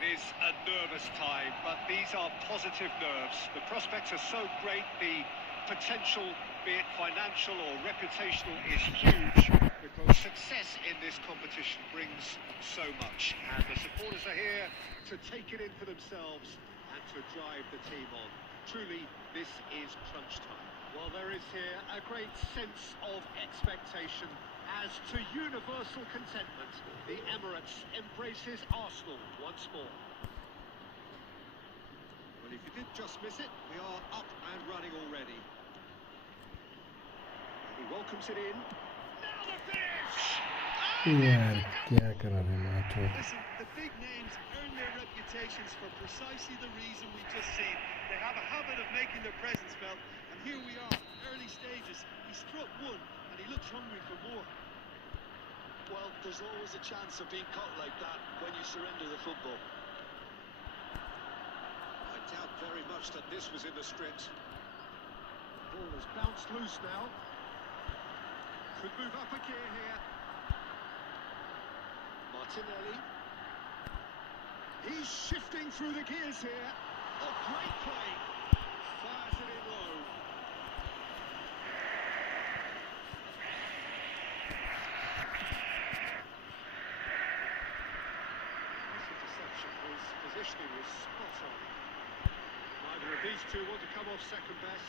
it is a nervous time, but these are positive nerves. The prospects are so great, the potential, be it financial or reputational, is huge, because success in this competition brings so much. And the supporters are here to take it in for themselves and to drive the team on. Truly, this is crunch time. Well, there is here a great sense of expectation. As to universal contentment, the Emirates embraces Arsenal once more. Well, if you did just miss it, we are up and running already. And he welcomes it in. Now the finish! Listen, the big names earn their reputations for precisely the reason we just seen. They have a habit of making their presence felt, and here we are, early stages. He struck one, and he looks hungry for more. Well, there's always a chance of being caught like that when you surrender the football. I doubt very much that this was in the script. The ball has bounced loose now. Could move up a gear here. Martinelli. He's shifting through the gears here. Oh, great play. Fires it in low. His positioning was spot on. Neither of these two want to come off second best.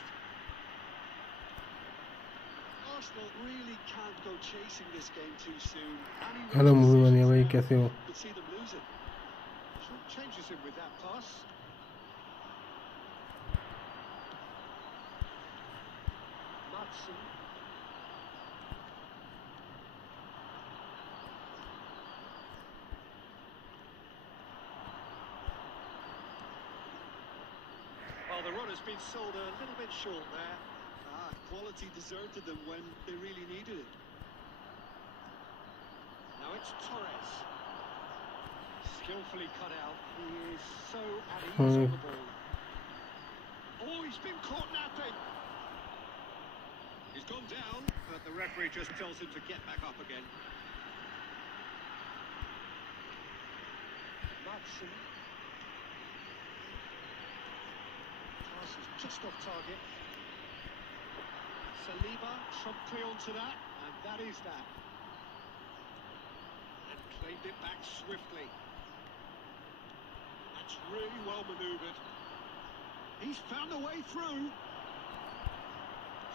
Arsenal really can't go chasing this game too soon. Hello movie बनिया भाई कैसे हो? Could see them lose it. Short changes him with that pass. Matson. Well, the run has been sold a little bit short there. Quality deserted them when they really needed it. Now it's Torres. Skillfully cut out. He is so at ease on the ball. Oh, he's been caught napping. He's gone down, but the referee just tells him to get back up again. Matson. Pass is just off target. Saliba promptly onto that, and that is that. And claimed it back swiftly. That's really well manoeuvred. He's found a way through.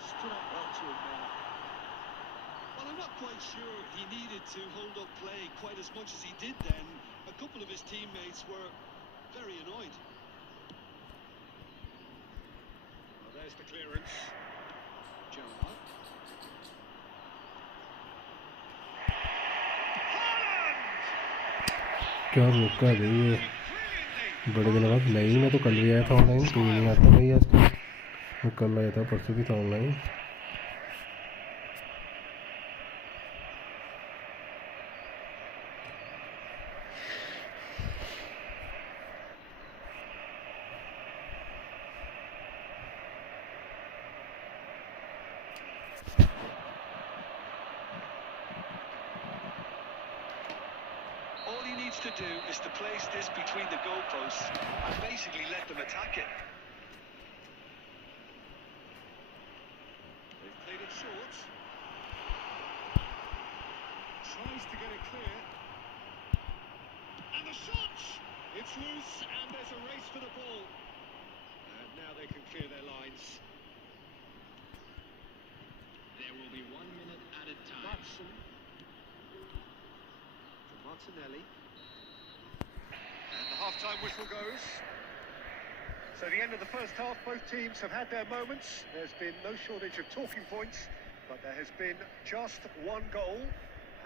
Stood up well to him there. Well, I'm not quite sure he needed to hold up play quite as much as he did then. A couple of his teammates were very annoyed. Well, there's the clearance. क्या रुका भाई ये बड़े दिनों बाद नहीं मैं तो कल भी आया था ऑनलाइन तू नहीं आता भाई आजकल मैं कल आया था परसों भी था online To do is to place this between the goalposts and basically let them attack it. They've played it short. Tries to get it clear. And the shot! It's loose and there's a race for the ball. And now they can clear their lines. There will be 1 minute at a time. Matson. To Martinelli. And the half-time whistle goes. So the end of the first half, both teams have had their moments. There's been no shortage of talking points, but there has been just one goal,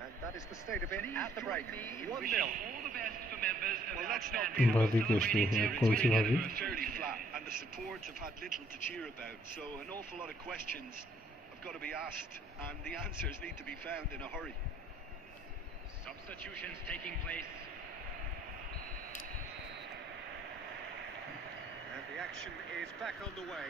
and that is the state of it at the break. 1-0. All the best for members of well, let's not be भाभी कैसी है कौन सी भाभी fairly flat, and the supports have had little to cheer about, so an awful lot of questions have got to be asked, and the answers need to be found in a hurry. Substitutions taking place. And the action is back underway.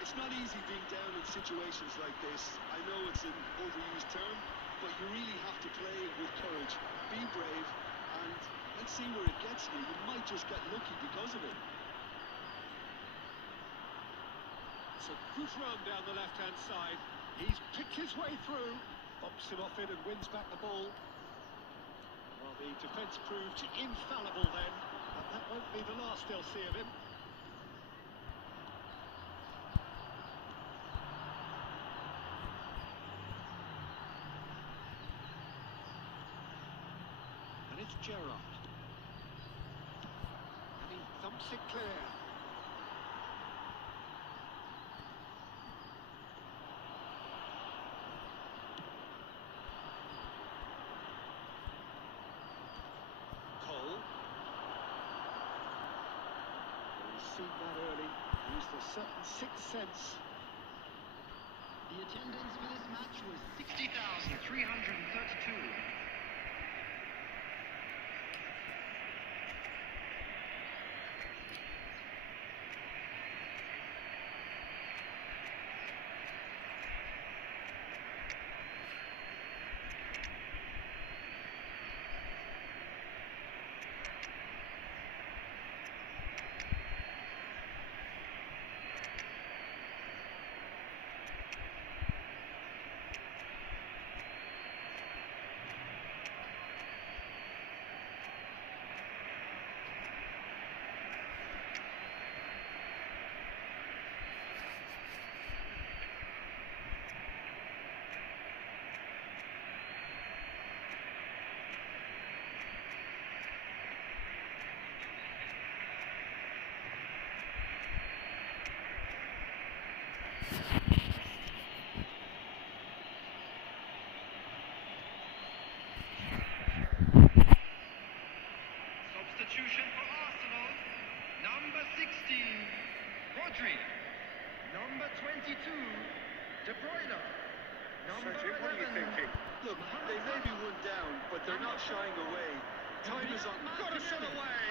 It's not easy being down in situations like this. I know it's an overused term, but you really have to play with courage. Be brave, and let's see where it gets you. You might just get lucky because of it. It's a good run down the left-hand side. He's picked his way through, bumps him off it and wins back the ball. Well, the defence proved infallible then, but that won't be the last they'll see of him. And it's Gerrard. And he thumps it clear. Seen that early, used a certain sixth sense. The attendance for this match was 60,332. Substitution for Arsenal. Number 16, Rodri. Number 22, De Bruyne. Number Sergio, what are you 11. thinking? Look, they may be one down, but they're not shying away. Time is on. Got a shot away!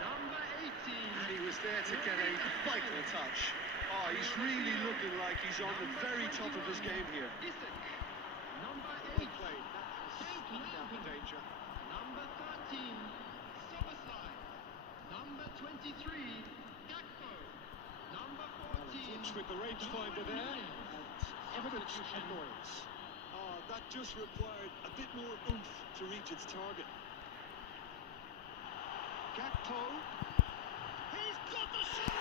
Number 18. And he was there to get a vital touch. Oh, he's really looking like he's on the very top of his game here. Isak. Number Well 8. played. That has kept out the danger. Number 13, Soboslai. Number 23, Gakpo. Number 14. Touch with the rangefinder there, and evident annoyance. Oh, that just required a bit more oomph to reach its target. Gakpo. He's got the shot!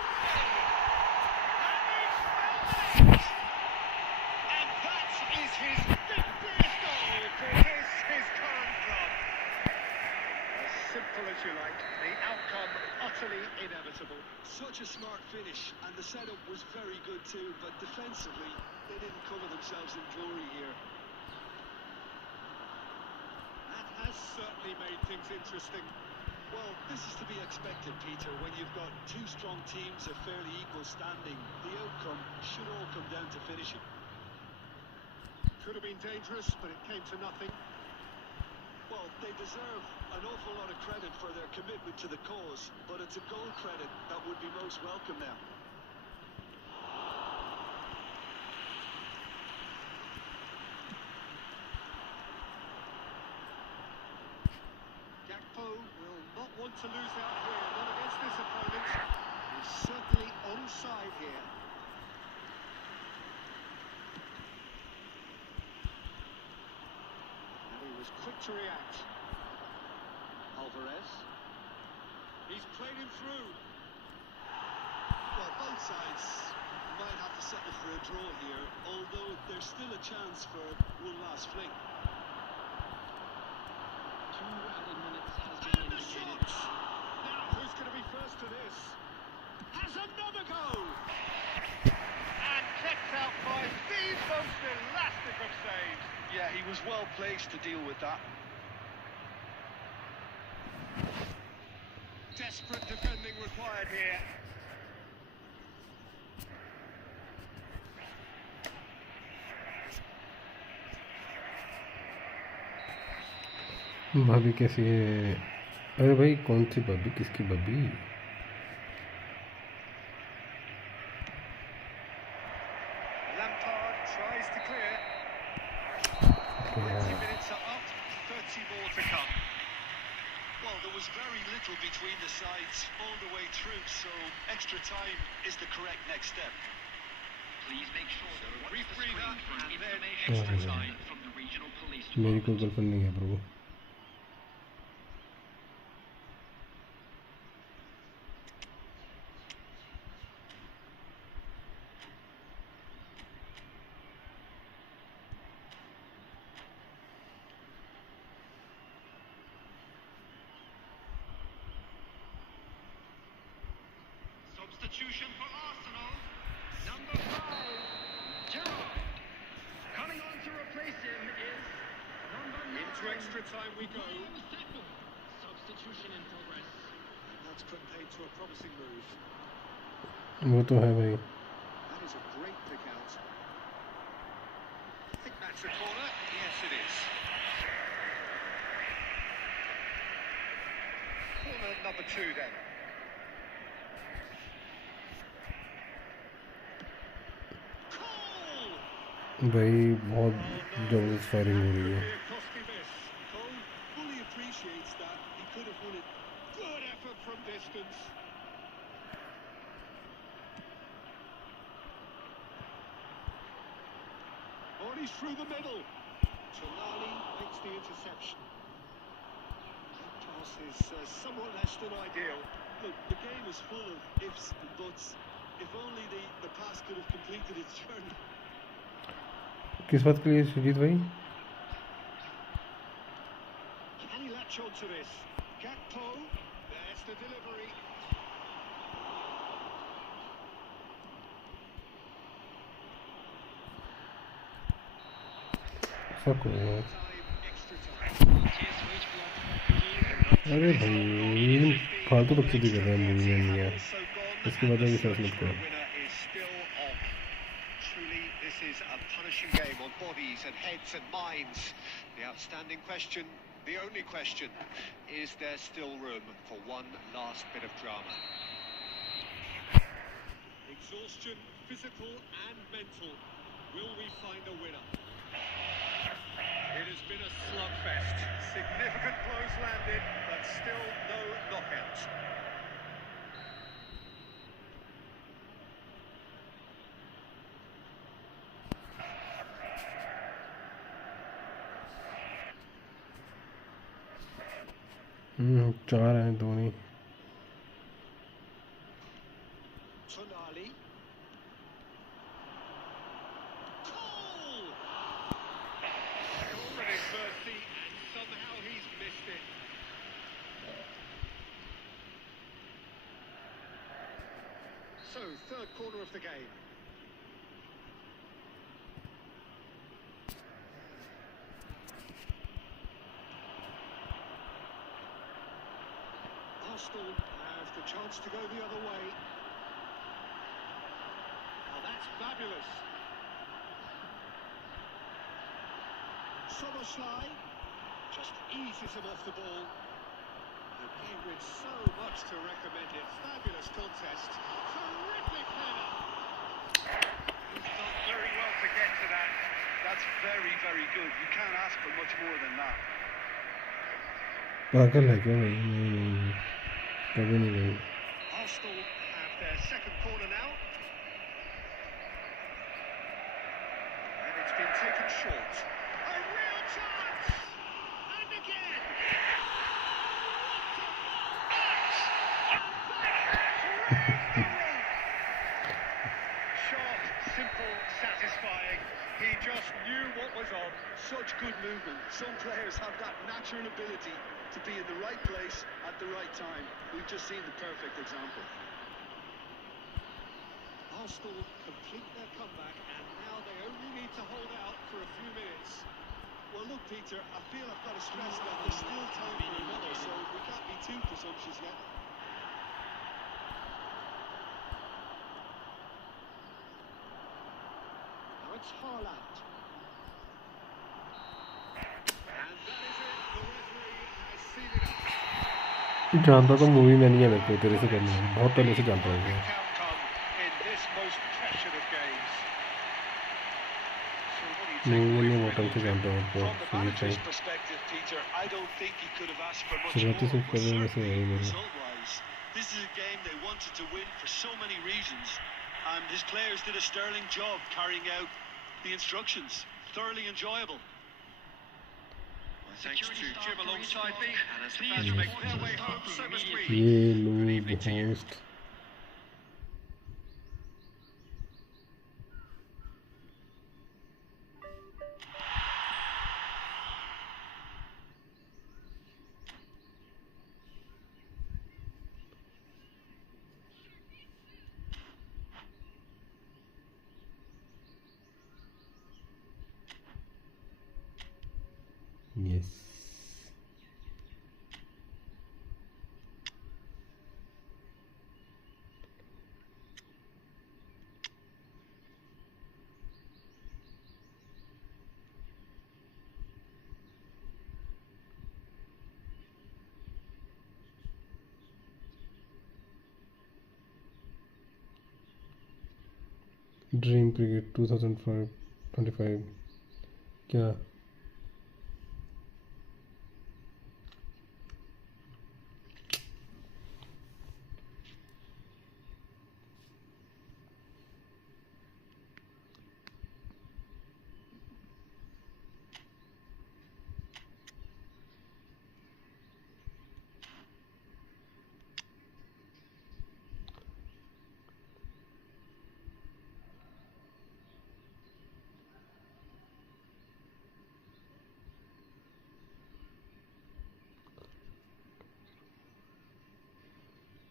And that is his 50th goal for his current club. As simple as you like, the outcome utterly inevitable. Such a smart finish, and the setup was very good too, but defensively, they didn't cover themselves in glory here. That has certainly made things interesting. Well, this is to be expected, Peter. When you've got two strong teams of fairly equal standing, the outcome should all come down to finishing. Could have been dangerous, but it came to nothing. Well, they deserve an awful lot of credit for their commitment to the cause, but it's a goal credit that would be most welcome now. Gakpo will not want to lose out here, not against this opponent. He's certainly onside here. And he was quick to react. Alvarez. He's played him through. Well, both sides might have to settle for a draw here, although there's still a chance for one last fling. 2 added minutes has been And the indicated. shot! Now, who's going to be first to this? Has another goal! And kept out by the most elastic of saves. Yeah, he was well placed to deal with that. Desperate defending required here. भाभी कैसी है? अरे भाई कौन सी भाभी, किसकी भाभी? Lampard tries to clear. 20 minutes are up, 30 more to come. Well, there was very little between the sides all the way through, so extra time is the correct next step. Please make sure to watch brief the breather screen for and then information extra Oh. time. from the regional police मेरी कोई department. Girlfriend नहीं है bro. Substitution for Arsenal. Number 5, Gerrard. Coming on to replace him is number 9. Into extra time we go. Substitution in progress. And that's put paid to a promising move. वो तो है भाई. That is a great pick out. I think that's a corner. Yes, it is. Corner number 2 then. भाई बहुत जबरदस्त firing हो रही है. Costly miss. Cole fully appreciates that. He could have won it. Good effort from distance. Oh, he's through the middle. Tonali makes the interception. That pass is somewhat less than ideal. Look, the game is full of ifs and buts. If only the pass could have completed its journey. किस बात के लिए सुजीत भाई? Can he latch on to this? Gakpo, there's the delivery. सब को. Time, extra time. अरे भाई फालतू बकचोदी कर रहे हैं मूवी में नहीं यार. Also gone, इसकी वजह से सर्च मत the करो. winner is still on. Truly, this is a punishing game on bodies and heads and minds. The outstanding question, the only question, is there still room for one last bit of drama? Exhaustion, physical and mental. Will we find a winner? It has been a slugfest. Significant blows landed, but still no knockout. चार हैं दो नहीं. Tonali. Goal! Call at his mercy, and somehow he's missed it. So, third corner of the game. Arsenal have the chance to go the other way. Oh, that's fabulous. Soboslai just eases him off the ball. The game with so much to recommend it. Fabulous contest. Terrific header. He's done very well to get to that. That's very, very good. You can't ask for much more than that. पागल है क्या भाई? नहीं कभी नहीं भाई. Arsenal have their second corner now. And it's been taken short. A real chance! And again! Sharp, simple, satisfying. He just knew what was on. Such good movement. Some players have that natural ability to be in the right place at the right time. We've just seen the perfect example. Arsenal complete their comeback, and now they only need to hold out for a few minutes. Well, look, Peter, I feel I've got to stress that there's still time for another, so we can't be too presumptuous yet. Now it's Haaland. And that is it. The referee has seen it up. जानता तो movie में नहीं है मेरे को तेरे से करनी है. बहुत पहले से जानता हूँ. Big outcome in this most pressured of games. So what do you take movie away में from बहुत it टाइम से जानता हूँ From the उसको. manager's perspective, Peter, I I don't think he could have asked for much शुरुआती more, से but करने में से certainly यही मेरे result-wise, this is a game they wanted to win for so many reasons, and his players did a sterling job carrying out the instructions. Thoroughly enjoyable. Well, thanks to Jim alongside me, and as the fans make their way home, so must we. ये Good evening noob to you. Host yes dream cricket 2025 क्या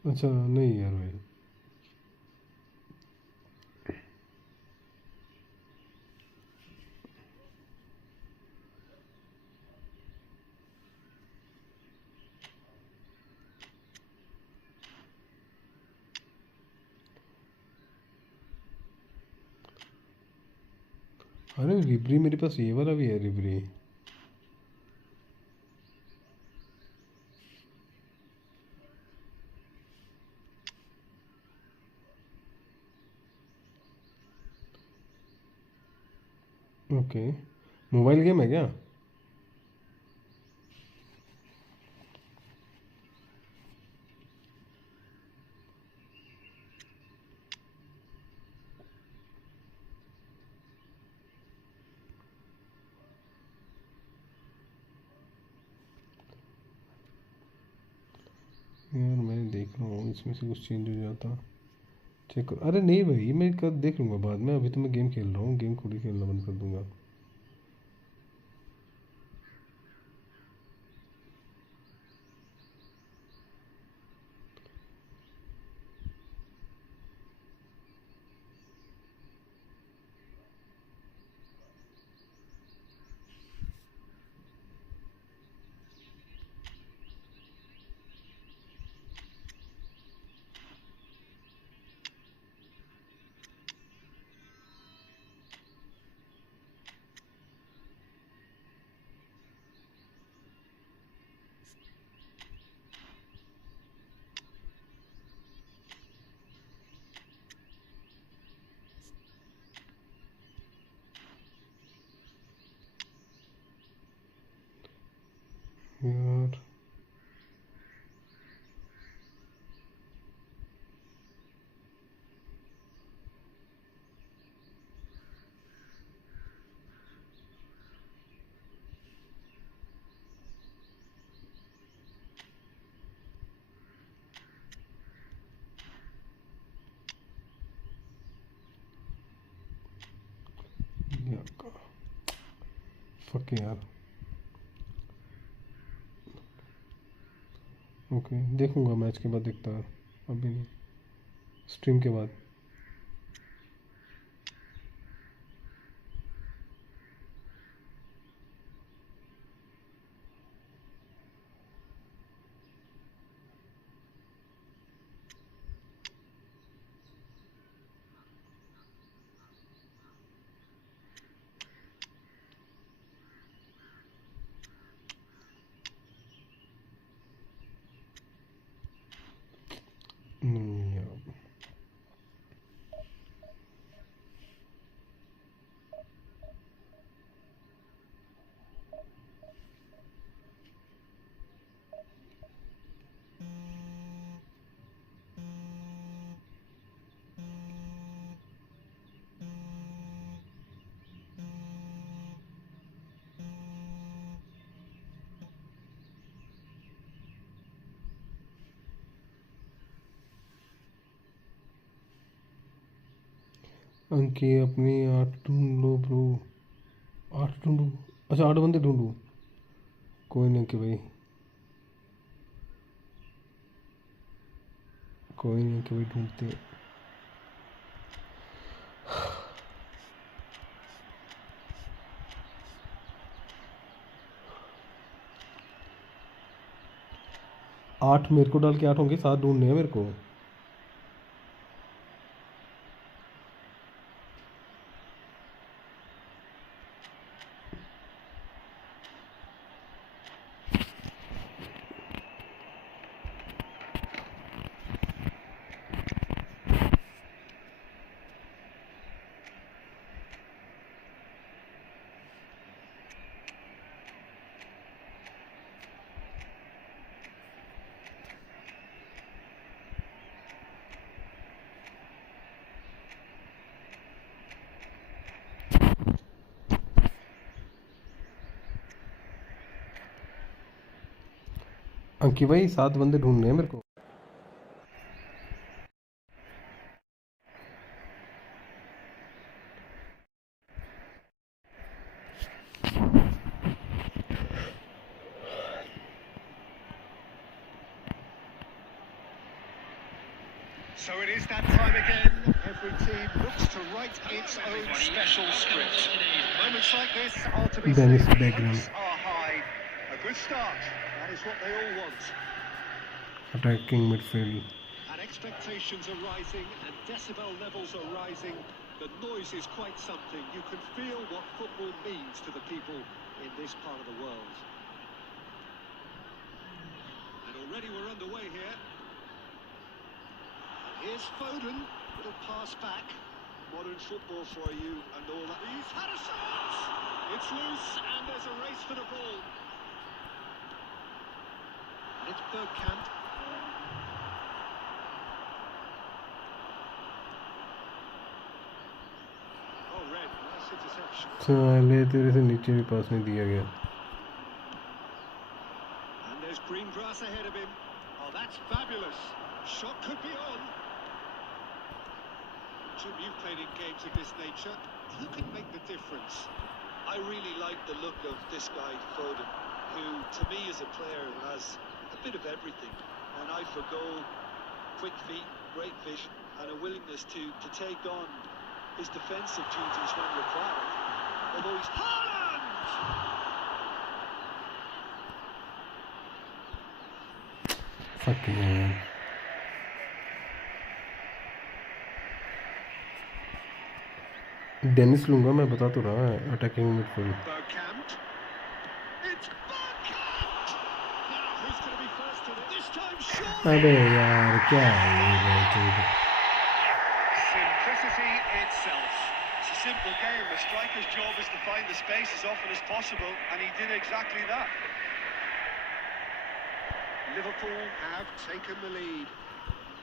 अच्छा नहीं यार भाई अरे रिबरी मेरे पास ये वाला भी है रिबरी ओके मोबाइल गेम है क्या यार मैं देख रहा हूँ इसमें से कुछ चेंज हो जाता चेक कर अरे नहीं भाई मैं कब देख लूँगा बाद में अभी तो मैं गेम खेल रहा हूँ गेम खुद ही खेलना बंद कर दूंगा यार फक यार ओके देखूंगा मैच के बाद देखता है अभी नहीं स्ट्रीम के बाद नहीं यार अंकी अपनी 8 ढूंढ लो ब्रो। 8 ढूंढूं? अच्छा 8 बंदे ढूंढूं? कोई नहीं कि भाई, कोई नहीं कि भाई ढूंढते हैं। आठ मेरे को डाल के 8 होंगे, 7 ढूंढने हैं मेरे को। अंकी भाई 7 बंदे ढूंढने हैं मेरे को। So it is that time again. Every team looks to write its own special script. Moments like this are to be Dennis savoured. background. Hopes are high. A good start. That is what they all want. Attacking midfield. And expectations are rising and decibel levels are rising. The noise is quite something. You can feel what football means to the people in this part of the world. And already we're underway here. Here's Foden, little pass back. Modern football for you and all that. He's had a shot! It's loose and there's a race for the ball. And it's Bergkamp. Oh, red, nice interception. चले तेरे से नीचे भी पास नहीं दिया गया। And there's green grass ahead of him. Oh, that's fabulous. Shot could be on. Jim, you've played in games of this nature. Who can make the difference? I really like the look of this guy, Foden, who to me is a player who has a bit of everything. An eye for goal, quick feet, great vision, and a willingness to take on his defensive duties when required. Although he's... Haaland! Fucking man. Dennis लूंगा मैं, बता तो रहा है। Attacking midfield. Bergkamp. It's Bergkamp! Now, who's going to be first to this time? Surely! अबे यार क्या है ये चीज़? Simplicity itself. It's a simple game. The striker's job is to find the space as often as possible, and he did exactly that. Liverpool have taken the lead.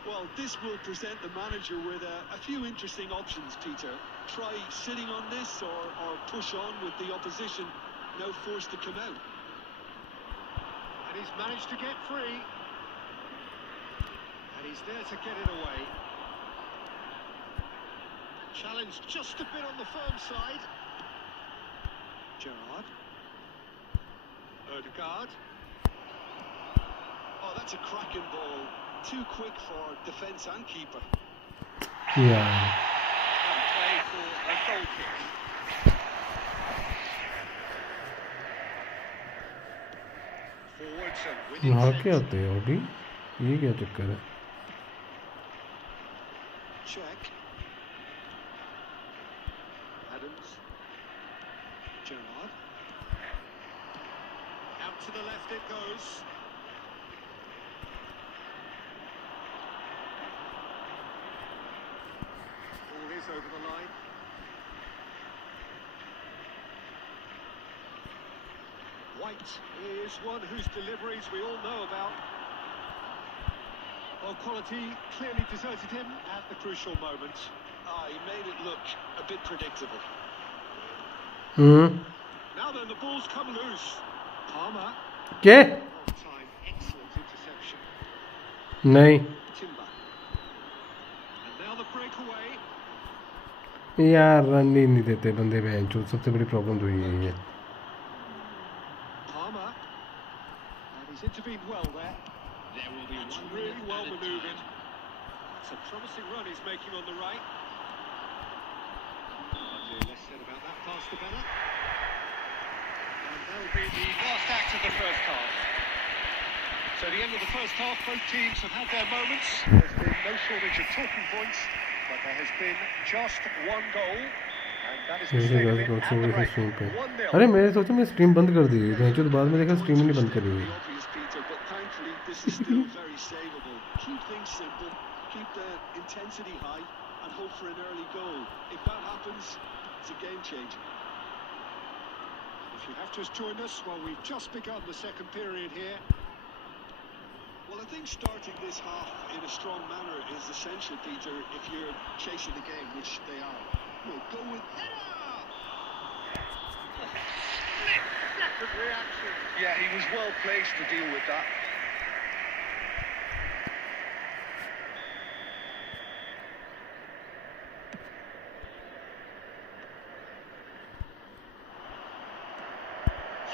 Well, this will present the manager with a few interesting options, Peter. Try sitting on this or push on with the opposition, no force to come out. And he's managed to get free. And he's there to get it away. Challenged just a bit on the firm side. Gerrard. Ødegaard. Oh, that's a cracking ball. Too quick for defence and keeper. Yeah. And play for a goal kick. Forwards and winning यहाँ set. क्या आते हैं Audi? ये क्या चक्कर है? Check. Adams. Gerrard. Out to the left it goes. Ball is over the line. White is one whose deliveries we all know about. Well, quality clearly deserted him at the crucial moment. He made it look a bit predictable. Now then, the ball's come loose. Palmer. क्या? On time, excellent interception. नहीं, Timber. And now the breakaway. यार run ही नहीं देते बंदे bench, सबसे बड़ी problem तो यही है। Palmer, and he's intervened well there. There will be That's 1 really minute well added manoeuvred. time. That's a promising run he's making on the right. Hardly less said about that pass to Bella. And that'll be the last act of the first half. So the end of the first half, both teams have had their moments. There's been no shortage of talking points, but there has been just one goal. And that is the जैसे state of guys it box at हो the गई break. Stream पे। 1-0. अरे मैंने सोचा मैं stream बंद कर दी, बेंच तो बाद में देखा स्ट्रीम ही नहीं बंद करी हुई। The obvious, Peter, but thankfully this is still very savable. Keep things simple, keep the intensity high, and hope for an early goal. If that happens, it's a game changer. If you have just joined us, well, we've just begun the second period here. Well, I think starting this half in a strong manner is essential, Peter, if you're chasing the game, which they are. We'll go with Split-second reaction. Yeah, he was well placed to deal with that.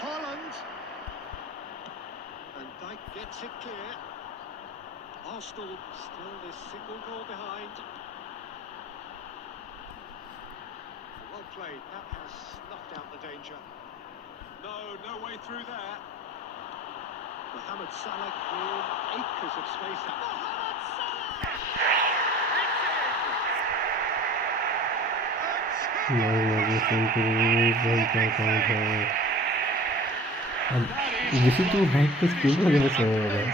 Haaland. And Dijk gets it clear. Arsenal still this single goal behind. Well played. That has snuffed out the danger. No way through there. Mohamed Salah clearing acres of space. Mohamed Salah! किसी तो height पे screen पर जब समय हो रहा है।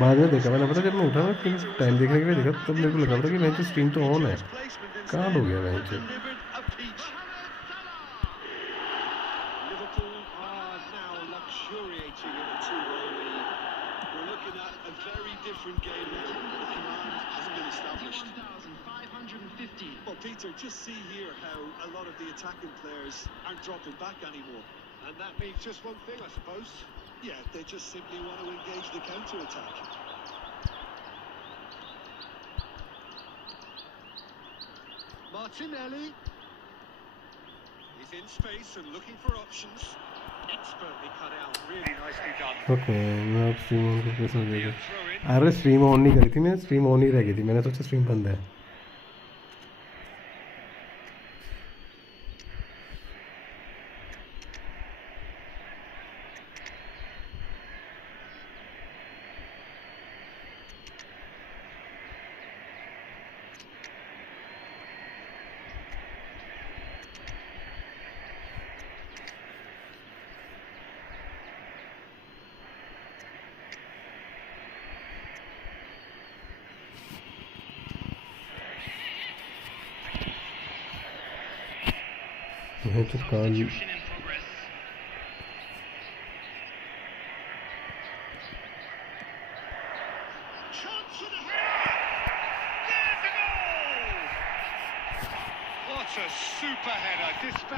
बाद में देखा मैंने, पता जब मैं उठा ना फिर टाइम देखने के लिए देखा तब मेरे को लगा था कि बेंच स्क्रीन तो ऑन है, कहाँ हो गया bench. Liverpool are now luxuriating in a 2-goal lead. We're looking at a very different game now. Command has been established. 1,550. Well, Peter, just see here how a lot of the attacking players aren't dropping back anymore. And that means just one thing, I suppose. Yeah, they just simply want to engage the counter-attack. Martinelli. He's in space and looking for options. Expertly cut out, really nicely done. Okay मैं अब stream on करके समझ Be गया। a throw in. अरे stream on नहीं करी थी मैं, स्ट्रीम ऑन ही रह गई थी, मैंने सोचा स्ट्रीम बंद है। मैं तो काल Substitution in progress. Chance for the header! There's a goal! What a super header!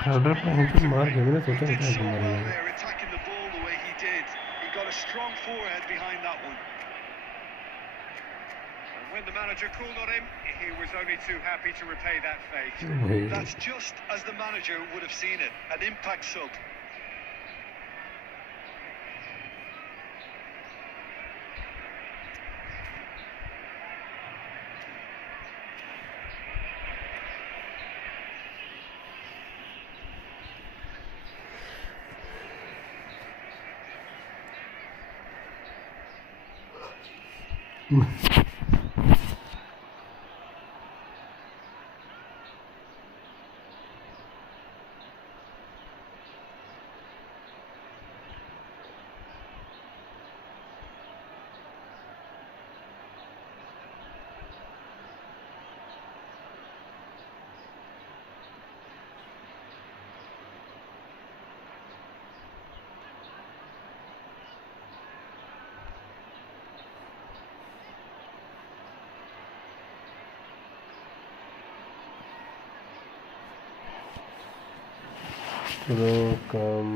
Header पे Dispatched हेडर मार के मैंने सोचा Did नहीं था so well मारेगा। there, attacking the ball the way he did. He got a strong forehead behind that one. And when the manager called on him, he was only too happy to repay that fate. वही That's just as the manager would have seen it. An impact sub. चलो काम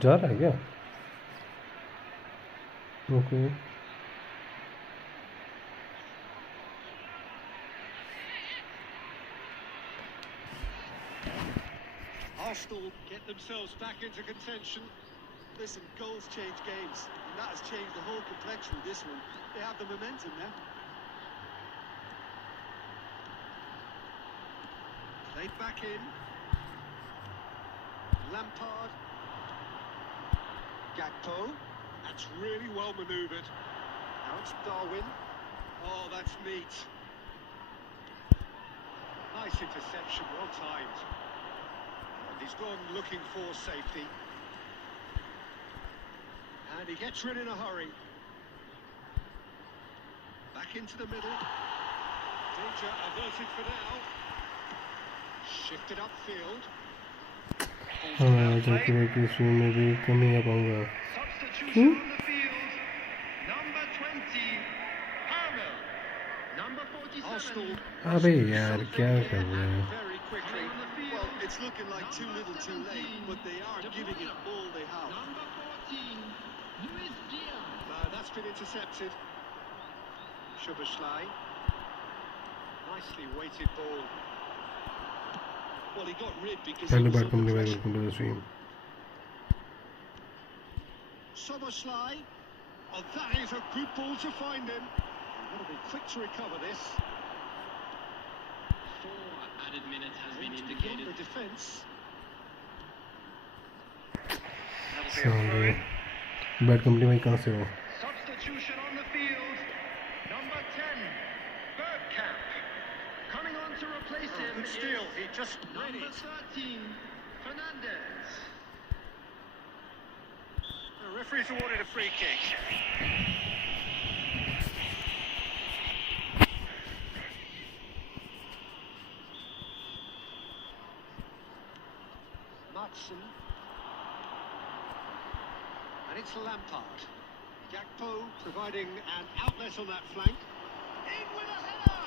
जा रहा है क्या? Okay Arsenal get themselves back into contention. Listen, goals change games, and that has changed the whole complexion of this one. They have the momentum now. Played back in. Lampard. Gakpo. That's really well manoeuvred. Now it's Darwin. Oh, that's neat. Nice interception, well timed. And he's gone looking for safety. And he gets rid in a hurry. Back into the middle. Danger averted for now. Shifted upfield. हाँ जाके मैं कि stream में भी कम ही आ पाऊँगा Substitution on the field. Number 20, Harmel. Number 47. Arsenal. अबे यार क्या कर रहे हैं Very quickly. Well, it's looking like too little too late, but they are giving it all they have. Number 14, Luis Diaz. No, that's been intercepted. Szoboszlai. Nicely weighted ball. Well, he got rid because पहले he was बार under company भाई pressure. Welcome to the stream Szoboszlai. Oh, that is a good ball to find him. Got to be quick to recover this. 4 added minutes has been Beyond indicated. the defence. साले bad company भाई कहाँ से हो Substitution on the field. Number 10, Bergkamp. Coming on to replace him Good is steal. He just read number it. 13, Fernandez. The referee's awarded a free kick. Matson. And it's Lampard. Gakpo providing an outlet on that flank. In with a header!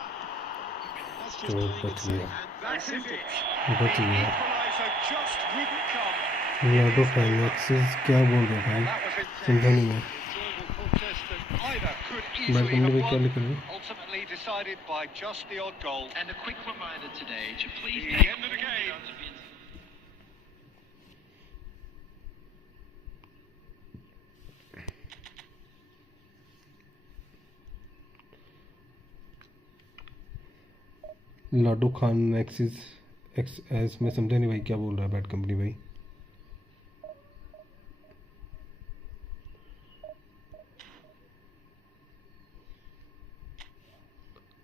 That's just तो playing बच it safe. गया And that's it. बच The गया equaliser just wouldn't come. लाडो फाइनेक्सेस क्या बोल रहे भाई That was intense. समझा नहीं मैं Enjoyable contest that either could bad easily company have भाई क्या won. लिख रहे हो Ultimately decided by just the odd goal. And a quick reminder today to please The take end of the all game. out of it. Lado Khan axis x S मैं समझा नहीं भाई क्या बोल रहा है बैड कंपनी भाई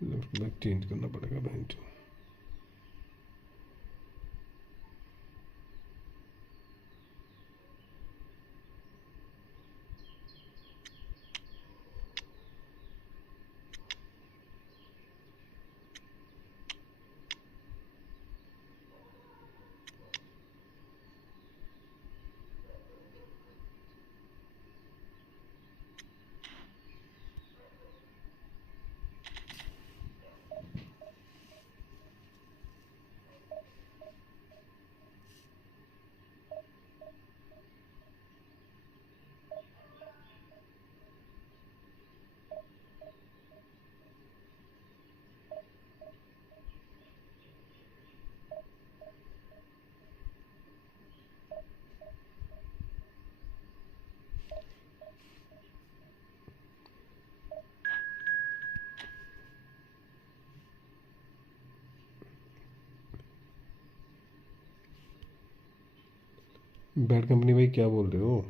लेफ्ट बैक चेंज करना पड़ेगा बहन चो बैड कंपनी भाई क्या बोल रहे हो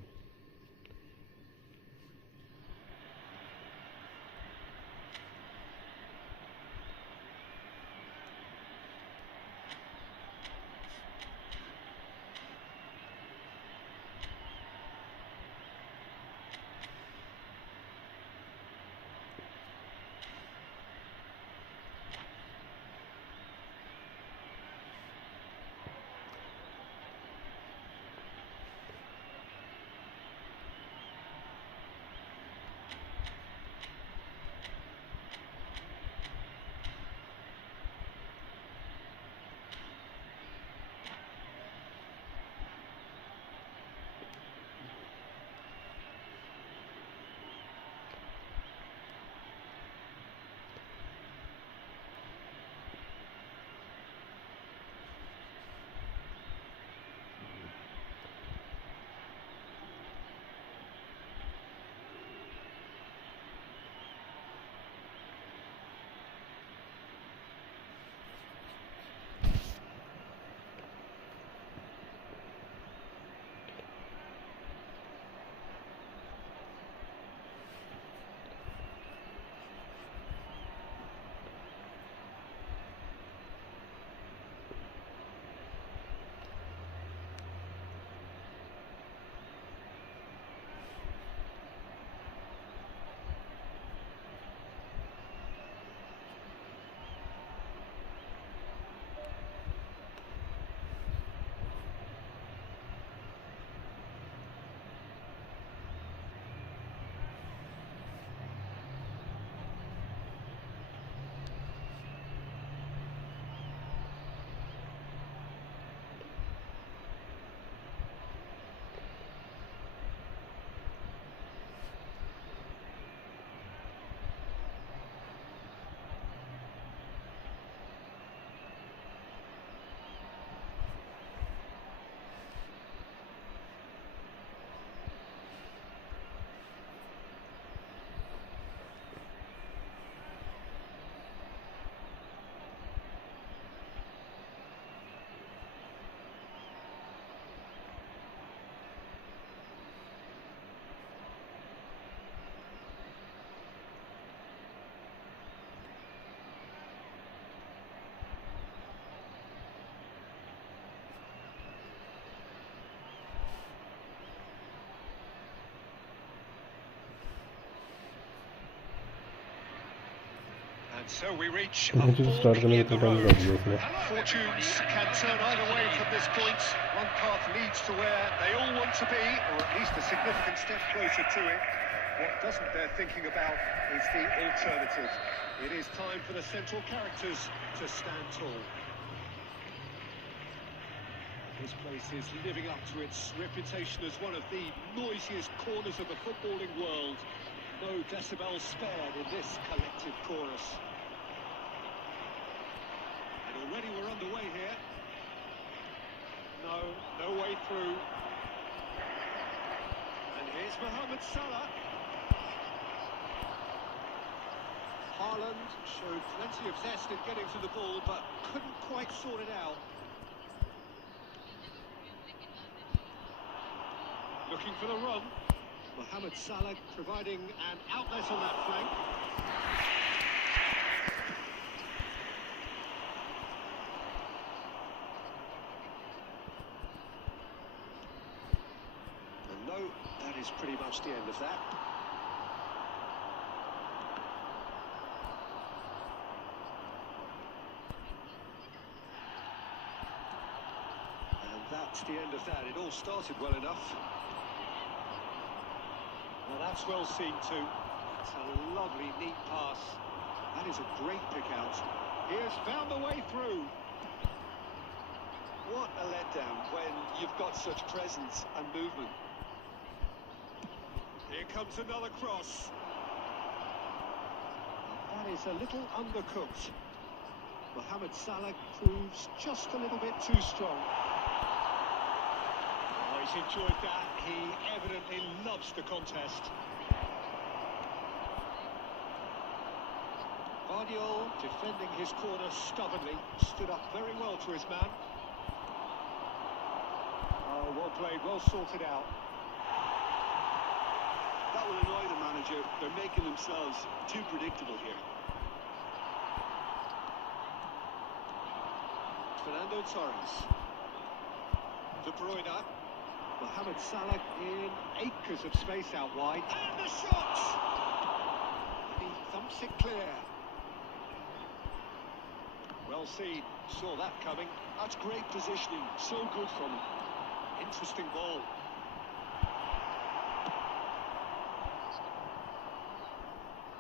And so we reach a match start 4 करने in का the टाइम row. कर दिया उसने. Fortunes can turn either way from this point. One path leads to where they all want to be, or at least a significant step closer to it. What doesn't bear thinking about is the alternative. It is time for the central characters to stand tall. This place is living up to its reputation as one of the noisiest corners of the footballing world. No decibels spared in this collective chorus. And already we're underway here. No way through. And here's Mohamed Salah. Haaland showed plenty of zest in getting to the ball, but couldn't quite sort it out. Looking for the run. Mohamed Salah providing an outlet on that flank. And no, that is pretty much the end of that. And that's the end of that. It all started well enough. Well, that's well seen too. It's a lovely, neat pass. That is a great pick out. He has found the way through. What a letdown when you've got such presence and movement. Here comes another cross. That is a little undercooked. Mohamed Salah proves just a little bit too strong. Oh, he's enjoyed that. He evidently loves the contest. Guardiola defending his corner stubbornly, stood up very well to his man. Oh, well played, well sorted out. That will annoy the manager. They're making themselves too predictable here. Fernando Torres. De Bruyne. Mohamed Salah in acres of space out wide. And the shot! He thumps it clear. Well seen, saw that coming. That's great positioning, so good from him. Interesting ball.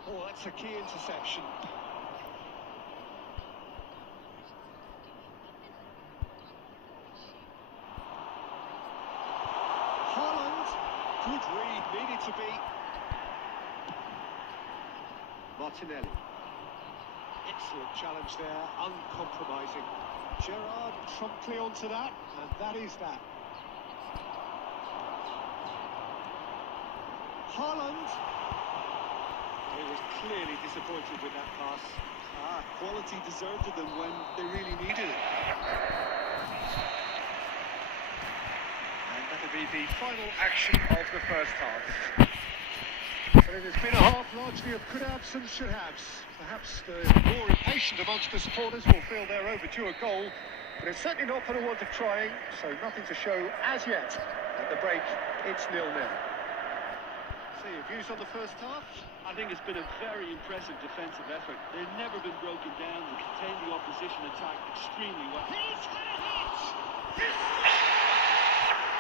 Oh, that's a key interception. Haaland, good read, needed to be. Martinelli. Excellent challenge there, uncompromising. Gerrard promptly onto that, and that is that. Haaland. He was clearly disappointed with that pass. Quality deserted them when they really needed it. And that'll be the final action of the first half. But it has been a half largely of could-haves and should-haves. Perhaps the more impatient amongst the supporters will feel they're overdue a goal, but it's certainly not for the want of trying, so nothing to show as yet. At the break, it's 0-0. So your views on the first half? I think it's been a very impressive defensive effort. They've never been broken down and contained the opposition attack extremely well. He's had it!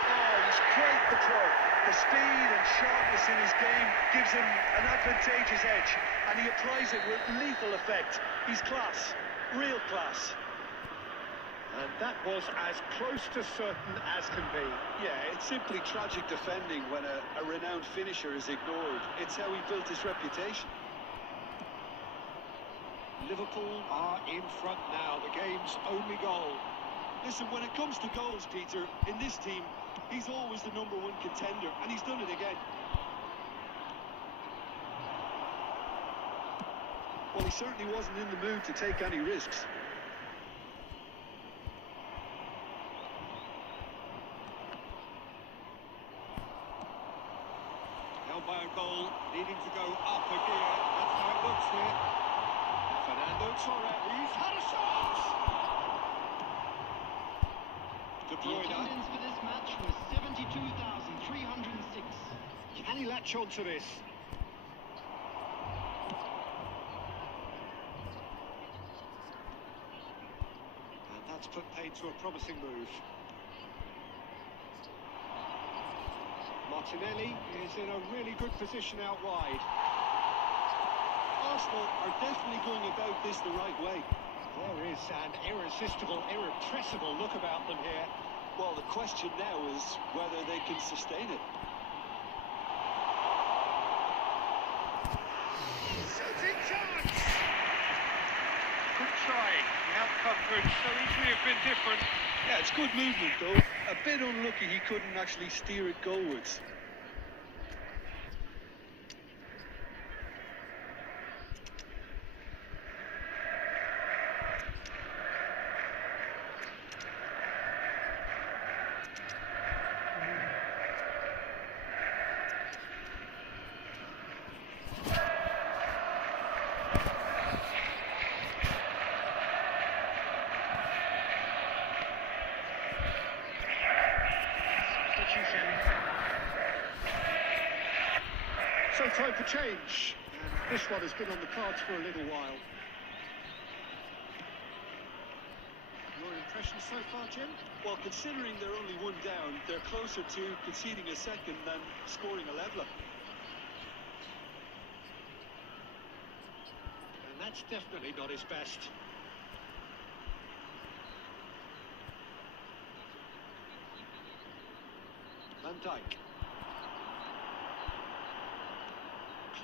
Oh, he's great control. The speed and sharpness in his game gives him an advantageous edge, and he applies it with lethal effect. He's class, real class. And that was as close to certain as can be. Yeah, it's simply tragic defending when a renowned finisher is ignored. It's how he built his reputation. Liverpool are in front now, the game's only goal. Listen, when it comes to goals, Peter, in this team, he's always the #1 contender, and he's done it again. Well, he certainly wasn't in the mood to take any risks. Held by a goal, needing to go up a gear. That's how it looks here. Fernando Torres, he's had a shot! De The Bruyne. attendance for this match was 72,306. Can he latch on to this? That's put paid to a promising move. Martinelli is in a really good position out wide. Arsenal are definitely going about this the right way. There is an irresistible, irrepressible look about them here. Well, the question now is whether they can sustain it. Shooting chance! Good try. The outcome could so easily have been different. Yeah, it's good movement though. A bit unlucky he couldn't actually steer it goalwards. So time for change. And this one has been on the cards for a little while. Your impressions so far, Jim? Well, considering they're only one down, they're closer to conceding a second than scoring a leveller. And that's definitely not his best. Van Dijk.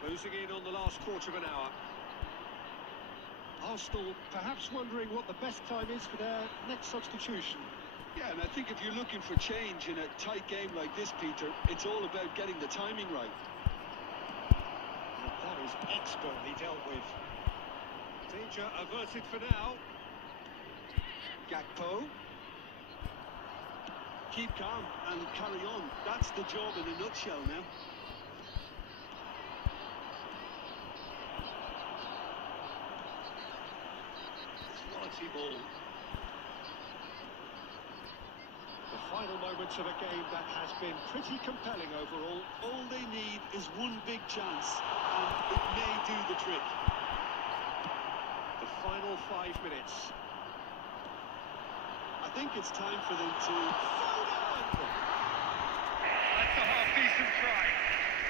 Closing in on the last quarter of an hour. Arsenal perhaps wondering what the best time is for their next substitution. Yeah, and I think if you're looking for change in a tight game like this, Peter, it's all about getting the timing right. And that is expertly dealt with. Danger averted for now. Gakpo. Keep calm and carry on. That's the job in a nutshell now. Quality ball. The final moments of a game that has been pretty compelling overall. All they need is one big chance, and it may do the trick. The final 5 minutes. I think it's time for them to... That's a half-decent try.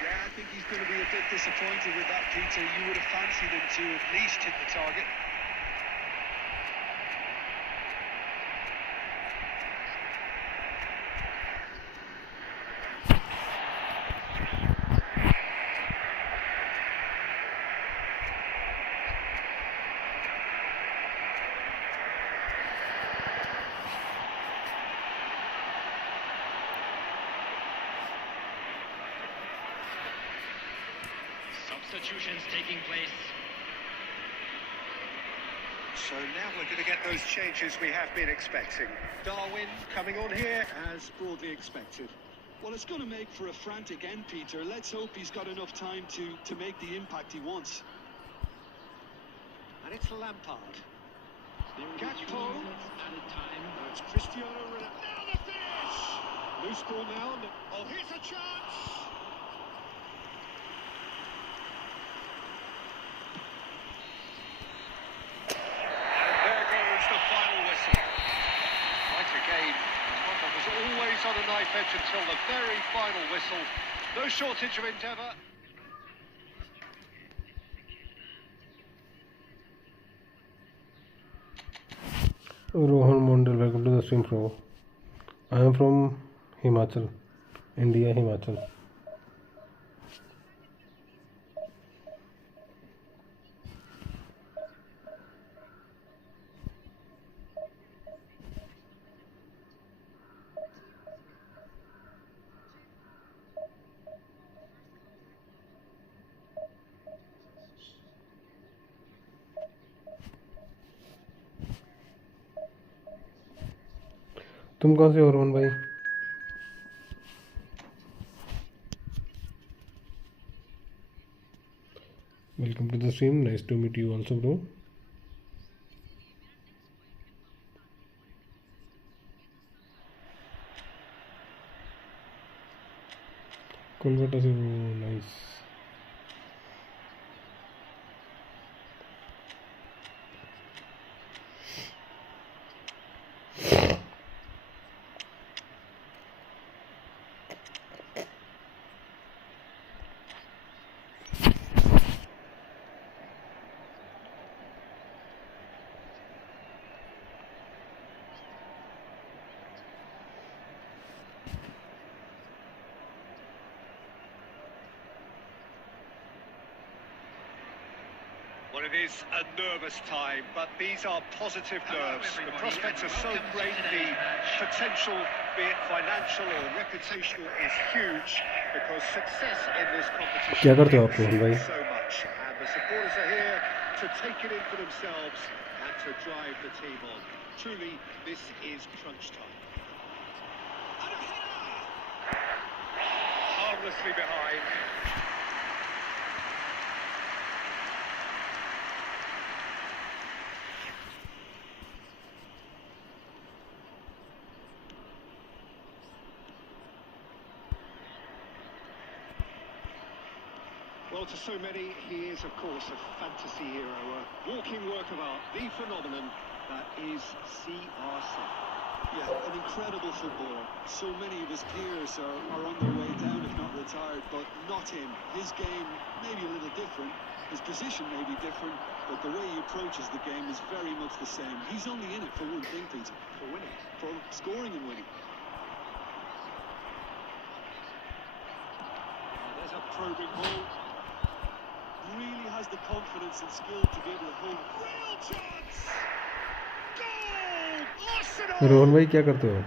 Yeah, I think he's going to be a bit disappointed with that, Peter. You would have fancied him to at least hit the target. Substitutions taking place. So now we're going to get those changes we have been expecting. Darwin coming on here as broadly expected. Well, it's going to make for a frantic end, Peter. Let's hope he's got enough time to make the impact he wants. And it's Lampard. Gakpo. Added time. It's Cristiano Ronaldo. Now the finish! Loose ball now. Oh, here's a chance! Always on a knife edge until the very final whistle. No shortage of endeavour. Rohan Mondal, welcome to the stream, bro. I am from Himachal, India, Himachal. तुम कहाँ से हो रोहन भाई? Welcome to the stream. Nice to meet you also, bro. Kolkata से bro, nice. Well, it is a nervous time, but these are positive nerves. The prospects are so great, the potential, be it financial or reputational, is huge because success in this competition क्या करते हो आप रोहन भाई? means so much. And the supporters are here to take it in for themselves and to drive the team on. Truly, this is crunch time. Harmlessly behind. Well, to so many, he is, of course, a fantasy hero, a walking work of art, the phenomenon that is CR7. Yeah, an incredible footballer. So many of his peers are on their way down, if not retired, but not him. His game may be a little different, his position may be different, but the way he approaches the game is very much the same. He's only in it for one thing, Peter. For winning. For scoring and winning. Oh, there's a probing ball. Really has the confidence and skill to be able to hold. Real chance! Goal! Arsenal! Rohan भाई क्या करते हो?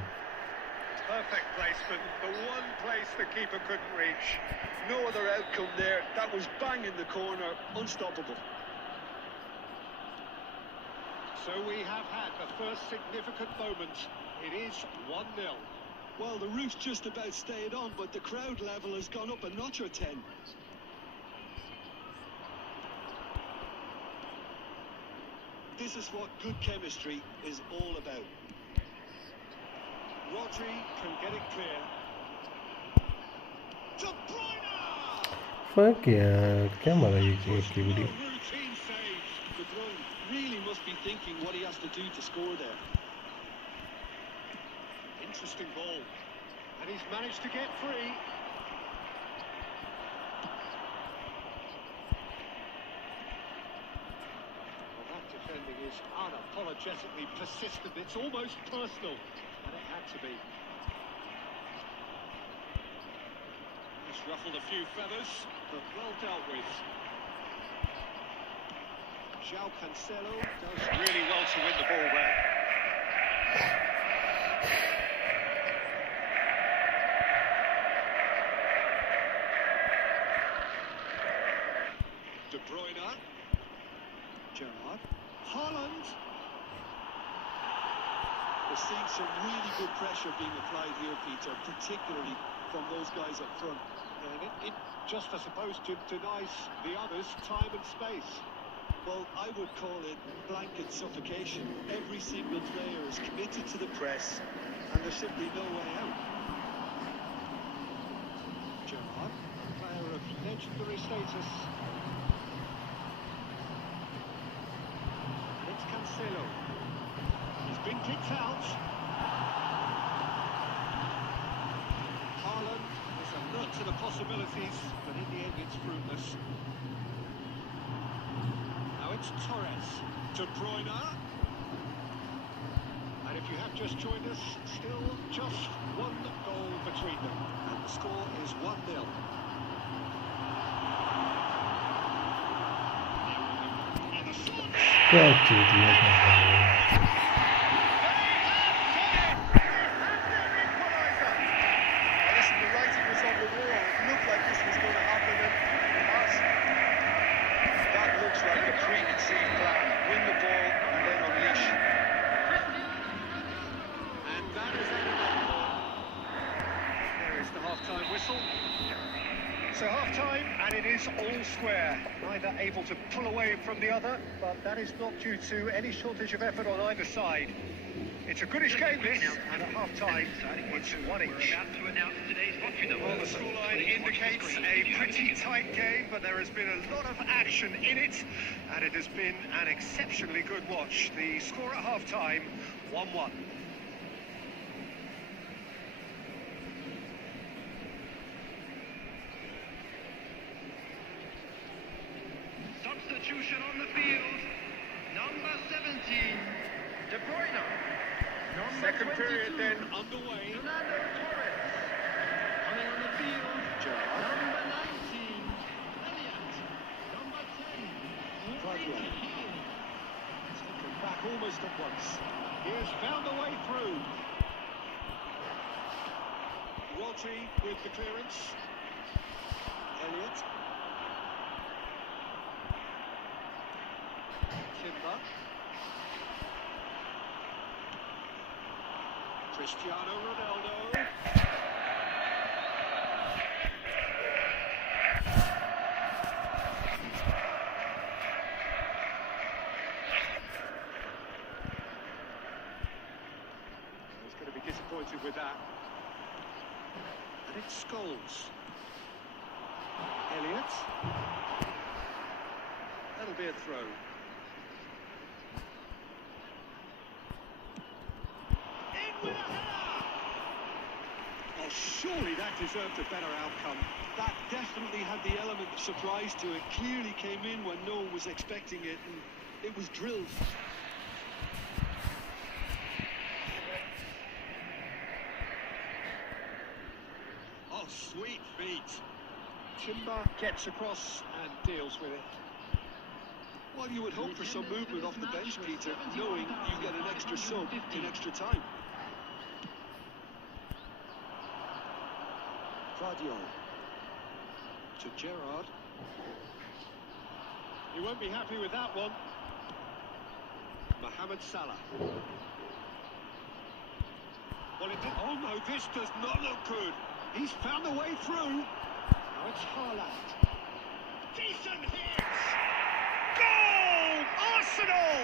Perfect placement, the one place the keeper couldn't reach. No other outcome there. That was bang in the corner, unstoppable. So we have had the first significant moment. It is 1-0. Well, the roof's just about stayed on, but the crowd level has gone up a notch or 10. This is what good chemistry is all about. Rodri can get it clear. De Bruyne! Fuck यार क्या मारा ये activity? Routine save. De Bruyne really must be thinking what he has to do to score there. Interesting ball. And he's managed to get free. Well, that defending is unapologetically persistent. It's almost personal. And it had to be. Just ruffled a few feathers, but well dealt with. João Cancelo does really well to win the ball there. De Bruyne. Gerrard. Haaland. We're seeing some really good pressure being applied here, Peter, particularly from those guys up front. And it just, I suppose, denies the others time and space. Well, I would call it blanket suffocation. Every single player is committed to the press, and there's simply no way out. Gerrard, a player of legendary status. And it's Cancelo. He's been kicked out. Haaland is alert to the possibilities, but in the end it's fruitless. Now it's Torres. De Bruyne. And if you have just joined us, still just one goal between them. And the score is 1-0. क्या चीटिया कर रहा है? Listen, the writing was on the wall. It looked like this was going to happen, and it has. That looks like a preconceived plan. Win the ball and then unleash. And that is it. There is the half-time whistle. So half-time, and it is all square. Neither able to pull away from the other, but that is not due to any shortage of effort on either side. It's a goodish game, this, and at half-time, it's one each. Well, the scoreline indicates a pretty tight game, but there has been a lot of action in it, and it has been an exceptionally good watch. The score at half-time, 1-1. Substitution on the field. Number 17, De Bruyne. Number Second 22, period then underway. Fernando Torres. Coming on the field. Gerrard. Number 19, Elliott. Number 10, Taken back almost at once. He has found a way through. Walty with the clearance. Elliott. Timber. Cristiano Ronaldo. He's going to be disappointed with that. And it's Scholes. Elliott. That'll be a throw. In with a header! Oh, surely that deserved a better outcome. That definitely had the element of surprise to it. Clearly came in when no one was expecting it, and it was drilled. Oh, sweet feet. Timber gets across and deals with it. Well, you would hope for some movement off the bench, Peter, knowing you get an extra sub in extra time. Claudio. To Gerrard. He won't be happy with that one. Mohamed Salah. Well, it did. Oh no, this does not look good. He's found a way through. Now it's Haaland. Decent hit. Goal! Arsenal!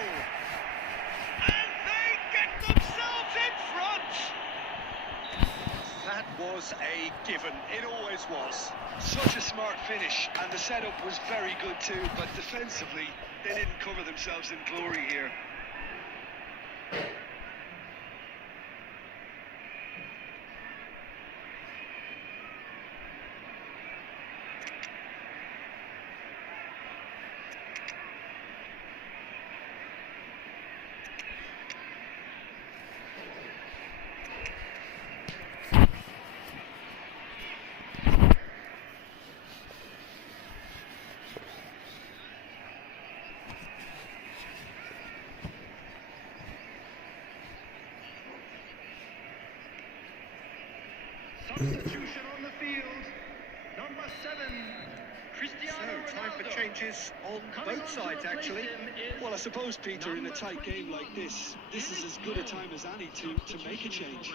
And they get themselves in front. That was a given. It always was. Such a smart finish, and the setup was very good too, but defensively, they didn't cover themselves in glory here. Substitution on the field. Number 7, Cristiano So, time for Ronaldo. changes on Coming both on to sides, replace actually. him is Well, I suppose, Peter, in a number tight game 21, like this is as good a time as any to make a change.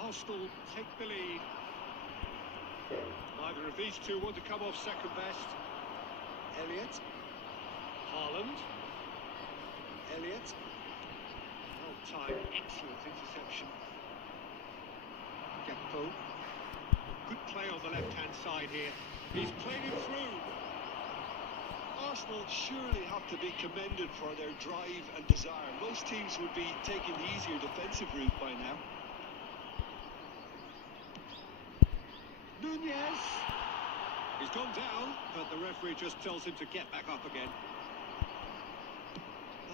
Arsenal take the lead. Neither of these two want to come off second best. Elliott. Haaland. Elliott. Well timed, excellent interception. Gakpo. Good play on the left-hand side here. He's played him through. Arsenal surely have to be commended for their drive and desire. Most teams would be taking the easier defensive route by now. Nunez. He's gone down, but the referee just tells him to get back up again.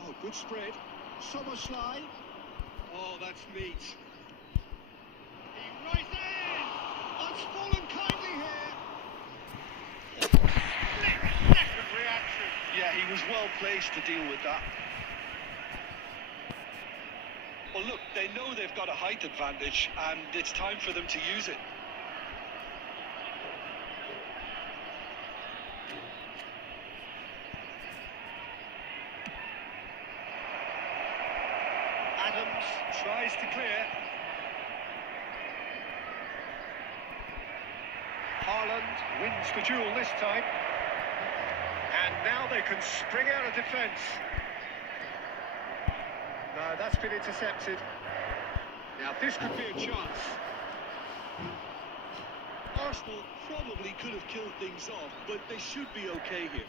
Oh, good spread. Somerslide. Oh, that's neat. He right in! Oh, it's fallen kindly here. Split-second reaction. Yeah, he was well placed to deal with that. Well, look, they know they've got a height advantage, and it's time for them to use it. Adams tries to clear. Haaland wins the duel this time. And now they can spring out of defence. No, that's been intercepted. Now this could be a chance. Arsenal probably could have killed things off, but they should be okay here.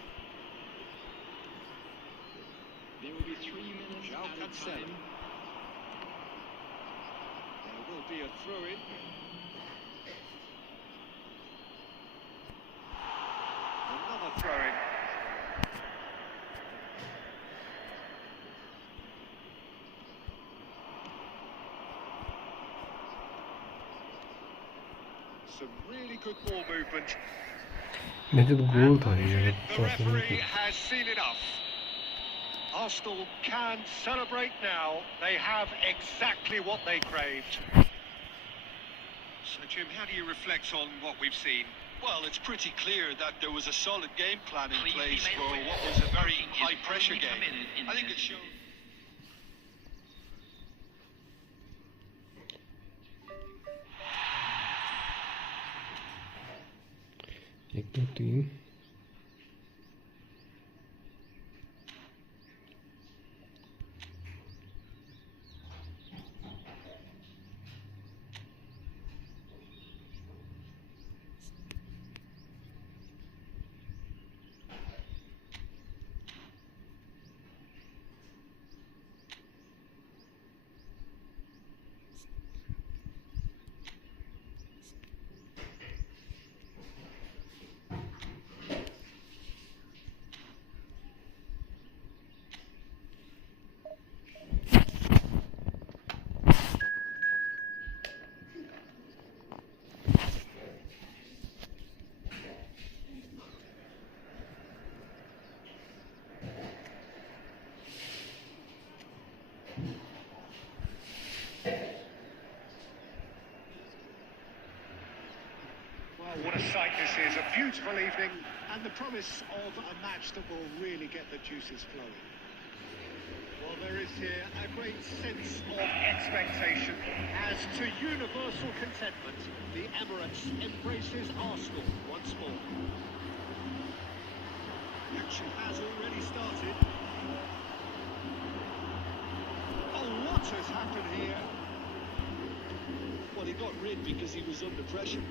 There will be 3 minutes João added Cancelo. time. There will be a throw-in. Another throw-in. Some really good ball movement. नहीं तो गोल था ये The अगर referee has seen enough. Arsenal can celebrate now. They have exactly what they craved. So, Jim, how do you reflect on what we've seen? Well, it's pretty clear that there was a solid game plan in place for what was a very high-pressure game. I think it showed. एक दो तीन What a sight this is, a beautiful evening, and the promise of a match that will really get the juices flowing. Well, there is here a great sense of expectation. As to universal contentment, the Emirates embraces Arsenal once more. Action has already started. Oh, what has happened here? Well, he got rid because he was under pressure.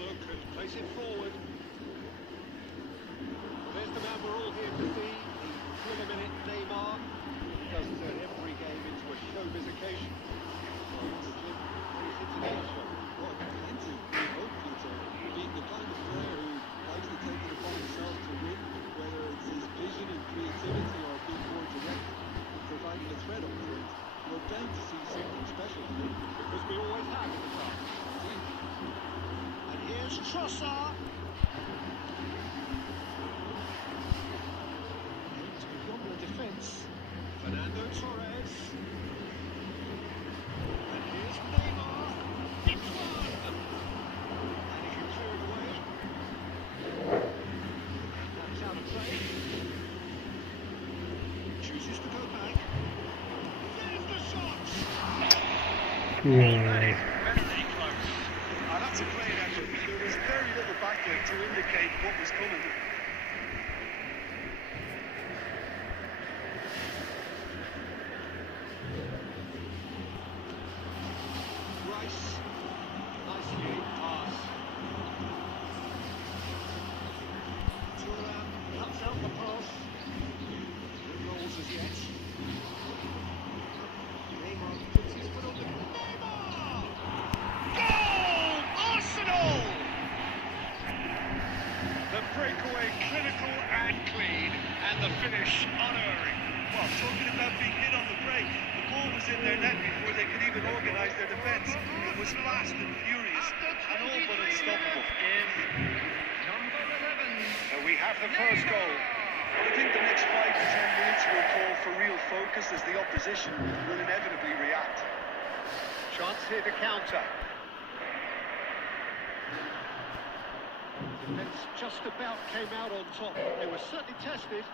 Look and place it forward. There's the man we're all here to see, the thriller-minute Neymar. He does turn every game into a showbiz occasion. Well, the Jim, when he's into the show. Well, into hopefully to being the kind of player who likes to take it upon himself to win, whether it's his vision and creativity or being more direct and providing a threat up front. We're bound to see something special from him. Because we always have in the past. Here's Trossard. It's beyond the defence. Fernando Torres. And here's Neymar. It's one! And he can clear it away. That's out of play. Chooses to go back. There's the shot! Yeah. Very close. That's a great effort. There was very little backlight to indicate what was coming. Rice. Nicely pass. Thuram cuts out the pass. No rolls as yet. Neymar puts his foot on the... Neymar! Goal! Arsenal! The breakaway clinical and clean, and the finish unerring. Well, talking about being hit on the break, the ball was in their net before they could even organise their defence. It was fast and furious and all but unstoppable. Number 11. So we have the first goal. But I think the next 5 to 10 minutes will call for real focus as the opposition will inevitably react. Chance here to counter. Defence just about came out on top. They were certainly tested.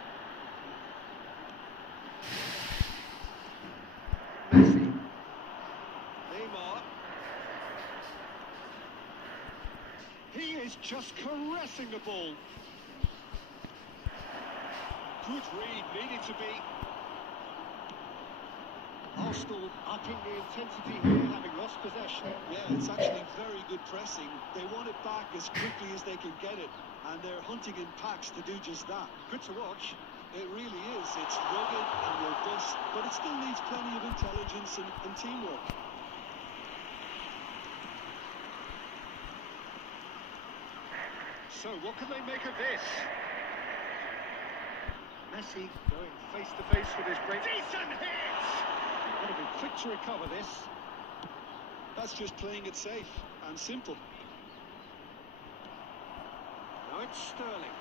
Messi. Neymar. He is just caressing the ball. Good read, needed to be. Arsenal upping the intensity here, having lost possession. Yeah, it's actually very good pressing. They want it back as quickly as they can get it, and they're hunting in packs to do just that. Good to watch. It really is. It's rugged and robust, but it still needs plenty of intelligence and teamwork. So, what can they make of this? Messi going face to face with his great... Decent hit! Got to be quick to recover this. That's just playing it safe and simple. Sterling.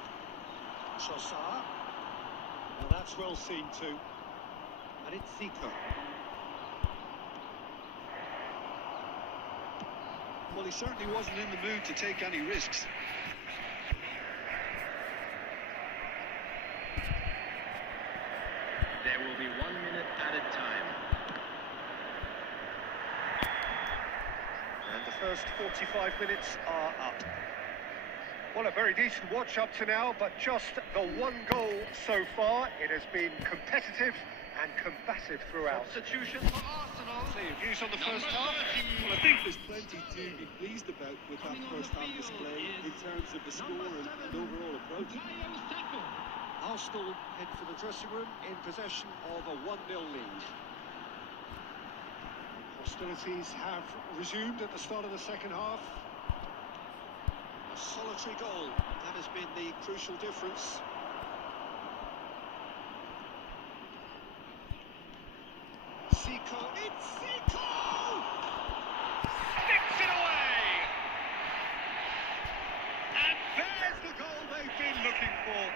Trossard. Well, that's well seen too. And it's Zico. Well, he certainly wasn't in the mood to take any risks. There will be 1 minute added time. And the first 45 minutes are up. Well, a very decent watch up to now, but just the one goal so far. It has been competitive and combative throughout. Substitution for Arsenal. So your views on the first half? Well, I think there's plenty to be pleased about with that first half display in terms of the score and overall approach. Arsenal head for the dressing room in possession of a 1-0 lead. Hostilities have resumed at the start of the second half. A solitary goal, that has been the crucial difference. Zico, it's Zico! Sticks it away! And there's the goal they've been looking for.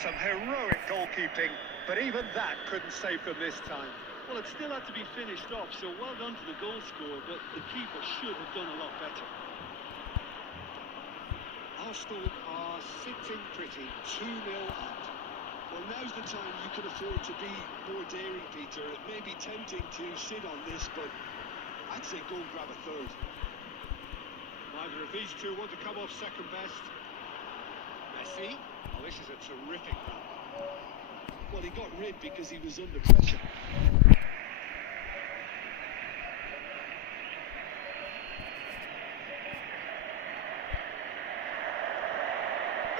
Some heroic goalkeeping, but even that couldn't save them this time. Well, it still had to be finished off, so well done to the goal scorer, but the keeper should have done a lot better. Arsenal are sitting pretty, 2-0 up. Well, now's the time you can afford to be more daring, Peter. It may be tempting to sit on this, but I'd say go and grab a third. Neither of these two want to come off second best. Messi. Oh, this is a terrific run. Well, he got rid because he was under pressure.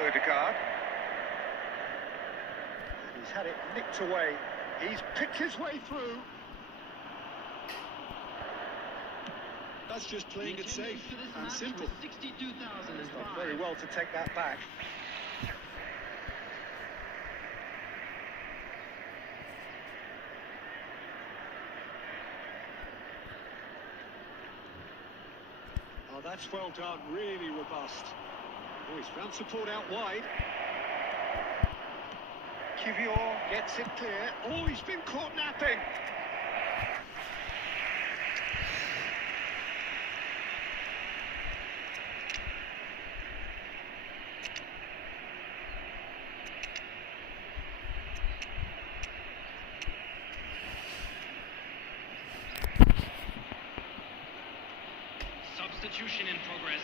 Odegaard. And he's had it nicked away. He's picked his way through. That's just playing it safe and simple. He's done very well to take that back. Oh, that's well done, really robust. Oh, he's found support out wide. Kivior gets it clear. Oh, he's been caught napping. Substitution in progress.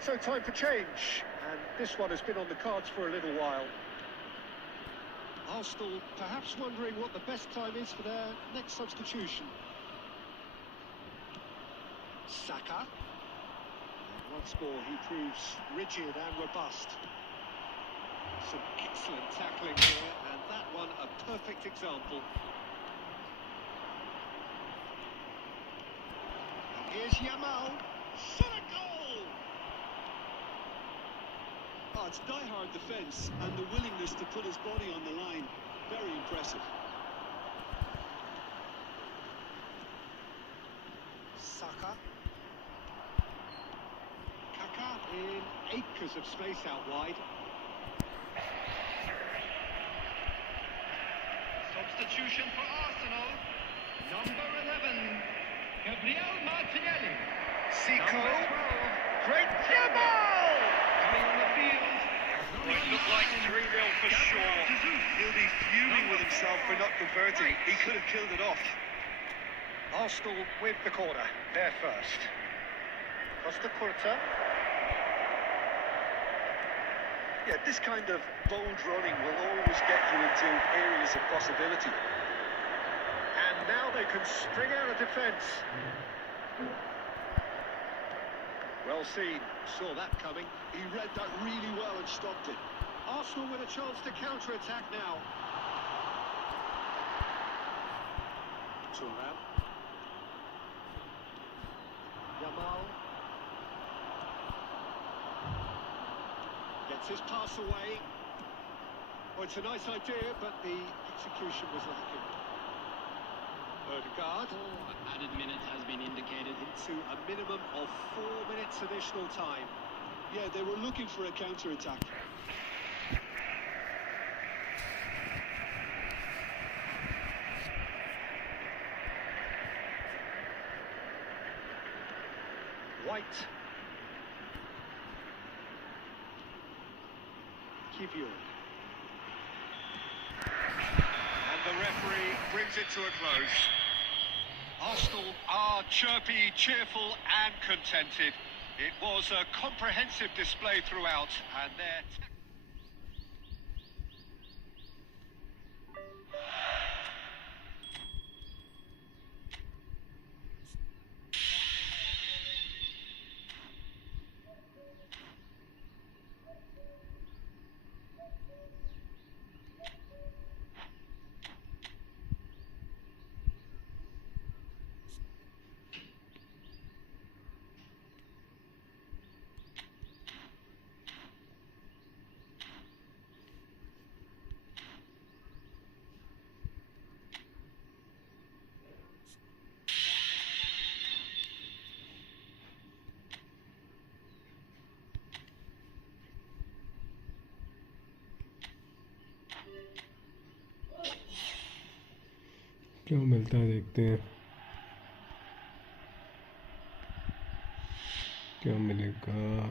So time for change, and this one has been on the cards for a little while. Arsenal perhaps wondering what the best time is for their next substitution. Saka. And once more he proves rigid and robust. Some excellent tackling here, and that one a perfect example. And here's Yamal. Shot a goal! Oh, it's die-hard defence and the willingness to put his body on the line. Very impressive. Saka. Kaka in acres of space out wide. Substitution for Arsenal. Number 11, Gabriel Martinelli. Zico. Number 12, Great Yamal! coming on the field. Well, it looked like 3-0 for sure. He'll be fuming with himself for not converting. He could have killed it off. Arsenal with the corner. They're first. Costa Curta. Yeah, this kind of bold running will always get you into areas of possibility. And now they can spring out of defence. Well seen. Saw that coming. He read that really well and stopped it. Arsenal with a chance to counter-attack now. Thuram. Yamal. Gets his pass away. Well, it's a nice idea, but the execution was lacking. Odegaard Added minutes has been indicated. to a minimum of 4 minutes additional time. Yeah, they were looking for a counter-attack. White. Kivior. And the referee brings it to a close. Arsenal are chirpy, cheerful and contented. It was a comprehensive display throughout, and their... क्या मिलता है देखते हैं क्या मिलेगा।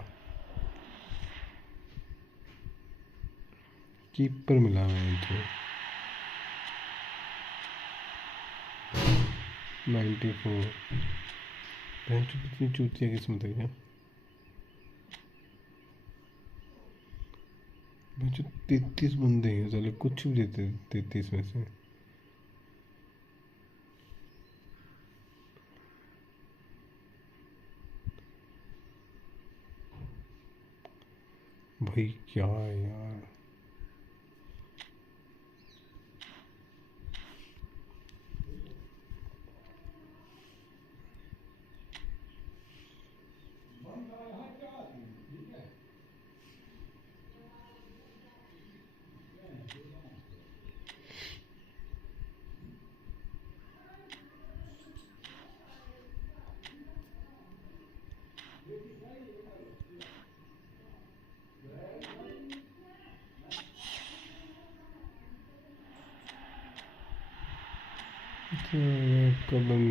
Keeper मिला है तो 94। कितनी चूतिया किस्मत है क्या। 33 बंदे हैं साले, कुछ भी देते 33 में से। भाई क्या है यार। कदम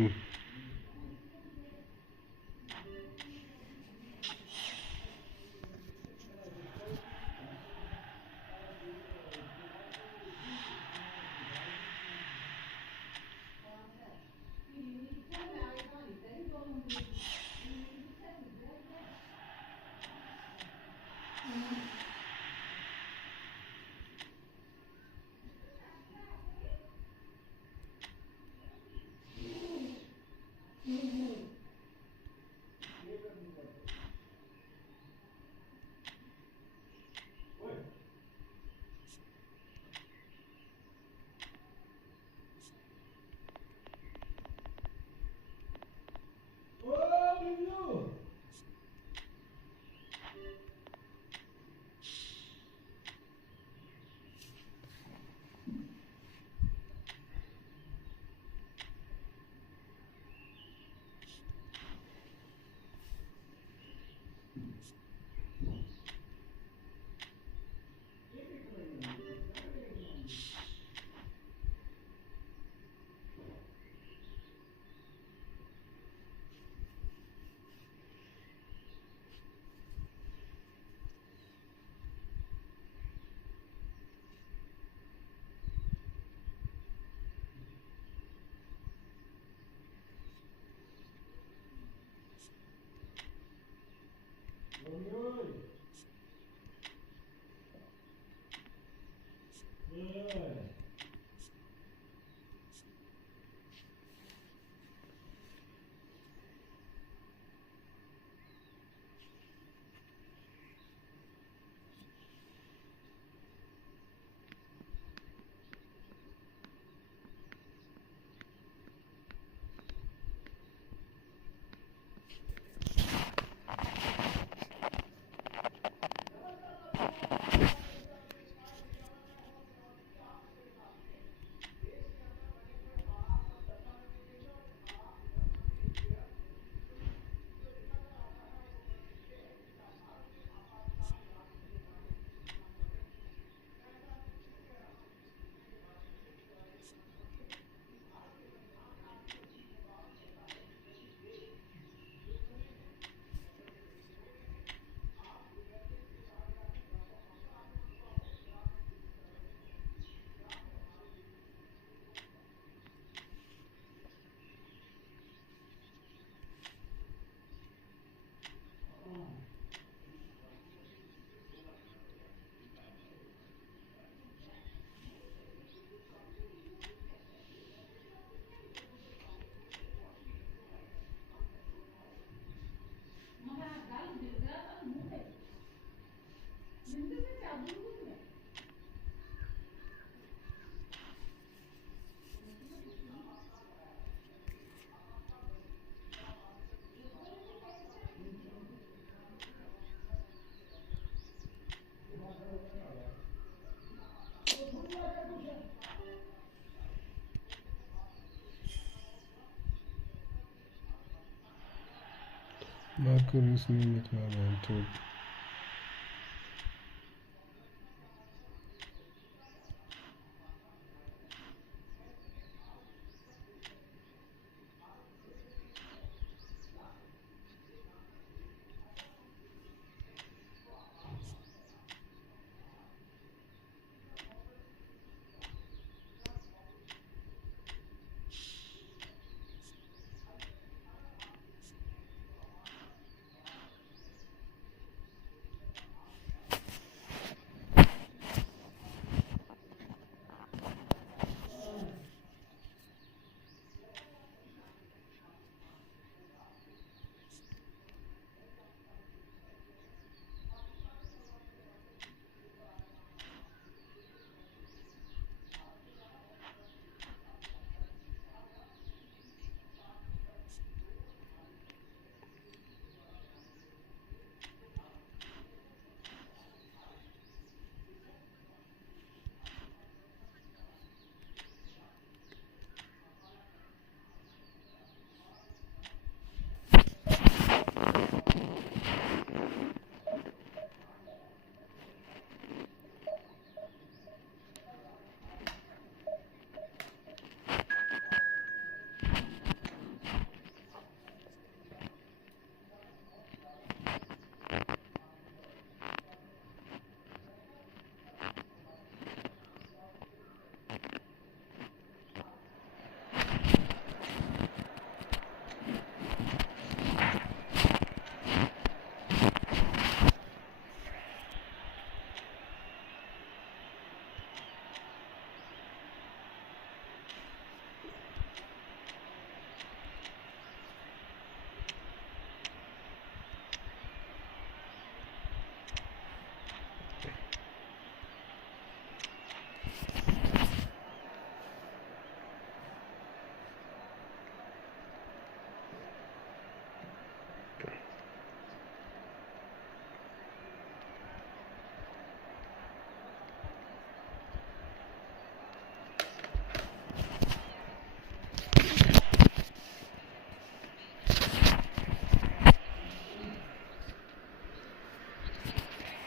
Genießen mit meinem Tod.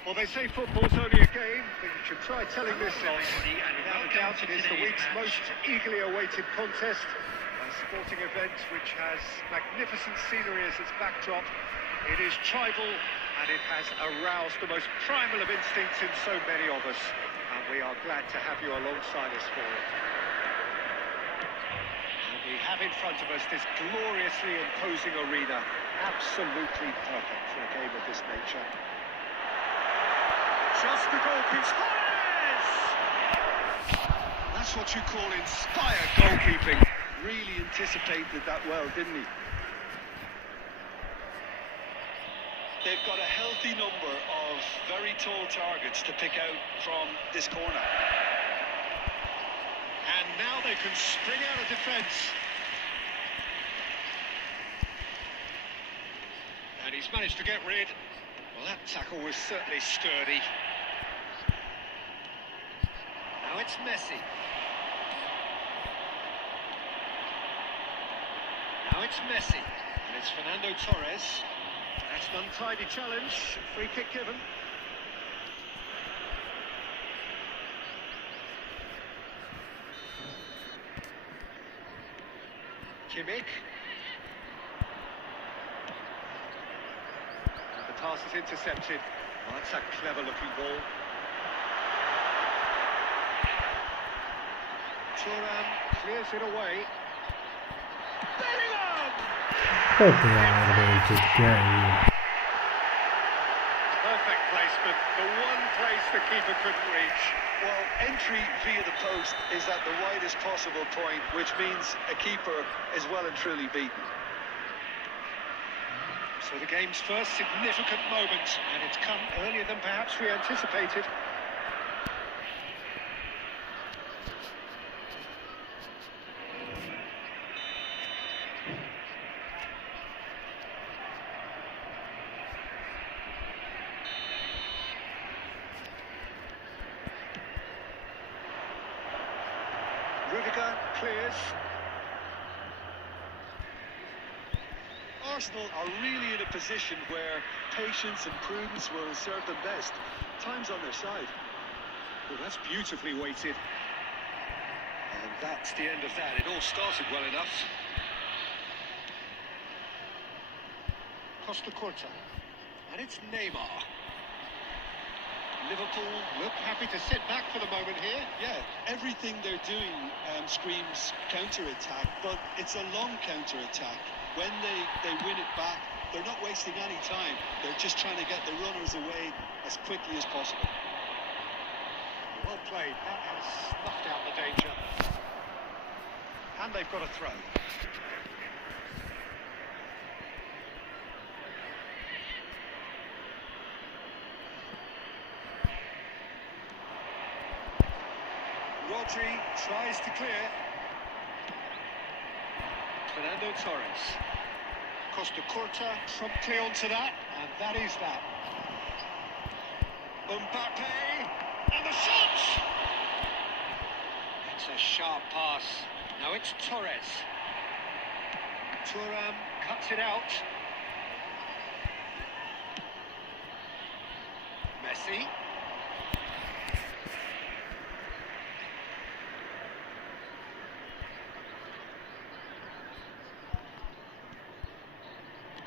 Well, they say football's only a game, but you should try telling this on. Without a doubt, it is the week's most eagerly awaited contest. A sporting event which has magnificent scenery as its backdrop. It is tribal, and it has aroused the most primal of instincts in so many of us. And we are glad to have you alongside us for it. And we have in front of us this gloriously imposing arena. Absolutely perfect for a game of this nature. Just the goalkeeper. That's what you call inspired goalkeeping. Really anticipated that well, didn't he? They've got a healthy number of very tall targets to pick out from this corner. And now they can spring out of defence. And he's managed to get rid. Well, that tackle was certainly sturdy. Now it's Messi. Now it's Messi. And it's Fernando Torres. That's an untidy challenge. Free kick given. Kimmich. And the pass is intercepted. Well, that's a clever looking ball. Thuram clears it away. Bellingham! Perfect placement, the one place the keeper couldn't reach. Well, entry via the post is at the widest possible point, which means a keeper is well and truly beaten. So the game's first significant moment, and it's come earlier than perhaps we anticipated. Rudiger clears. Arsenal are really in a position where patience and prudence will serve them best. Time's on their side. Well, that's beautifully weighted. And that's the end of that. It all started well enough. Costa Curta. And it's Neymar. Liverpool look happy to sit back for the moment here. Yeah, everything they're doing screams counter-attack, but it's a long counter-attack. When they win it back, they're not wasting any time. They're just trying to get the runners away as quickly as possible. Well played. That has snuffed out the danger. And they've got a throw. Rodri tries to clear. Fernando Torres. Costa Curta promptly onto that, and that is that. Mbappe, and the shot! It's a sharp pass. Now it's Torres. Thuram cuts it out. Messi.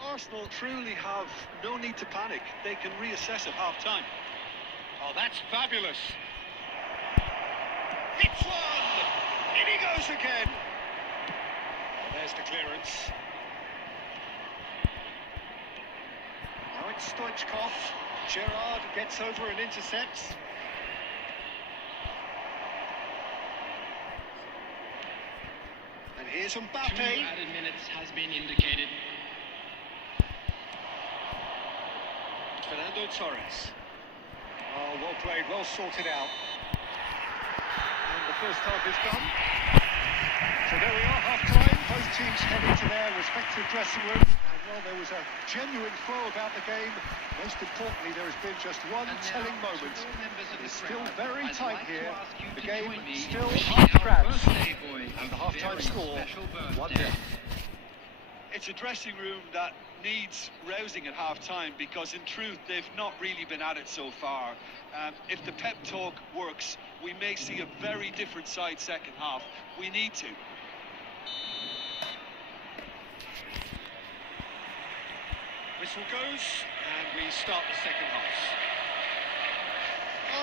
Arsenal truly have no need to panic. They can reassess at half-time. Oh, that's fabulous. Hits one! In he goes again. Oh, there's the clearance. Now it's Stoichkov. Gerrard gets over and intercepts. And here's 2 Mbappe. added minutes has been indicated. Fernando Torres. Oh, well played, well sorted out. And the first half is done. So there we are, half-time. Both teams heading to their respective dressing room. And, well, there was a genuine flow about the game. Most importantly, there has been just one And now, telling to moment. all members of It's the still crowd, very I'd tight like to here. ask you The to game join me in still wishing up for our grabs. birthday boy And the a half-time very score, special 1-0. birthday. It's a dressing room that needs rousing at half-time because, in truth, they've not really been at it so far. If the pep talk works, we may see a very different side second half. We need to. Whistle goes, and we start the second half.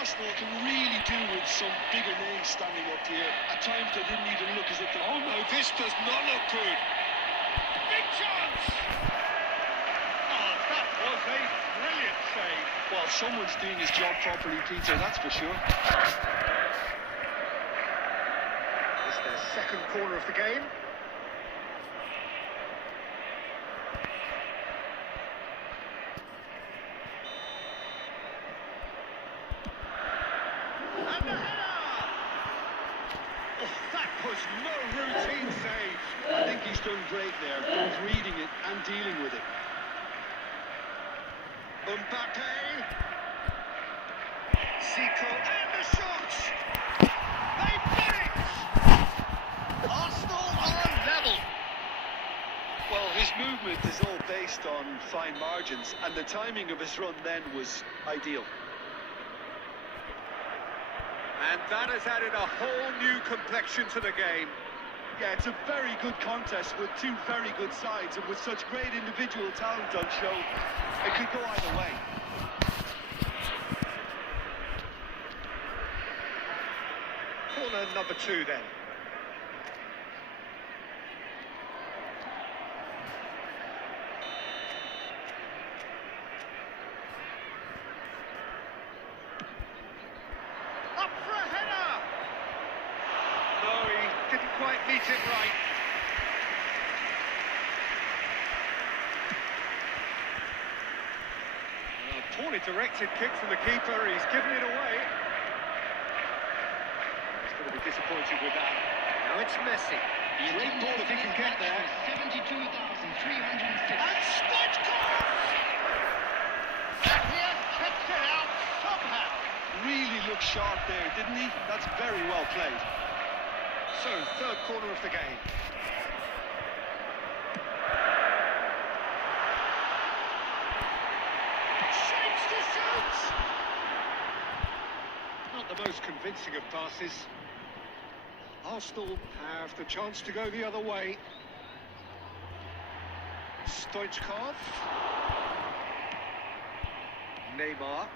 Arsenal can really do with some bigger names standing up here. At times they didn't even look as if they... Oh no, this does not look good. Big chance! Oh, that was a brilliant save. Well, someone's doing his job properly, Peter, that's for sure. It's their second corner of the game. And the header! Oh, that was no routine save. I think he's done great there, both reading it and dealing with it. Mbappe. Zico and the shot. They've done it. Arsenal are level. Well, his movement is all based on fine margins, and the timing of his run then was ideal. And that has added a whole new complexion to the game. Yeah, it's a very good contest with two very good sides, and with such great individual talent on show, it could go either way. Corner number 2 then. Up for a header! No, he didn't quite meet it right. Poorly directed kick from the keeper, he's given it away. He's going to be disappointed with that. Now it's Messi. Great ball if he can get there. 72,350. And Stoichkov! And he has kept it out somehow. Really looked sharp there, didn't he? That's very well played. So, 3rd corner of the game. shoots! Not the most convincing of passes. Arsenal have the chance to go the other way. Stoichkov. Neymar.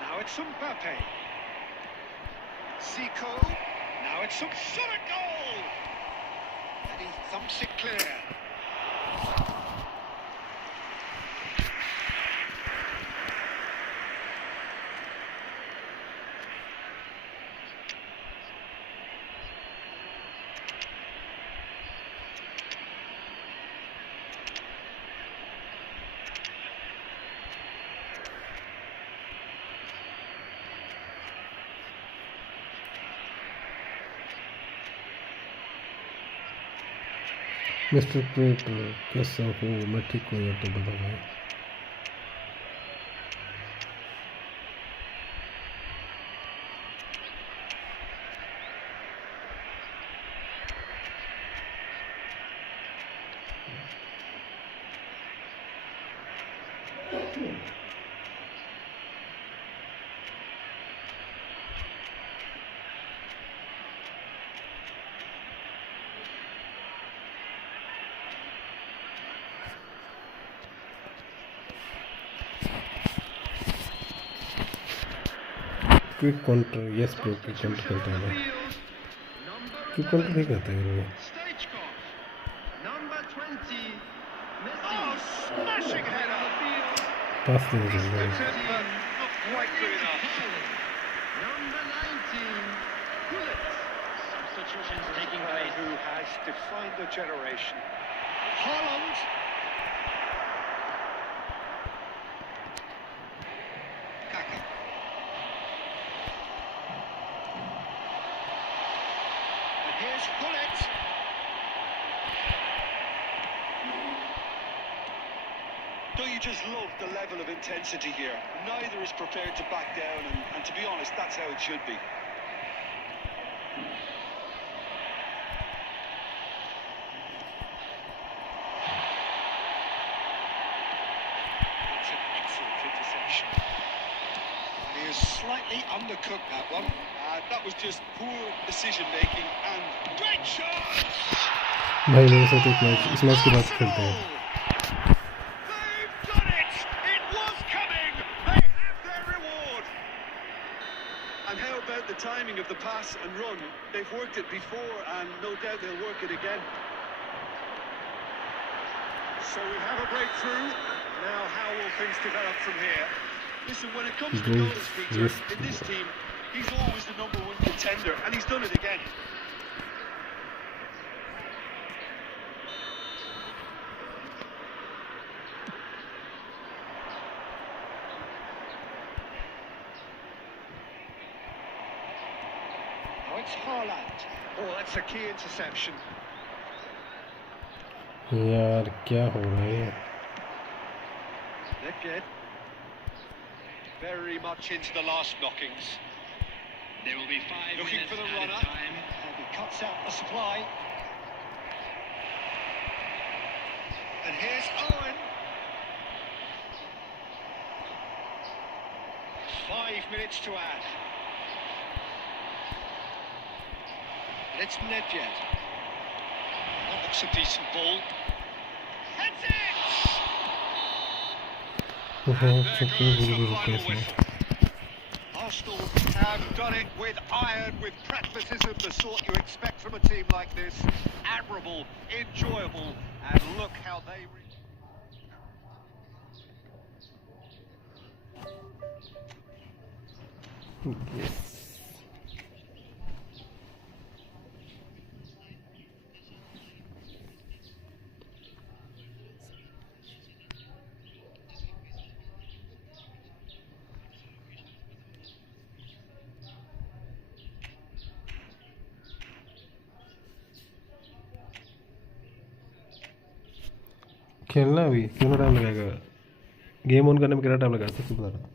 Now it's Mbappe. Zico. Now it's some sort of goal. And he thumps it clear. Mister creator कैसा हो? मैं ठीक हूँ यार, तो बताओ। Quick counter, yes bro, quick counter खेलता हूँ मैं। क्विक काउंटर नहीं करते हैं bro. Stoichkov. Number 20, Messi. Oh, smashing header. पास देना चाहिए। But not quite good enough. Number 19, Gullit. Substitutions taking place. Who has defined a generation. Haaland. Kaka. And here's Gullit. Don't you just love the level of intensity here? Neither is prepared to back down, and to be honest, that's how it should be. That's an excellent interception. He has slightly undercooked that one. That was just poor decision making and great shot! भाई मेरे साथ एक match, इस match के बाद खेलते हैं। They've done it! It was coming! They have their reward! And how about the timing of the pass and run? They've worked it before, and no doubt they'll work it again. So we have a breakthrough. Now how will things develop from here? Listen, when it comes to Goals, goals, Peter, yes. in this team, he's always the number one contender, and he's done it again. Now it's Haaland. Oh, that's a key interception. यार क्या हो रहा है? Nedved. Very much into the last knockings. There will be 5 Looking minutes for the added runner. time. And he cuts out the supply. And here's Owen. 5 minutes to add. And it's Nedved. That looks a decent ball. Heads it! ओहो, There सबको goes बुरी the बुरी final कैसे? whistle. Arsenal have done it with iron, with pragmatism, the sort you expect from a team like this. Admirable, enjoyable, and look how they... Yes. खेलना अभी कितना time लगेगा? Game on करने में कितना टाइम लगेगा सबसे बता रहा।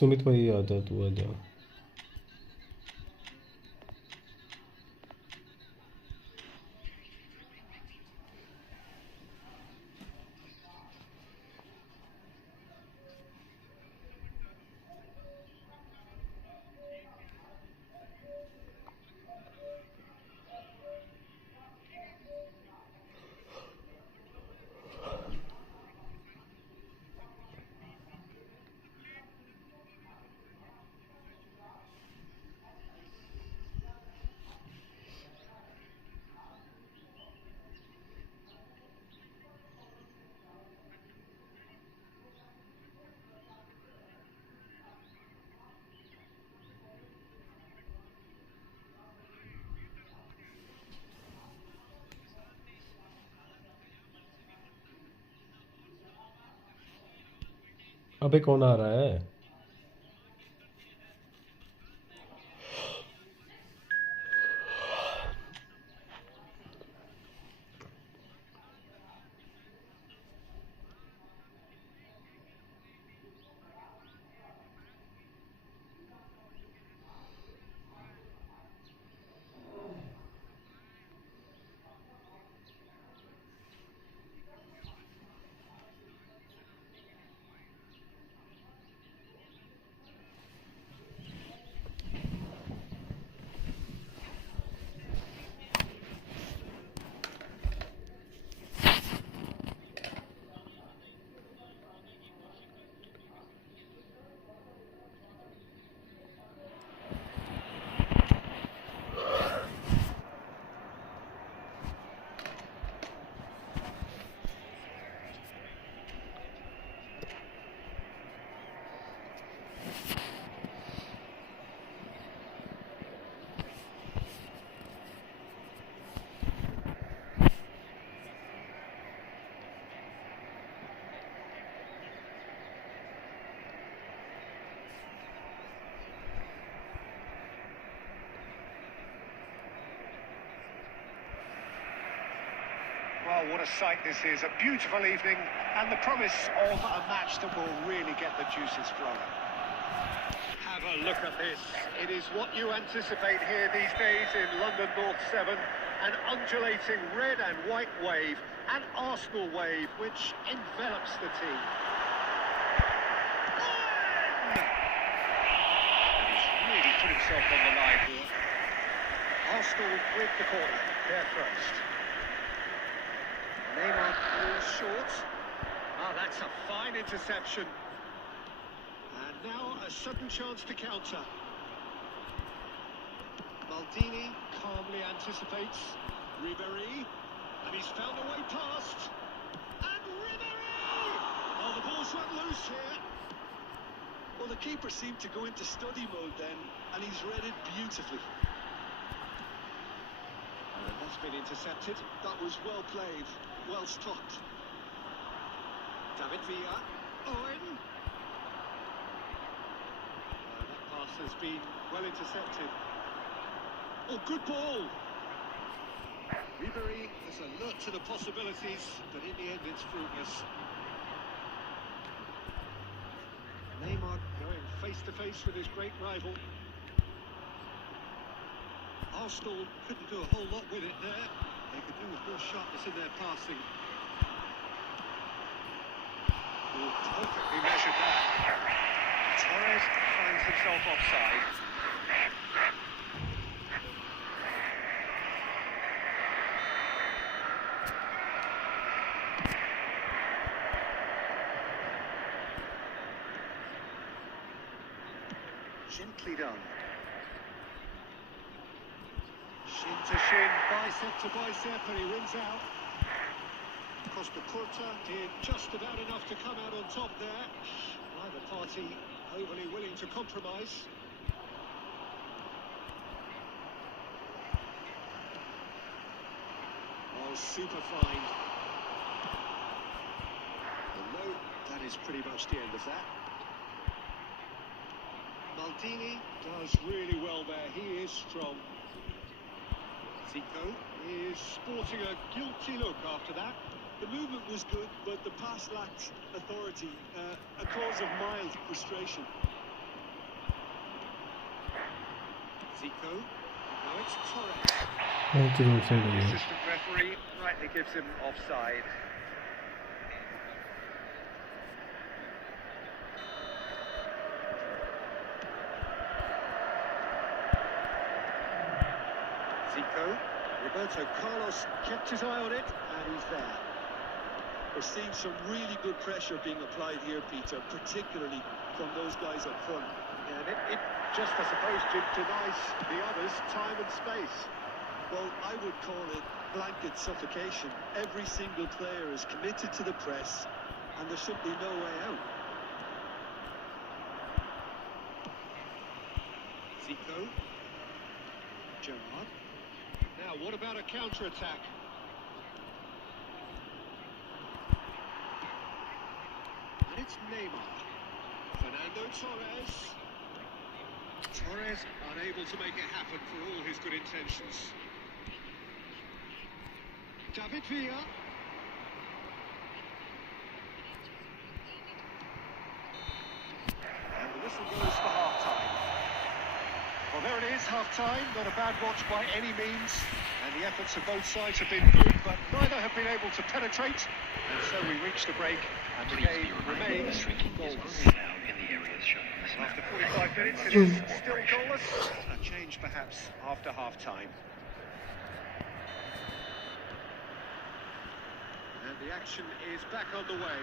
सुमित भाई आता, तू आ जा। अबे कौन आ रहा है? Well, what a sight this is. A beautiful evening and the promise of a match that will really get the juices flowing. Have a look at this. It is what you anticipate here these days in London North 7. An undulating red and white wave, an Arsenal wave which envelops the team. He's really put himself on the line here. Arsenal with the corner, they're first. Neymar falls short. Ah, that's a fine interception. And now a sudden chance to counter. Maldini calmly anticipates. Ribéry, and he's found a way past. And Ribéry! Oh, the ball's run loose here. Well, the keeper seemed to go into study mode then, and he's read it beautifully. And that's been intercepted. That was well played, well stopped. David Villa. Owen. That pass has been well intercepted. Oh, good ball. Ribéry has alert to the possibilities, but in the end it's fruitless. Neymar going face-to-face with his great rival. Arsenal couldn't do a whole lot with it there. They could do with more sharpness in their passing. Oh, perfectly measured that. Torres finds himself offside. Gently done. Shin to shin, bicep to bicep, and he wins out. Costa Curta did just about enough to come out on top there. Neither party overly willing to compromise. Oh, super fine. No, that is pretty much the end of that. Maldini does really well there. He is strong. Zico is sporting a guilty look after that. The movement was good, but the pass lacked authority, a cause of mild frustration. Zico. No, it's Torres. ഇച്ചിരി road side The ആണ്. assistant referee rightly gives him offside. Zico. Roberto Carlos kept his eye on it, and he's there. We're seeing some really good pressure being applied here, Peter, particularly from those guys up front. Yeah, and it just, I suppose, denies the others time and space. Well, I would call it blanket suffocation. Every single player is committed to the press, and there's simply no way out. Zico. Gerrard. Now, what about a counter-attack? And it's Neymar. Fernando Torres. Torres unable to make it happen for all his good intentions. David Villa. And the whistle goes for half-time. Well, there it is, half-time. Not a bad watch by any means. And the efforts of both sides have been good, but neither have been able to penetrate. And so we reach the break, and the game remains goalless. After 45 minutes, it is still goalless. A change, perhaps, after half-time. And the action is back on the way.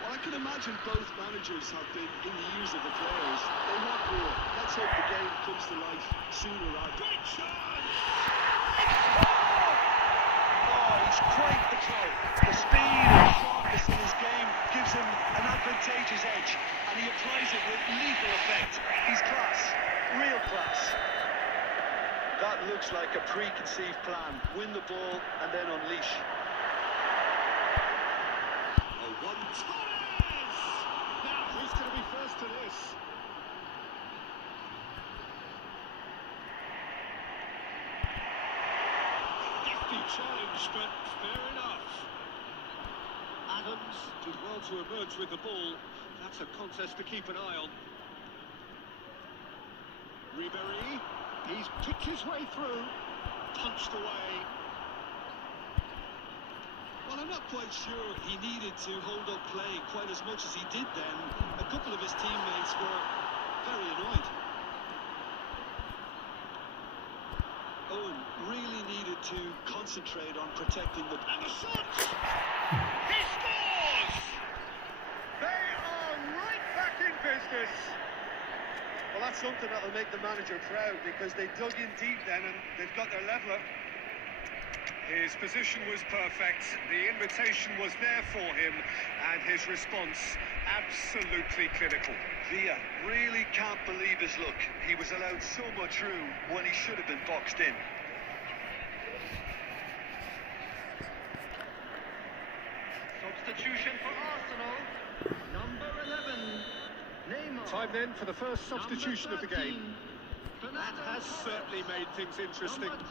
Well, I can imagine both managers have been in the ears of the players. They want more. Let's hope the game comes to life sooner rather. Great chance! Oh, he's quite the throw. The speed and sharpness in his game gives him an advantageous edge, and he applies it with lethal effect. He's class, real class. That looks like a preconceived plan. Win the ball and then unleash. Torres! Now, who's going to be first to this? Nifty challenge, but fair enough. Adams did well to emerge with the ball. That's a contest to keep an eye on. Ribéry, he's picked his way through, punched away. Well, I'm not quite sure he needed to hold up play quite as much as he did then. A couple of his teammates were very annoyed. Owen really needed to concentrate on protecting the... And the shot! He scores! They are right back in business. Well, that's something that'll make the manager proud, because they dug in deep then and they've got their leveller. His position was perfect, the invitation was there for him, and his response absolutely clinical. Villa really can't believe his luck. He was allowed so much room when he should have been boxed in. Substitution for Arsenal. Number 11, Neymar. Time then for the first substitution of the game. That Fernando has Torres. certainly made things interesting. Number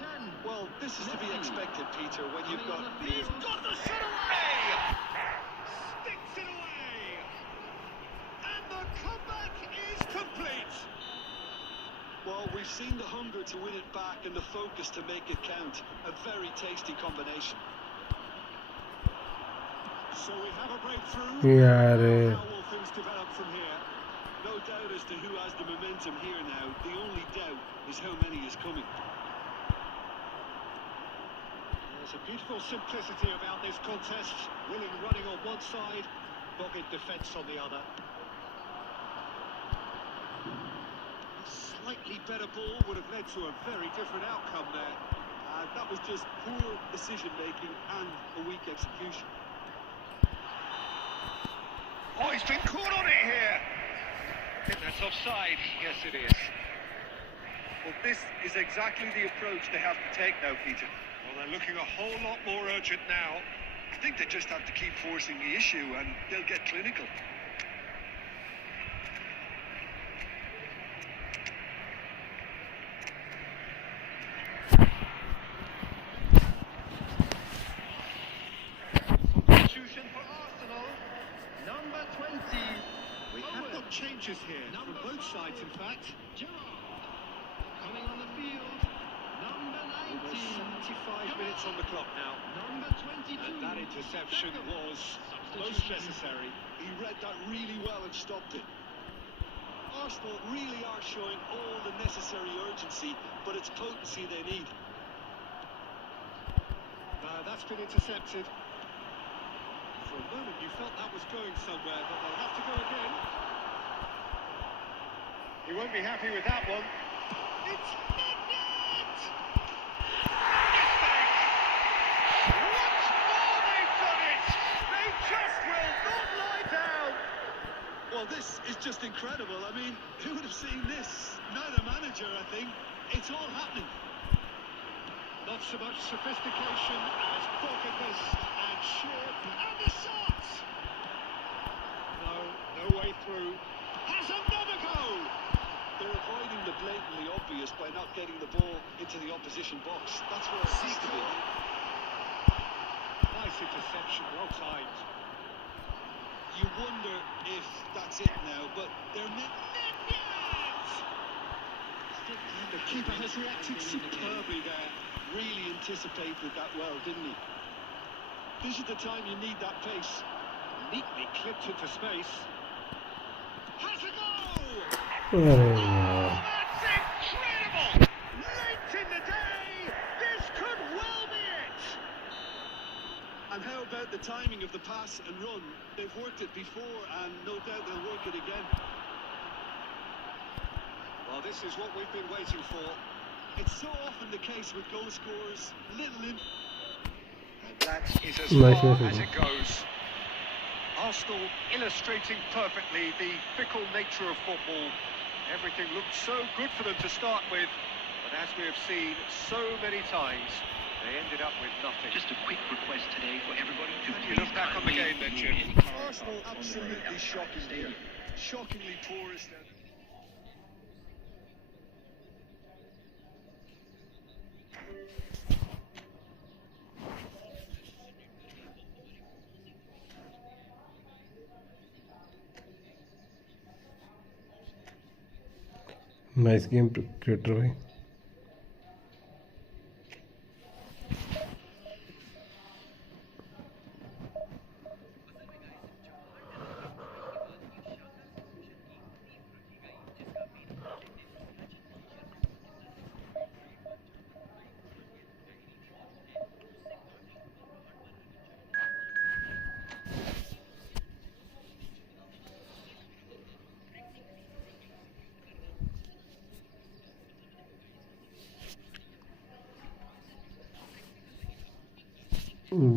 10. Well, this is to be expected, Peter, when you've got... He's got the shot away! Sticks it away! And the comeback is complete! Well, we've seen the hunger to win it back and the focus to make it count. A very tasty combination. So we have a breakthrough. यार How will things develop from here? No doubt as to who has the momentum here now. The only doubt is how many is coming. There's a beautiful simplicity about this contest. Willing running on one side, dogged defence on the other. A slightly better ball would have led to a very different outcome there. That was just poor decision-making and a weak execution. Oh, he's been caught on it here! I think that's offside. Yes, it is. Well, this is exactly the approach they have to take now, Peter. Well, they're looking a whole lot more urgent now. I think they just have to keep forcing the issue and they'll get clinical. Substitution for Arsenal. Number 20. We have got changes here from both sides, in fact. Gerrard. minutes on the clock now. Number 22. And that interception was most necessary. He read that really well and stopped it. Arsenal really are showing all the necessary urgency, but it's potency they need. That's been intercepted. For a moment you felt that was going somewhere, but they'll have to go again. He won't be happy with that one. It's magnet! Once more they've done it! They just will not lie down! Well, this is just incredible. I mean, who would have seen this? Neither manager, I think. It's all happening. Not so much sophistication as focus and sure. And the shot! No way through. Has another go! They're avoiding the blatantly obvious by not getting the ball into the opposition box. That's where it has to be. Nice interception, well timed. You wonder if that's it now, but they're the keeper has reacted superbly there. Really anticipated that well, didn't he? This is the time you need that pace. Neatly clipped into space. Has a go! अरे यार That's incredible! Late in the day, this could well be it! And how about the timing of the pass and run? They've worked it before, and no doubt they'll work it again. Well, this is what we've been waiting for. It's so often the case with goal scorers, little in... And that is as Nice far message. as it goes. Arsenal illustrating perfectly the fickle nature of football. Everything looked so good for them to start with, but as we have seen so many times, they ended up with nothing. Just a quick request today for everybody to You please look back on the game then, Jim. Arsenal absolutely shocking here. Shockingly poor is their... nice game creator भाई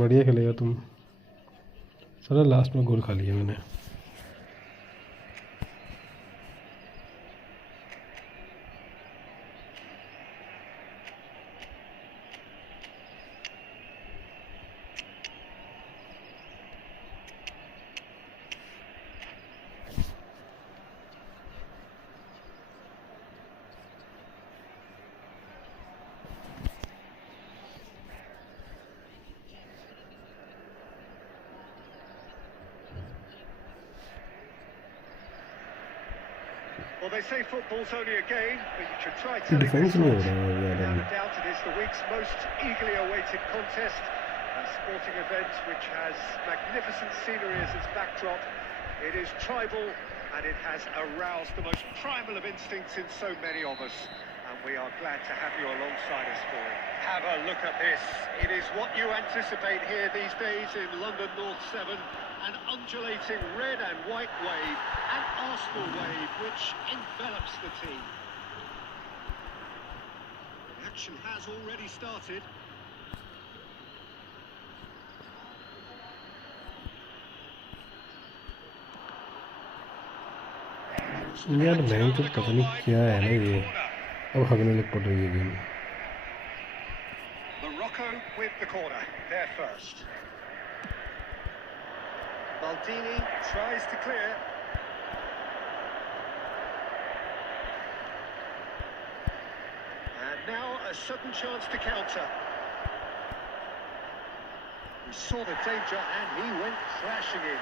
बढ़िया खेलेगा तुम सारा last में गोल खा लिया मैंने Well, they say football's only a game, but you should try telling defence the में हो sort. रहा है Without यार a doubt, it is the week's most eagerly awaited contest. A sporting event which has magnificent scenery as its backdrop. It is tribal and it has aroused the most primal of instincts in so many of us. And we are glad to have you alongside us for it. Have a look at this. It is what you anticipate here these days in London North 7. An undulating red and white wave, an Arsenal wave which envelops the team. The action has already started. यार मैं तो पता नहीं क्या है ना ये अब हगने लग पड़ रही है game Morocco with the corner, there first. Maldini tries to clear. And now a sudden chance to counter. He saw the danger and he went crashing in.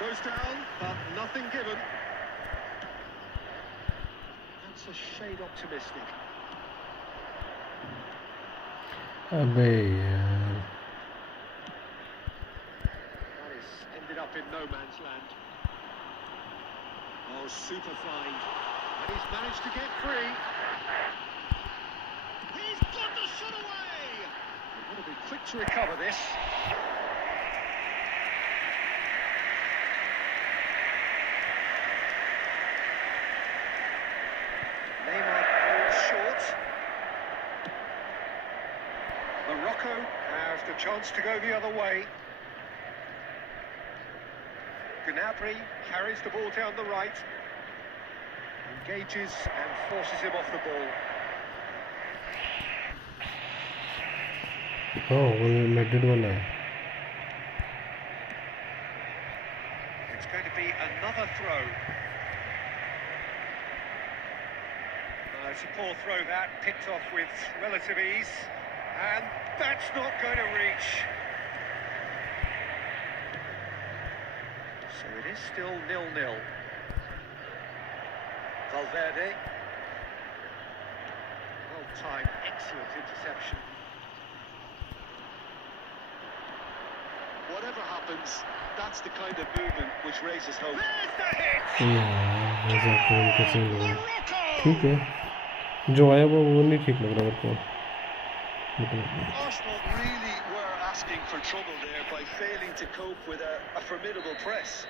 Goes down, but nothing given. That's a shade optimistic. अबे यार That is ended up in no man's land. Oh, super fine. And he's managed to get free. He's got the shot away! He's got to be quick to recover this. Neymar falls short. Morocco has the chance to go the other way. Gnabry carries the ball down the right, engages and forces him off the ball. Oh, वो Madrid वाला है. It's going to be another throw. It's a poor throw that, picked off with relative ease, and that's not going to reach. So it is still 0-0. Valverde. Well timed, excellent interception. Whatever happens, that's the kind of movement which raises hope. There's the hit! यार ऐसा कौन कैसे हुआ? Morocco! ठीक है. जो आया वो नहीं ठीक लग रहा मेरे को. Arsenal really were asking for trouble there by failing to cope with a formidable press.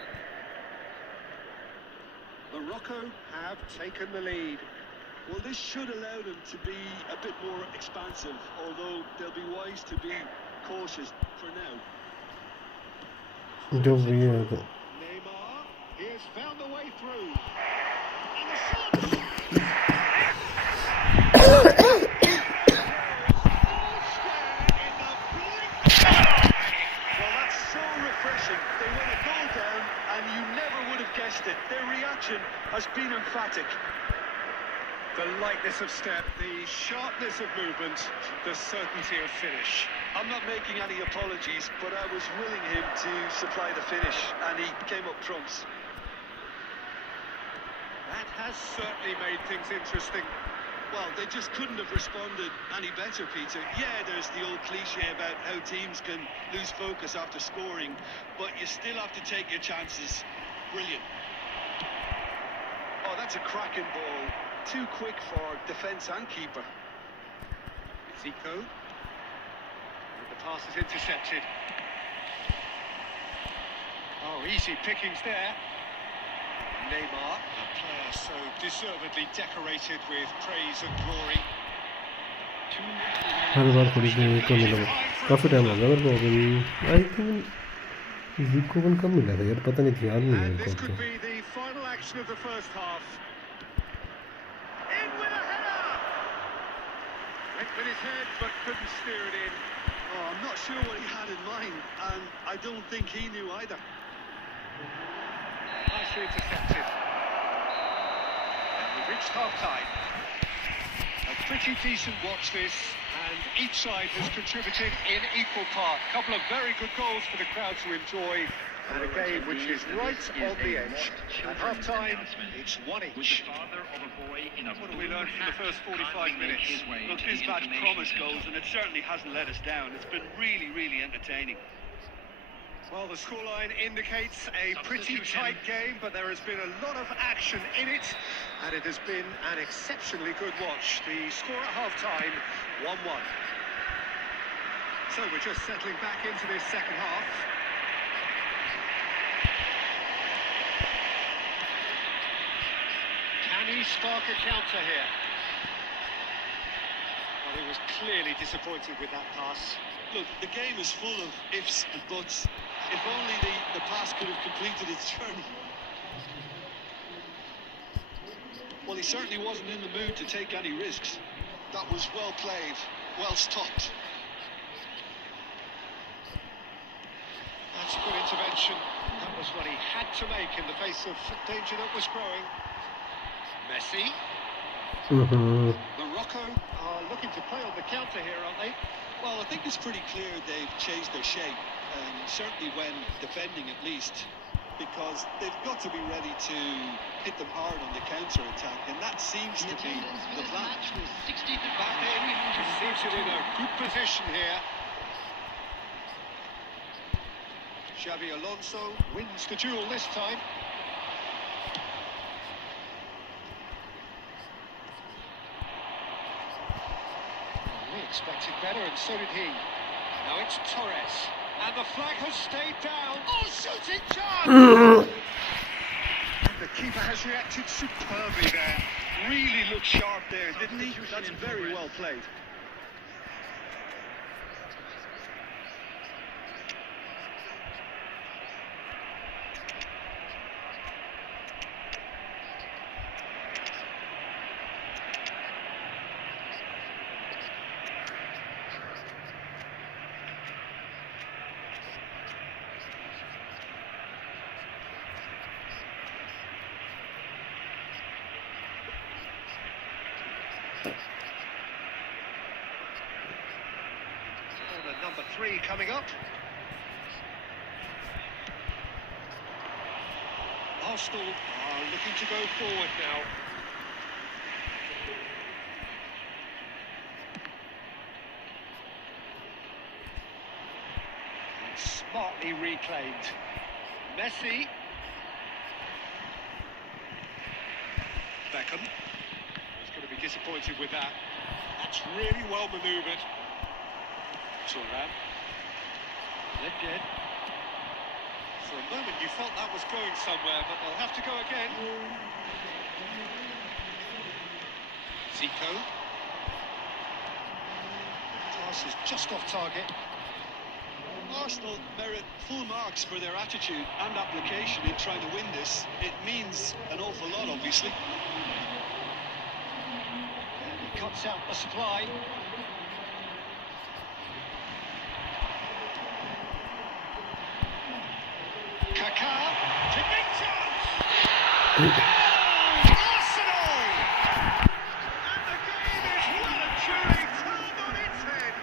Morocco have taken the lead. Well, this should allow them to be a bit more expansive, although they'll be wise to be cautious for now. जो भी है तो. Neymar, he has found the way through. And the shot! Well, that's so refreshing. They went a goal down, and you never would have guessed it. Their reaction has been emphatic. The lightness of step, the sharpness of movement, the certainty of finish. I'm not making any apologies, but I was willing him to supply the finish, and he came up trumps. That has certainly made things interesting. Well, they just couldn't have responded any better, Peter. Yeah, there's the old cliche about how teams can lose focus after scoring, but you still have to take your chances. Brilliant. Oh, that's a cracking ball. Too quick for defence and keeper. Zico. The pass is intercepted. Oh, easy pickings there. Neymar, a player so deservedly decorated with praise and glory. हर बार थोड़ी सी को मिला वो. काफी time हो गया मेरे को. I think ज़िको one कब मिला था यार, पता नहीं थी, याद नहीं है And मेरे this को. could be the final action of the first half. In with a header! Went with his head but couldn't steer it in. Oh, I'm not sure what he had in mind, and I don't think he knew either. Nicely intercepted. And we've reached half-time. A pretty decent watch this, and each side has contributed in equal part. A couple of very good goals for the crowd to enjoy, and a game which is right on the edge. At half-time, it's one each. What do we learn from the first 45 minutes? Look, this match promised goals, and it certainly hasn't let us down. It's been really, really entertaining. Well, the scoreline indicates a pretty tight game, but there has been a lot of action in it, and it has been an exceptionally good watch. The score at half-time, 1-1. So we're just settling back into this second half. Can he spark a counter here? Well, he was clearly disappointed with that pass. Look, the game is full of ifs and buts. If only the pass could have completed its journey. Well, he certainly wasn't in the mood to take any risks. That was well played, well stopped. That's a good intervention. That was what he had to make in the face of danger that was growing. Messi. Morocco are looking to play on the counter here, aren't they? Well, I think it's pretty clear they've changed their shape, and certainly when defending at least. because they've got to be ready to hit them hard on the counter-attack, and that seems to be the plan. Seated in a good position here. Xabi Alonso wins the duel this time. We expected better, and so did he. Now it's Torres, and the flag has stayed down. Oh, shooting chance! And the keeper has reacted superbly there. Really looked sharp there, didn't he? That's very well played. Corner number 3 coming up. Arsenal are looking to go forward now. And smartly reclaimed. Messi. Beckham. He's going to be disappointed with that. That's really well manoeuvred. Turnip. Legend. For a moment you felt that was going somewhere, but they'll have to go again. Zico. Pass is just off target. Arsenal merit full marks for their attitude and application in trying to win this. It means an awful lot, obviously. He cuts out the supply. Kaká, to big chance! Arsenal! And the game is well and truly turned on its head.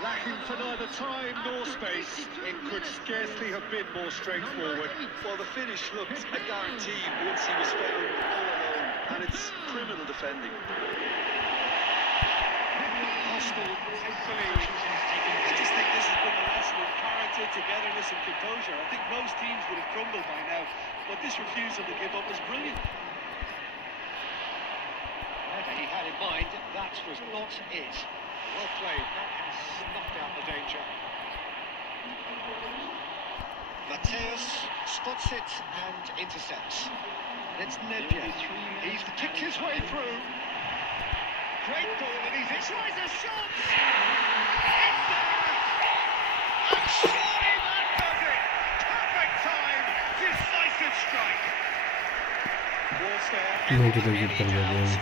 Lacking for neither time nor space, it could scarcely have been more straightforward. Well, the finish looked a guarantee once he was found all alone, and it's criminal defending. Arsenal take the lead. I just think this has been a lesson in character, togetherness and composure. I think most teams would have crumbled by now, but this refusal to give up was brilliant. Whatever he had in mind, that was not it. Well played, that has snuffed out the danger. Mateus spots it and intercepts. It's Nedved. He's picked his way through. Great ball, and he's in. Tries a shot! It's there! And surely that does it! Perfect time! Decisive strike! Ball's there. Maybe they get better again.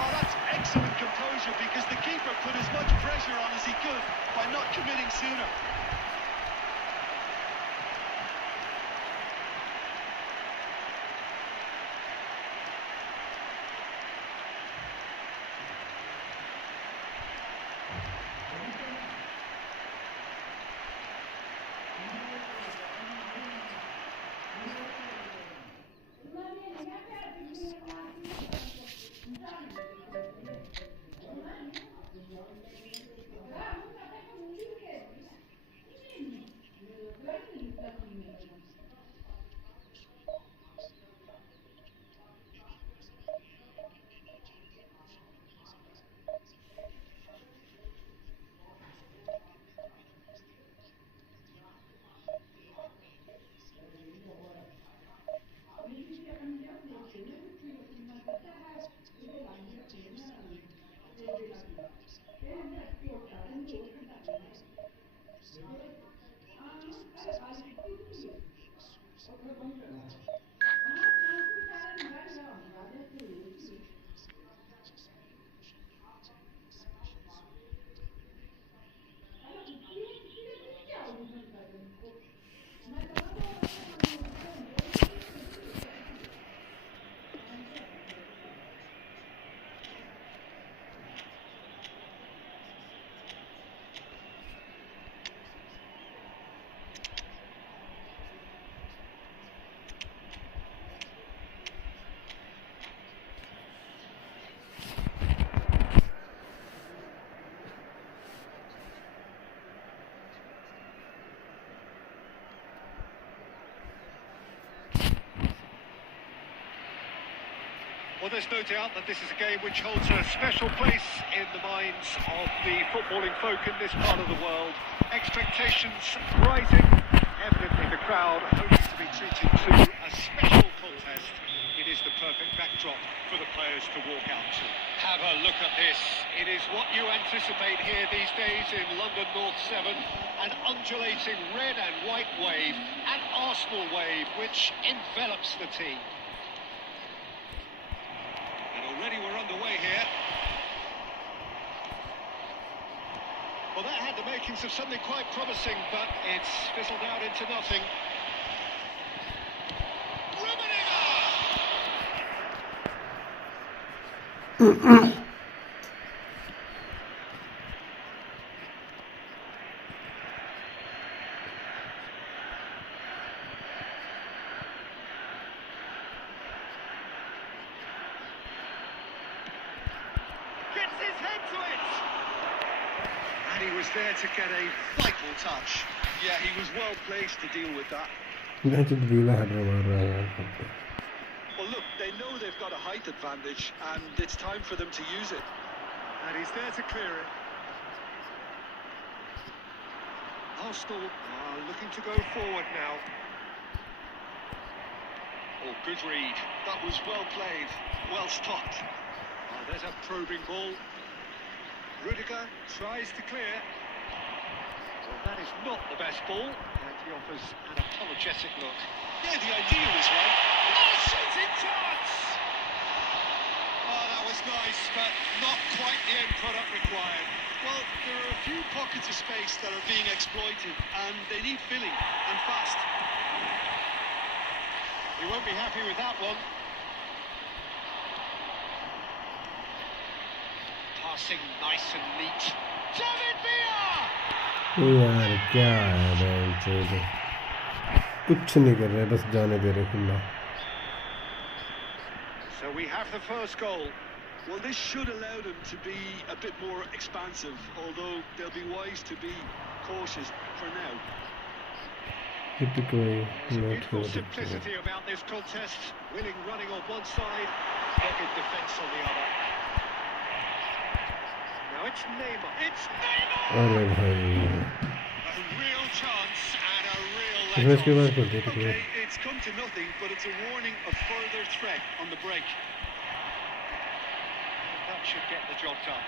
Oh, that's excellent composure, because the keeper put as much pressure on as he could by not committing sooner. Well, there's no doubt that this is a game which holds a special place in the minds of the footballing folk in this part of the world. Expectations rising, evidently the crowd hoping to be treated to a special contest. It is the perfect backdrop for the players to walk out to. Have a look at this. It is what you anticipate here these days in London North 7. An undulating red and white wave, an Arsenal wave which envelops the team. And already we're underway here. Well, that had the makings of something quite promising, but it's fizzled out into nothing. Gets his head to it. And he was there to get a vital touch. Yeah, he was well placed to deal with that. Match ढीला header मार रहा है यार. Well, look, they know they've got a height advantage, and it's time for them to use it. And he's there to clear it. Arsenal are looking to go forward now. Oh, good read. That was well played, well stopped. Oh, there's a probing ball. Rudiger tries to clear. Well, that is not the best ball, and he offers an apologetic look. Yeah, the idea was right. Oh, shooting chance! Oh, that was nice, but not quite the end product required. Well, there are a few pockets of space that are being exploited, and they need filling, and fast. He won't be happy with that one. Passing nice and neat. David Villa! यार क्या है bench पे कुछ नहीं कर रहे बस जाने दे रहे खुला. So we have the first goal. Well, this should allow them to be a bit more expansive, although they'll be wise to be cautious for now. Typically There's a not beautiful good. simplicity about this contest. Willing running on one side, dogged defence on the other. Now it's Neymar. It's Neymar! अरे भाई A real chance and a real इसमें इसके बाद let-off. खेलते हैं Okay, it's come to nothing, but it's a warning of further threat on the break. That should get the job done.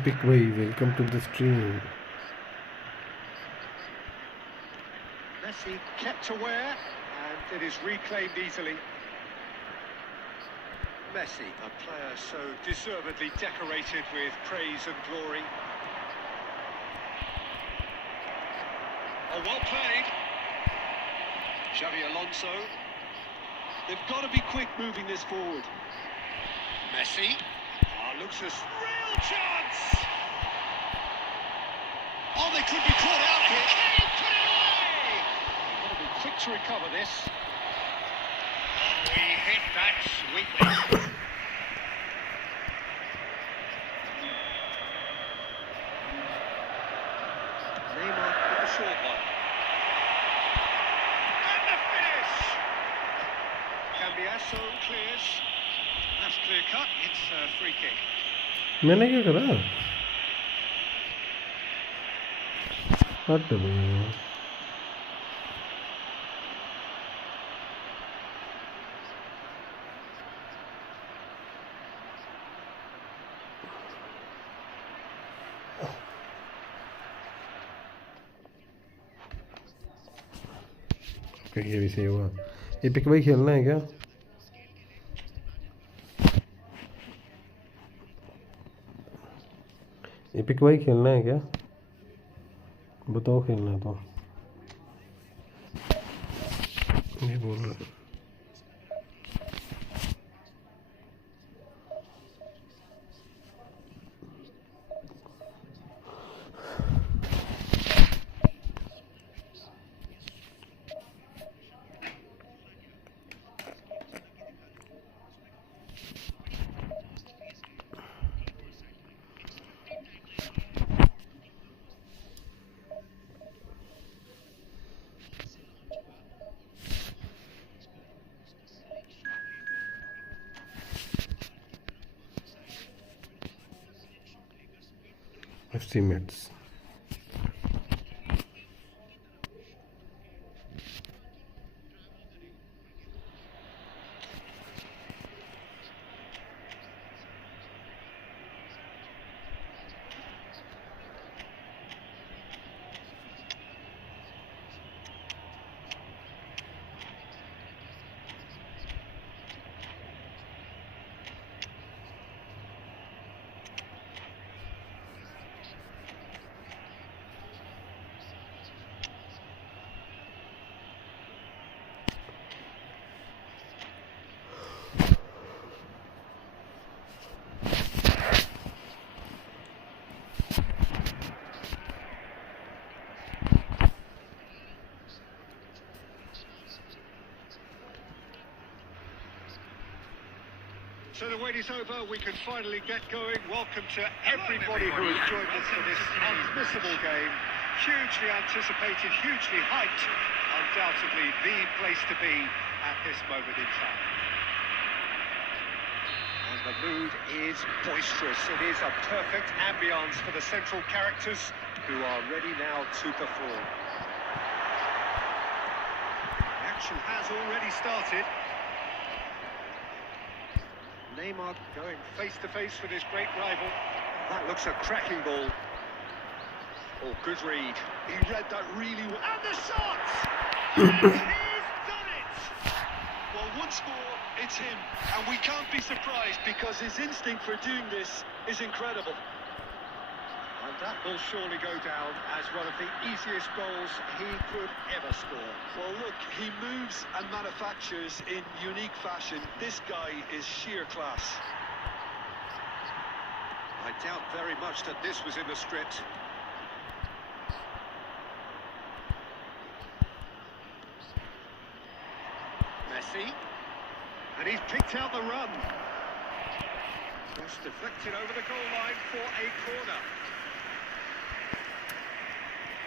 Epic way, welcome to the stream. Messi kept aware, and it is reclaimed easily. Messi, a player so deservedly decorated with praise and glory. Oh, well played. Xavi Alonso. They've got to be quick moving this forward. Messi. Oh, looks as real chance. Oh, they could be caught out here. He put it away. Got to be quick to recover this. Oh, he hit that sweetly. Neymar with the short one. And the finish. Cambiasso clears. That's clear cut. It's a free kick. मैंने क्या करा हट भैया ये भी सही हुआ. ये पिक भाई खेलना है क्या? ये पिक भाई खेलना है क्या? बताओ खेलना है तो नहीं बोल रहा. 50 minutes. So the wait is over, we can finally get going. Welcome to everybody who has joined us for this unmissable game. Hugely anticipated, hugely hyped. Undoubtedly the place to be at this moment in time. And the mood is boisterous. It is a perfect ambience for the central characters who are ready now to perform. The action has already started. Neymar going face-to-face with his great rival. That looks a cracking ball. Oh, good read. He read that really well. And the shot! He's done it! Well, once more, it's him. And we can't be surprised because his instinct for doing this is incredible. And that will surely go down as one of the easiest goals he could ever score. Well, look, he moves and manufactures in unique fashion. This guy is sheer class. I doubt very much that this was in the script. Messi. And he's picked out the run. Just deflected over the goal line for a corner.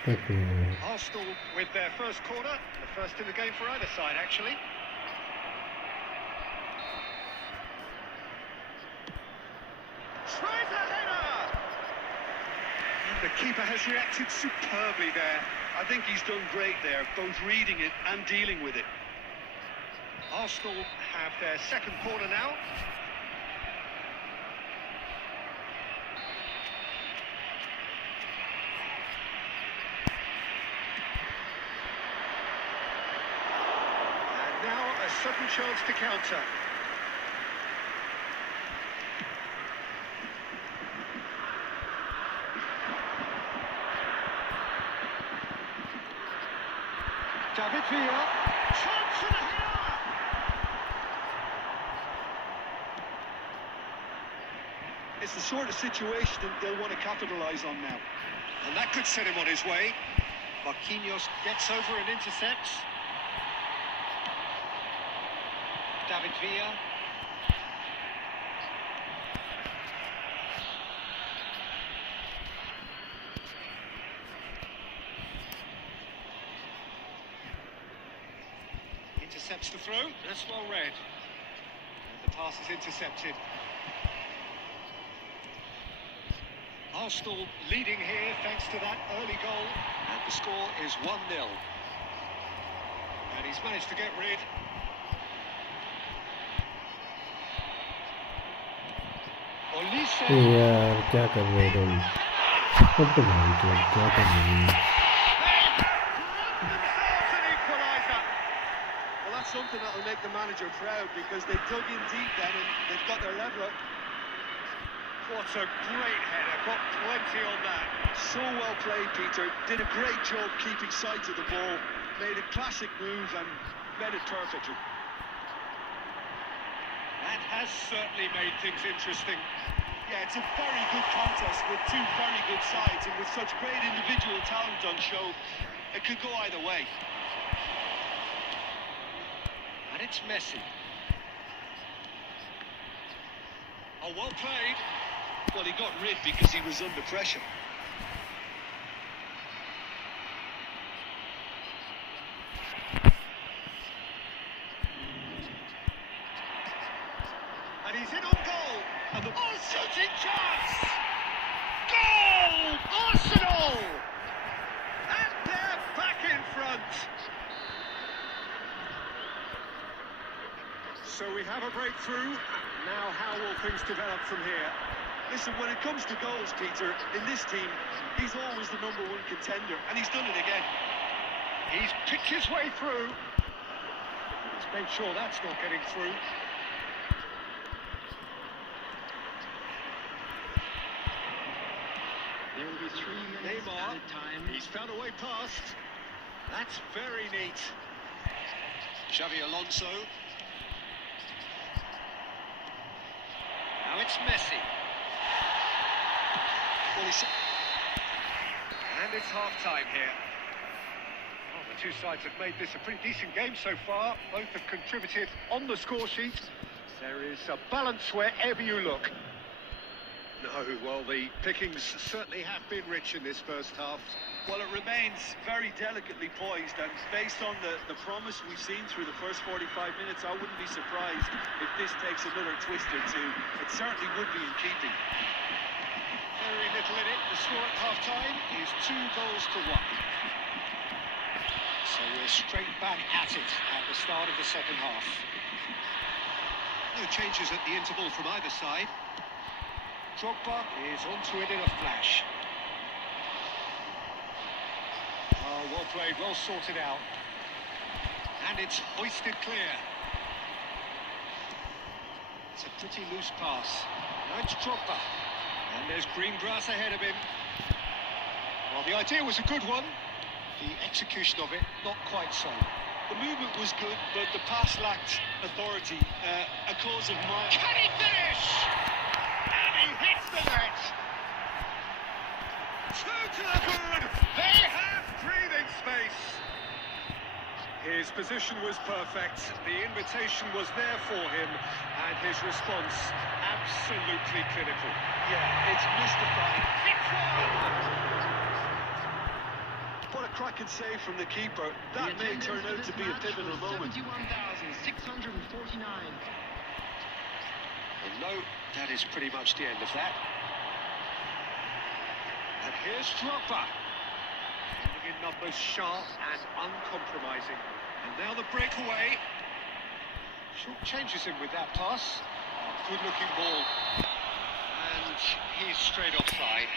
Okay. Arsenal with their first corner, the first in the game for either side, actually. Tries a header! And the keeper has reacted superbly there. I think he's done great there, both reading it and dealing with it. Arsenal have their second corner now. Sudden chance to counter. David Villa. Chance and a header! It's the sort of situation that they'll want to capitalise on now. And that could set him on his way. Marquinhos gets over and intercepts. David Villa. Intercepts the throw. That's well read. And the pass is intercepted. Arsenal leading here thanks to that early goal. And the score is 1-0. And he's managed to get rid. यार क्या कर रहे हो तुम? अब तो भाई तो क्या कर रहे हो? Well, that's something that will make the manager proud because they dug in deep then and they've got their leveller. What a great header, got plenty on that. So well played, Peter. Did a great job keeping sight of the ball. Made a classic move and read it perfectly. That has certainly made things interesting. Yeah, it's a very good contest with two very good sides and with such great individual talent on show, it could go either way. And it's Messi. Oh, well played. Well, he got rid because he was under pressure. And he's in on goal. And the shooting chance! Goal! Arsenal! And they're back in front. So we have a breakthrough. Now how will things develop from here? Listen, when it comes to goals, Peter, in this team, he's always the #1 contender, and he's done it again. He's picked his way through. He's made sure that's not getting through. There will be 3 minutes Neymar, added time. he's found a way past. That's very neat. Xavi Alonso. Now it's Messi. Well, and it's half-time here. Well, the two sides have made this a pretty decent game so far. Both have contributed on the score sheet. There is a balance wherever you look. No, well, the pickings certainly have been rich in this first half. Well, it remains very delicately poised, and based on the promise we've seen through the first 45 minutes, I wouldn't be surprised if this takes another twist or two. It certainly would be in keeping. Very little in it. The score at half-time is 2-1. So we're straight back at it at the start of the second half. No changes at the interval from either side. Drogba is onto it in a flash. Oh, well played, well sorted out. And it's hoisted clear. It's a pretty loose pass. Now it's Drogba. And there's green grass ahead of him. Well, the idea was a good one. The execution of it, not quite so. The movement was good, but the pass lacked authority. A cause of mine. Can he finish? And he hits the net. 2 to the good. They have breathing space. His position was perfect. The invitation was there for him, and his response absolutely clinical. Yeah, it's mystifying. It's one. What a cracking save from the keeper. That may turn out to be a pivotal moment. 71,649. Well, no, that is pretty much the end of that. And here's Drogba. Bringing in numbers sharp and uncompromising. And now the breakaway. Short changes him with that pass. Good looking ball. And he's straight offside.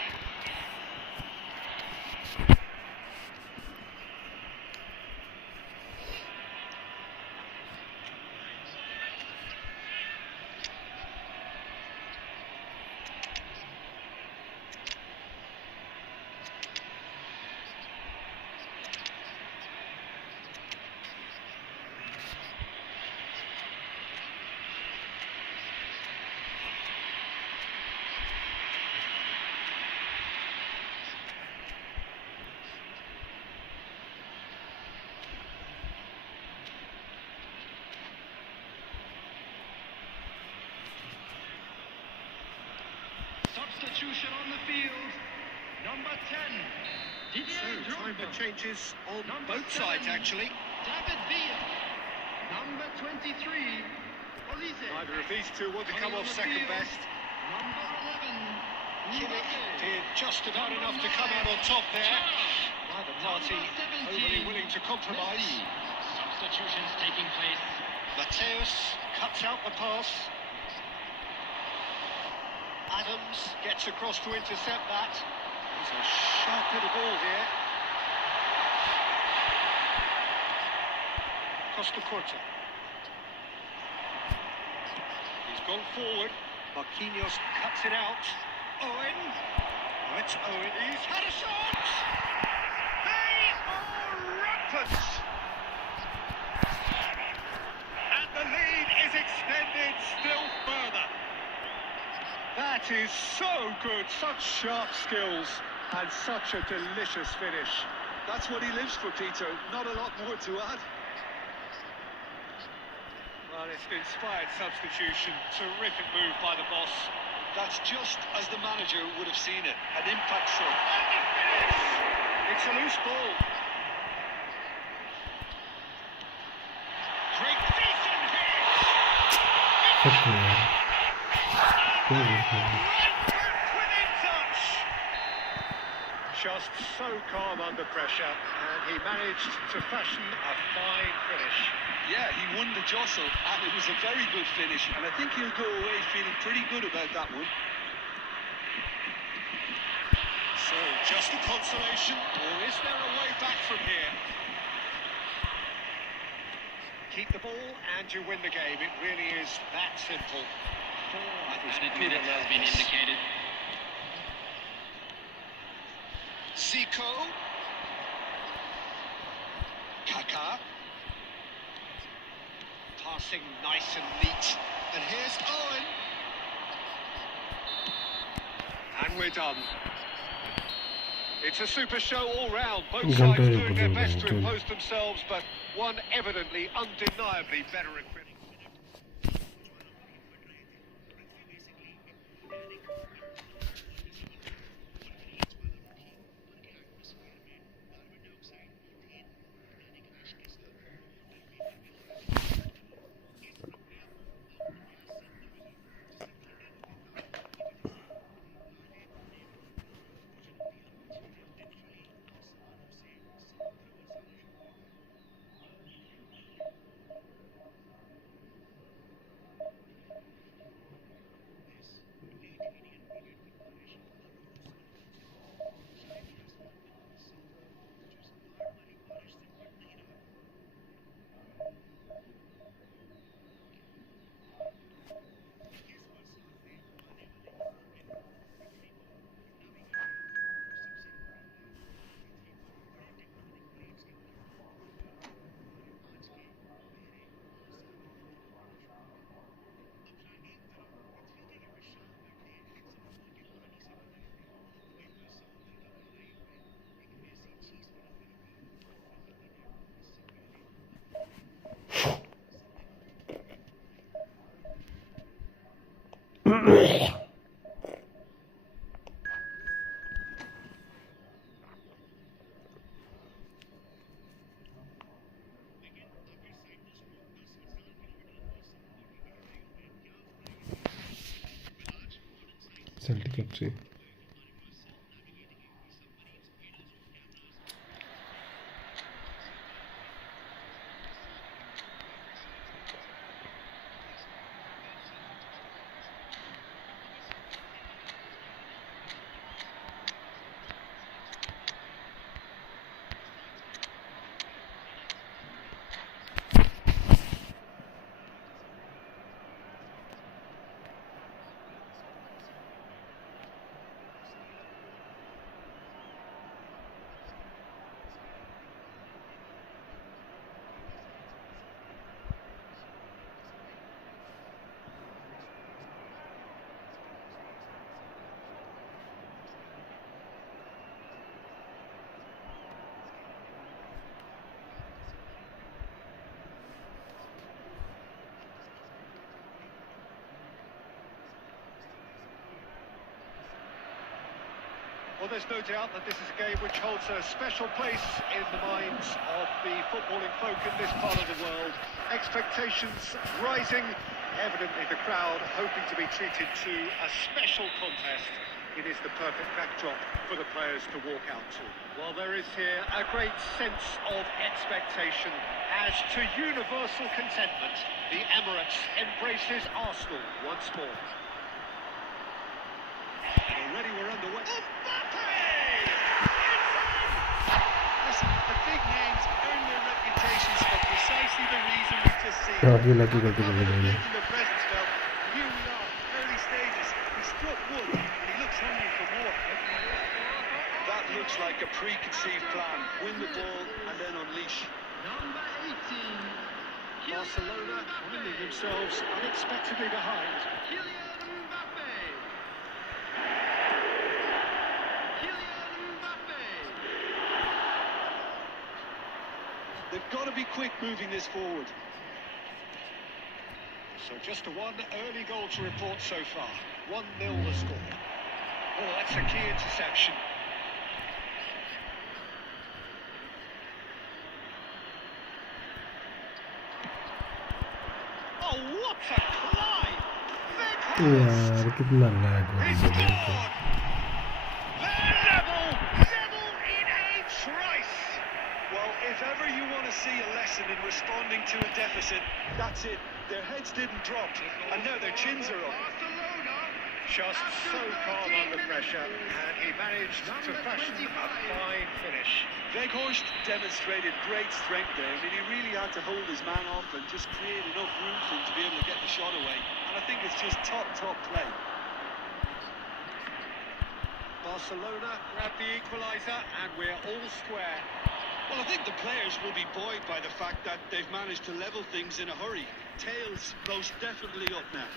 Substitution on the field. Number 10. So, time for changes on Number both sides, 7, actually. David Villa. Number 23. Olise. Neither of these two want to come off Coming on the second field, best. Number 11. Kimmich Mbappe. did just about enough to come out on top there. Neither party Number 17, overly willing to compromise. Messi. Substitutions taking place. Mateus cuts out the pass. Adams gets across to intercept that. He's a sharp little ball here. Costa Corta. He's gone forward. Marquinhos cuts it out. Owen. Oh, it's Owen. He's had a shot. They are rampant. And the lead is extended still further. That is so good. Such sharp skills and such a delicious finish. That's what he lives for, Peter. Not a lot more to add. Well, it's an inspired substitution. Terrific move by the boss. That's just as the manager would have seen it. An impact sub. And the finish! It's a loose ball. Great decent hit! Çok iyi ya. Çok iyi. Brentford within touch! just so calm under pressure, and he managed to fashion a fine finish. Yeah, he won the jostle, and it was a very good finish, and I think he'll go away feeling pretty good about that one. So, just a consolation, or is there a way back from here? Keep the ball and you win the game. It really is that simple. An minute has been indicated. Zico. Kaká. Passing nice and neat. And here's Owen. And we're done. It's a super show all round. Both sides doing their best to impose themselves, but one evidently, undeniably better equipped. Celtic FC. Well, there's no doubt that this is a game which holds a special place in the minds of the footballing folk in this part of the world. Expectations rising, evidently the crowd hoping to be treated to a special contest. It is the perfect backdrop for the players to walk out to. While there is here a great sense of expectation, as to universal contentment, the Emirates embraces Arsenal once more. And already we're underway. Listen, the big names earn their reputations for precisely the reason we've just seen. काफी lucky गलती कर दी मैंने. Making their presence felt. Here we are, early stages. He struck one, and he looks hungry for more. That looks like a preconceived plan. Win the ball and then unleash. Number 18. Barcelona finding themselves unexpectedly behind. Kylian Mbappe. They've got to be quick moving this forward. So just one early goal to report so far. 1-0 the score. Oh, that's a key interception. Oh, what a climb! यार कितना lag हो रही है. They're level person in responding to a deficit. That's it. Their heads didn't drop, and now their chins are up. Barcelona. Just so calm under pressure, and he managed to fashion a fine finish. Weghorst demonstrated great strength there. I mean, he really had to hold his man off and just create enough room for him to be able to get the shot away. And I think it's just top play. Barcelona grabbed the equaliser, and we're all square. Well, I think the players will be buoyed by the fact that they've managed to level things in a hurry. Tails most definitely up now.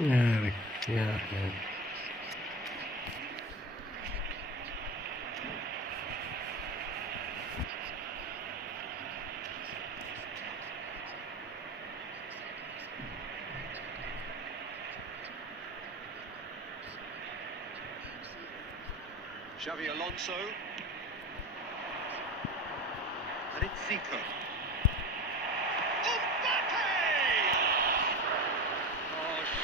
यार क्या है Xavi Alonso. And it's Zico.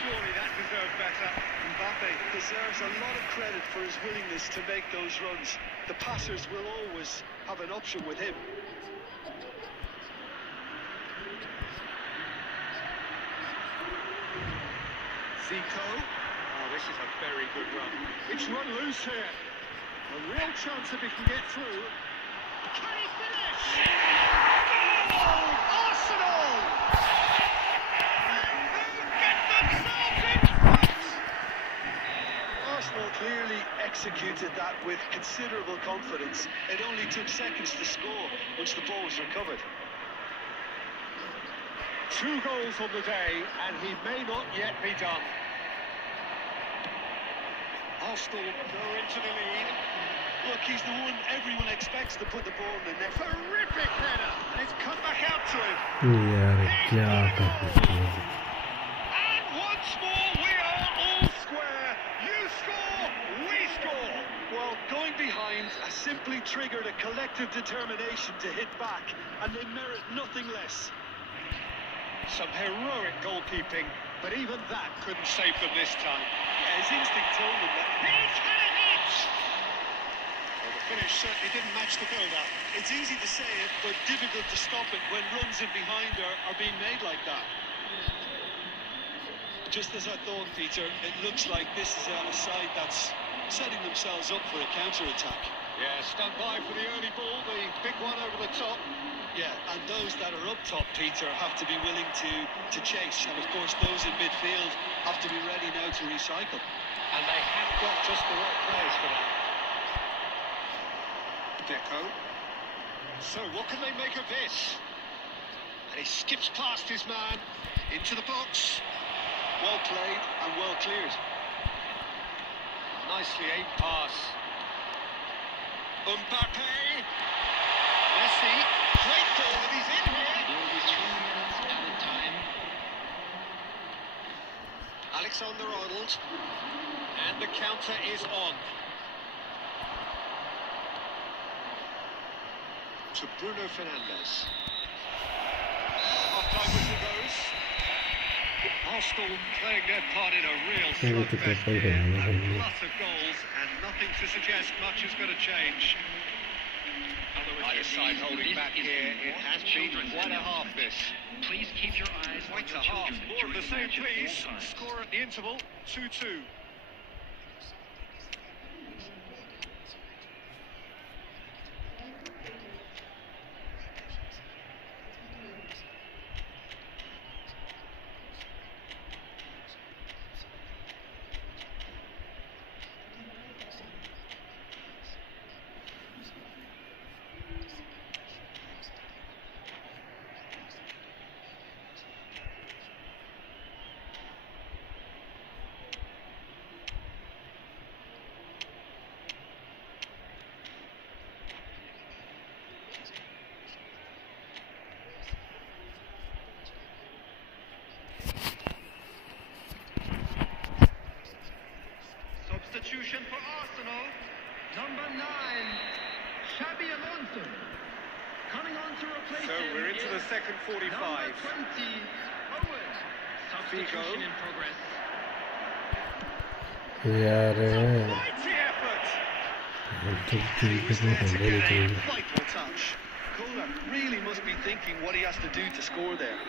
Surely that deserved better. Mbappe deserves a lot of credit for his willingness to make those runs. The passers will always have an option with him. Zico. Oh, this is a very good run. It's run loose here. A real chance if he can get through. Can he finish? Goal! Arsenal! Arsenal clearly executed that with considerable confidence. It only took seconds to score once the ball was recovered. 2 goals on the day, and he may not yet be done. Arsenal go into the lead. Look, he's the one everyone expects to put the ball in the net. Terrific header, and it's come back out to him. यार क्या करते हैं And once more, we are all square. You score, we score. Well, going behind has simply triggered a collective determination to hit back, and they merit nothing less. Some heroic goalkeeping, but even that couldn't save them this time. Yeah, his instinct told him that. He's had a hit! Well, the finish certainly didn't match the build-up. It's easy to say it, but difficult to stop it when runs in behind are being made like that. Just as I thought, Peter, it looks like this is a side that's setting themselves up for a counter-attack. Yeah, stand by for the early ball, the big one over the top. Yeah, and those that are up top, Peter, have to be willing to chase. And, of course, those in midfield have to be ready now to recycle. And they have got just the right players for that. Deco. So what can they make of this? And he skips past his man into the box. Well played and well cleared. Nicely aimed pass. Mbappe. Messi. Great ball, and he's in here. Will be 3 minutes added time. Alexander-Arnold. And the counter is on. To Bruno Fernandes. Half-time whistle goes. Arsenal playing their part in a real slugfest here. Lots of goals and nothing to suggest much is going to change. Either side holding back here. It has been quite a half this. Please keep your eyes on Quite your a half. children More of during the same, match at all please. times. Score at the interval, 2-2. to replace So him we're into the is second 45. number 20, Owen. Substitution in progress. यार Mighty effort. तो ठीक है तो होने नहीं चाहिए Vital touch. Kohler really must be thinking what he has to do to score there.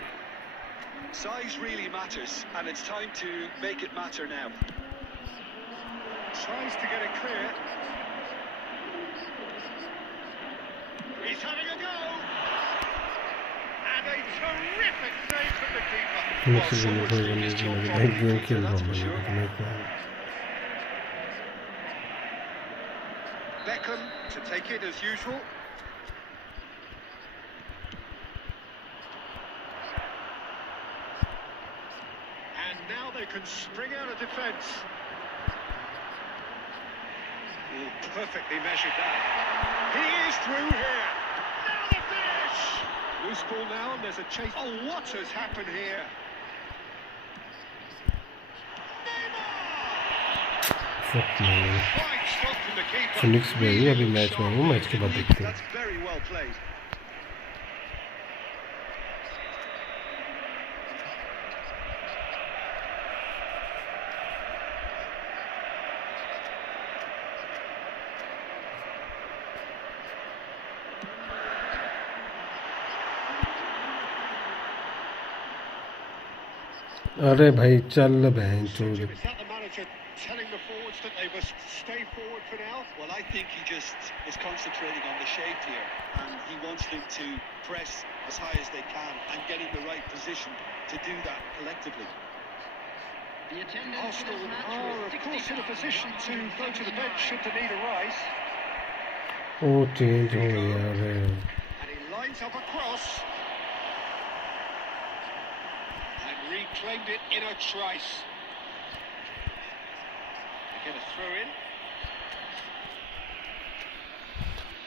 Size really matters, and it's time to make it matter now. Tries to get it clear. He's having a go. And a terrific save from the keeper. मुझे भी नहीं कोई नहीं मुझे एक game खेल रहा हूँ मैं Beckham to take it as usual. And now they can spring out of defence. Oh, perfectly measured that. He is through here. Now the finish. Loose ball now, and there's a chase. Oh, what has happened here? Fine stop from the keeper. Phoenix में ही अभी match में हूँ match के बाद देखते हैं That's very well played. अरे भाई चल बहन So, चोद Jim, is that the manager telling the forwards that they must stay forward for now? Well, I think he just is concentrating on the shape here, and he wants them to press as high as they can and get in the right position to do that collectively. The attendance for Arsenal this match are, was of course, in a position to go to the bench should the need arise. ओ change हो गया यार And he lines up a cross. And reclaimed it in a trice. They get a throw in.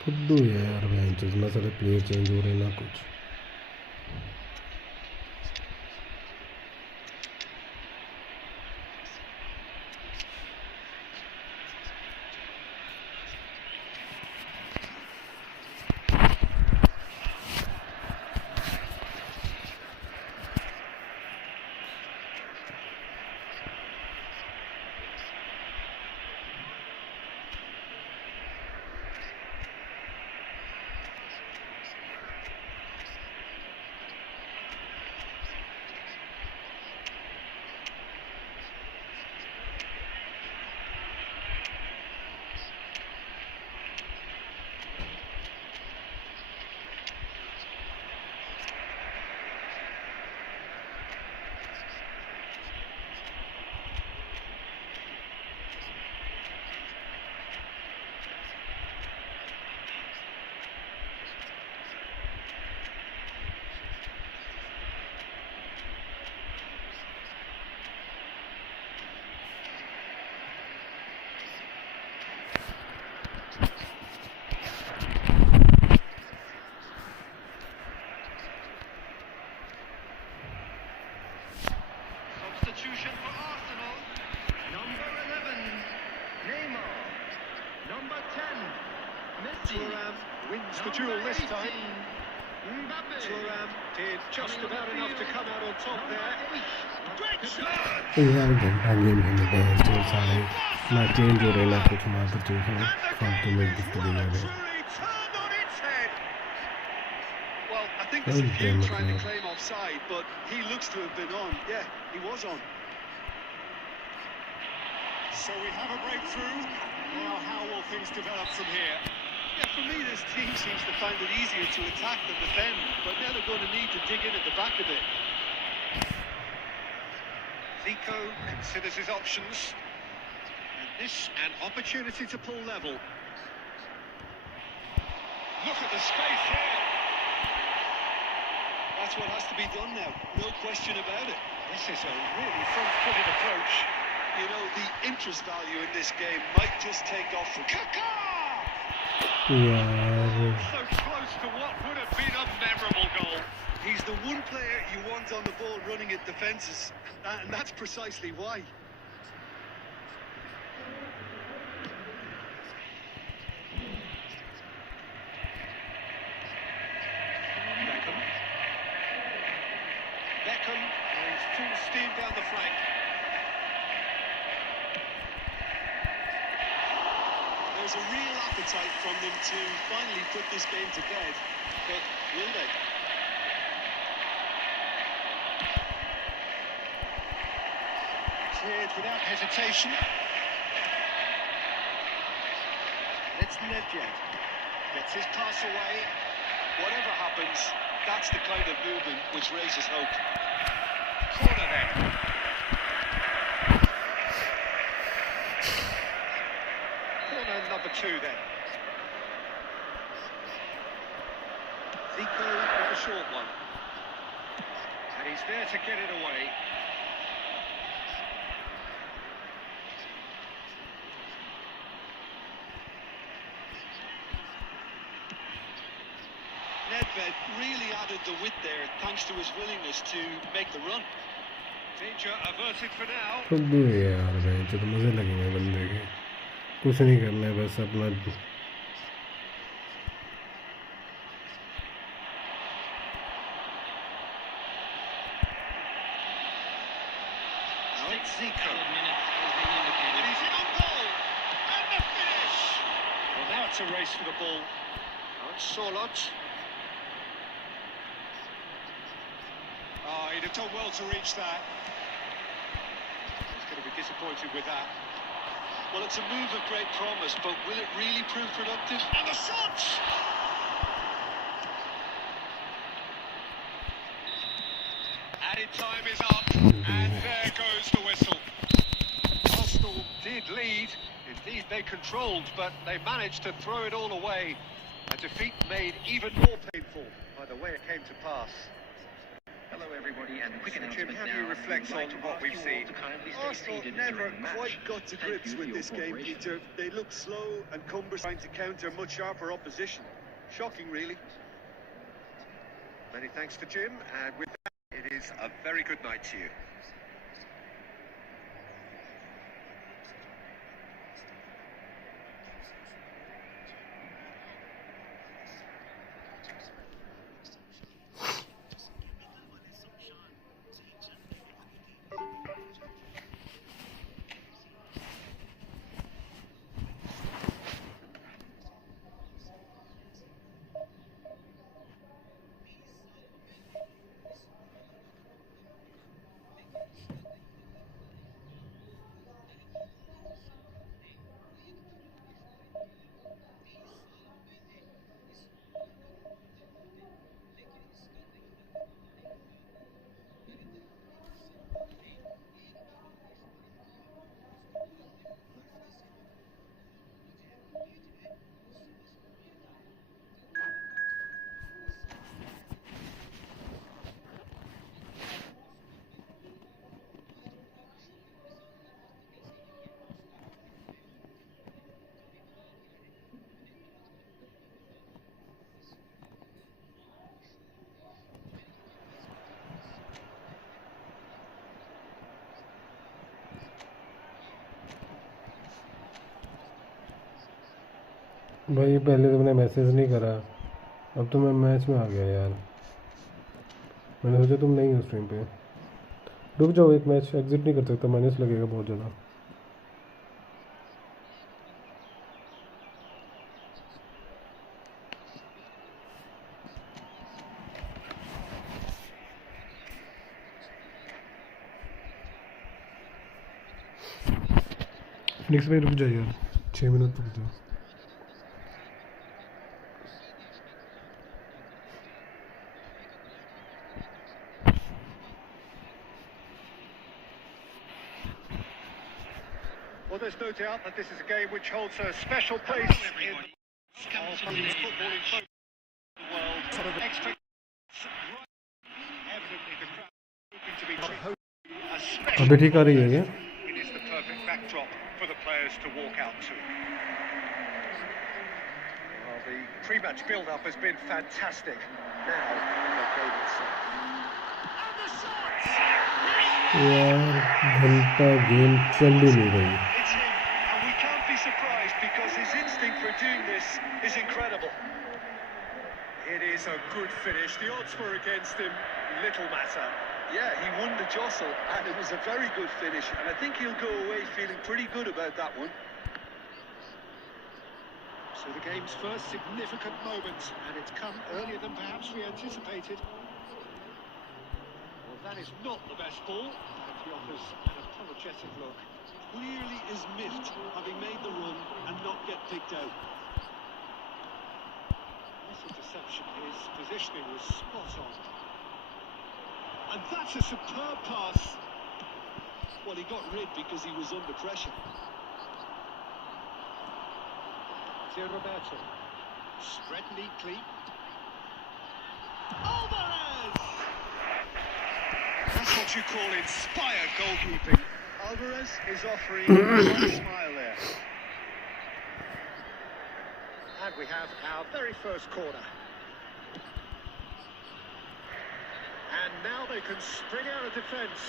फुद्दू है यार बहन चोद ना सारे प्लेयर चेंज हो रहे ना कुछ substitution for Arsenal. Number 11, Neymar. Number 10, Messi. Thuram wins the Number duel this 18, time. Mbappe. Thuram did just about enough to come out on top there. Great shot! यार घंटा गेम है बहन चोद सारे ना चेंज हो रहे ना कुछ ना तो ठीक है फालतू में गिफ्ट दे रहे हैं Truly turned on its head. Well, I think there's a Oh, few damn it, trying to man. claim offside, but he looks to have been on. Yeah, he was on. So we have a breakthrough. Now how will things develop from here? Yeah, for me, this team seems to find it easier to attack than defend, but now they're going to need to dig in at the back a bit. Zico considers his options. And this an opportunity to pull level. Look at the space here. That's what has to be done now, no question about it. This is a really front-footed approach. You know, the interest value in this game might just take off from Kaká! यार So close to what would have been a memorable goal. He's the one player you want on the ball running at defences, and that's precisely why. down the flank. There's a real appetite from them to finally put this game to bed, but will they? Cleared without hesitation. It's Nedved. Gets his pass away. Whatever happens, that's the kind of movement which raises hope. Corner then. Corner number 2 then. Zico with a short one. And he's there to get it away. Nedved really added the width there thanks to his willingness to make the run. Danger averted for now. खुद भी यार भाई तो मजे लगेंगे बंदे के कुछ नहीं करना है बस अपना Now it's Zico. And he's in on goal. And the finish. Well, now it's a race for the ball. Now it's Sorlot. Oh, he'd have done well to reach that. He's going to be disappointed with that. Well, it's a move of great promise, but will it really prove productive? And the shot! Added time is up, and there goes the whistle. Arsenal did lead, indeed they controlled, but they managed to throw it all away. A defeat made even more painful by the way it came to pass. Hello everybody, and a quick Jim, announcement how now. do you reflect We'd like on to what ask we've you all seen? to kindly stay Arsenal seated never during the match. quite got to Thank grips you with for your this game, cooperation. Peter. They look slow and cumbersome, trying to counter much sharper opposition. Shocking, really. Many thanks to Jim, and with that, it is a very good night to you. भाई पहले तो मैंने message नहीं करा अब तो मैं match में आ गया यार मैंने सोचा तुम नहीं हो स्ट्रीम पे रुक जाओ एक मैच एग्जिट नहीं कर सकता माइनस लगेगा बहुत ज़्यादा नेक्स्ट भाई रुक जाओ यार 6 मिनट रुक जाओ Well, there's no doubt that this is a game which holds a special place in football in the world. Evidently, the crowd hoping to be a special. अभी ठीक आ रही है क्या It is the perfect backdrop for the players to walk out to. Well, the pre-match build-up has been fantastic. Now, the game itself. And the shots! यार घंटा game चल ही नहीं रही It's him, and we can't be surprised because his instinct for doing this is incredible. It is a good finish. The odds were against him. Little matter. Yeah, he won the jostle, and it was a very good finish, and I think he'll go away feeling pretty good about that one. So the game's first significant moment, and it's come earlier than perhaps we anticipated. Well, that is not the best ball, and he offers an apologetic look. Clearly is miffed, having made the run and not get picked out. Nice interception, his positioning was spot on. And that's a superb pass. Well, he got rid because he was under pressure. Roberto, spread neatly. Alvarez! That's what you call inspired goalkeeping. Alvarez is offering a smile there. And we have our very first corner. And now they can spring out of defence.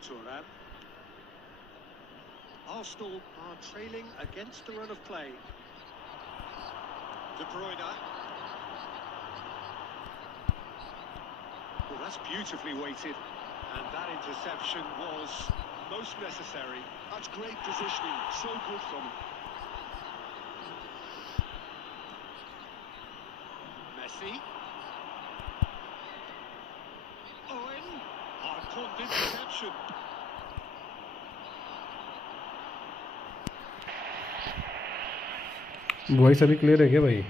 Turnip. Arsenal are trailing against the run of play. De Bruyne. Well, that's beautifully weighted, and that interception was most necessary. That's great positioning, so good from him. Messi. Owen. Hard-pumped interception. Voice अभी clear है क्या भाई?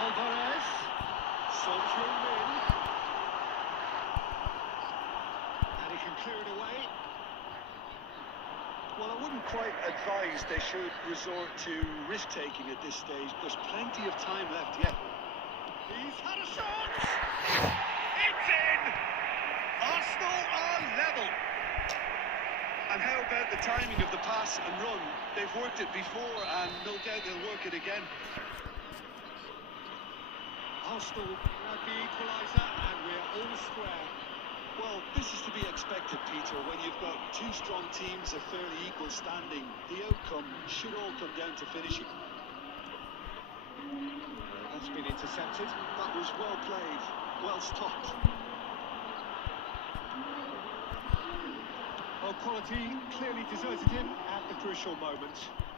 Alvarez. Sauntering in. And he can clear it away. Well, I wouldn't quite advise they should resort to risk-taking at this stage. There's plenty of time left yet. He's had a shot! It's in! Arsenal are level. And how about the timing of the pass and run? They've worked it before, and no doubt they'll work it again. Arsenal grab the equaliser, and we're all square. Well, this is to be expected, Peter. When you've got two strong teams of fairly equal standing, the outcome should all come down to finishing. That's been intercepted. That was well played, well stopped. Well, quality clearly deserted him at the crucial moment.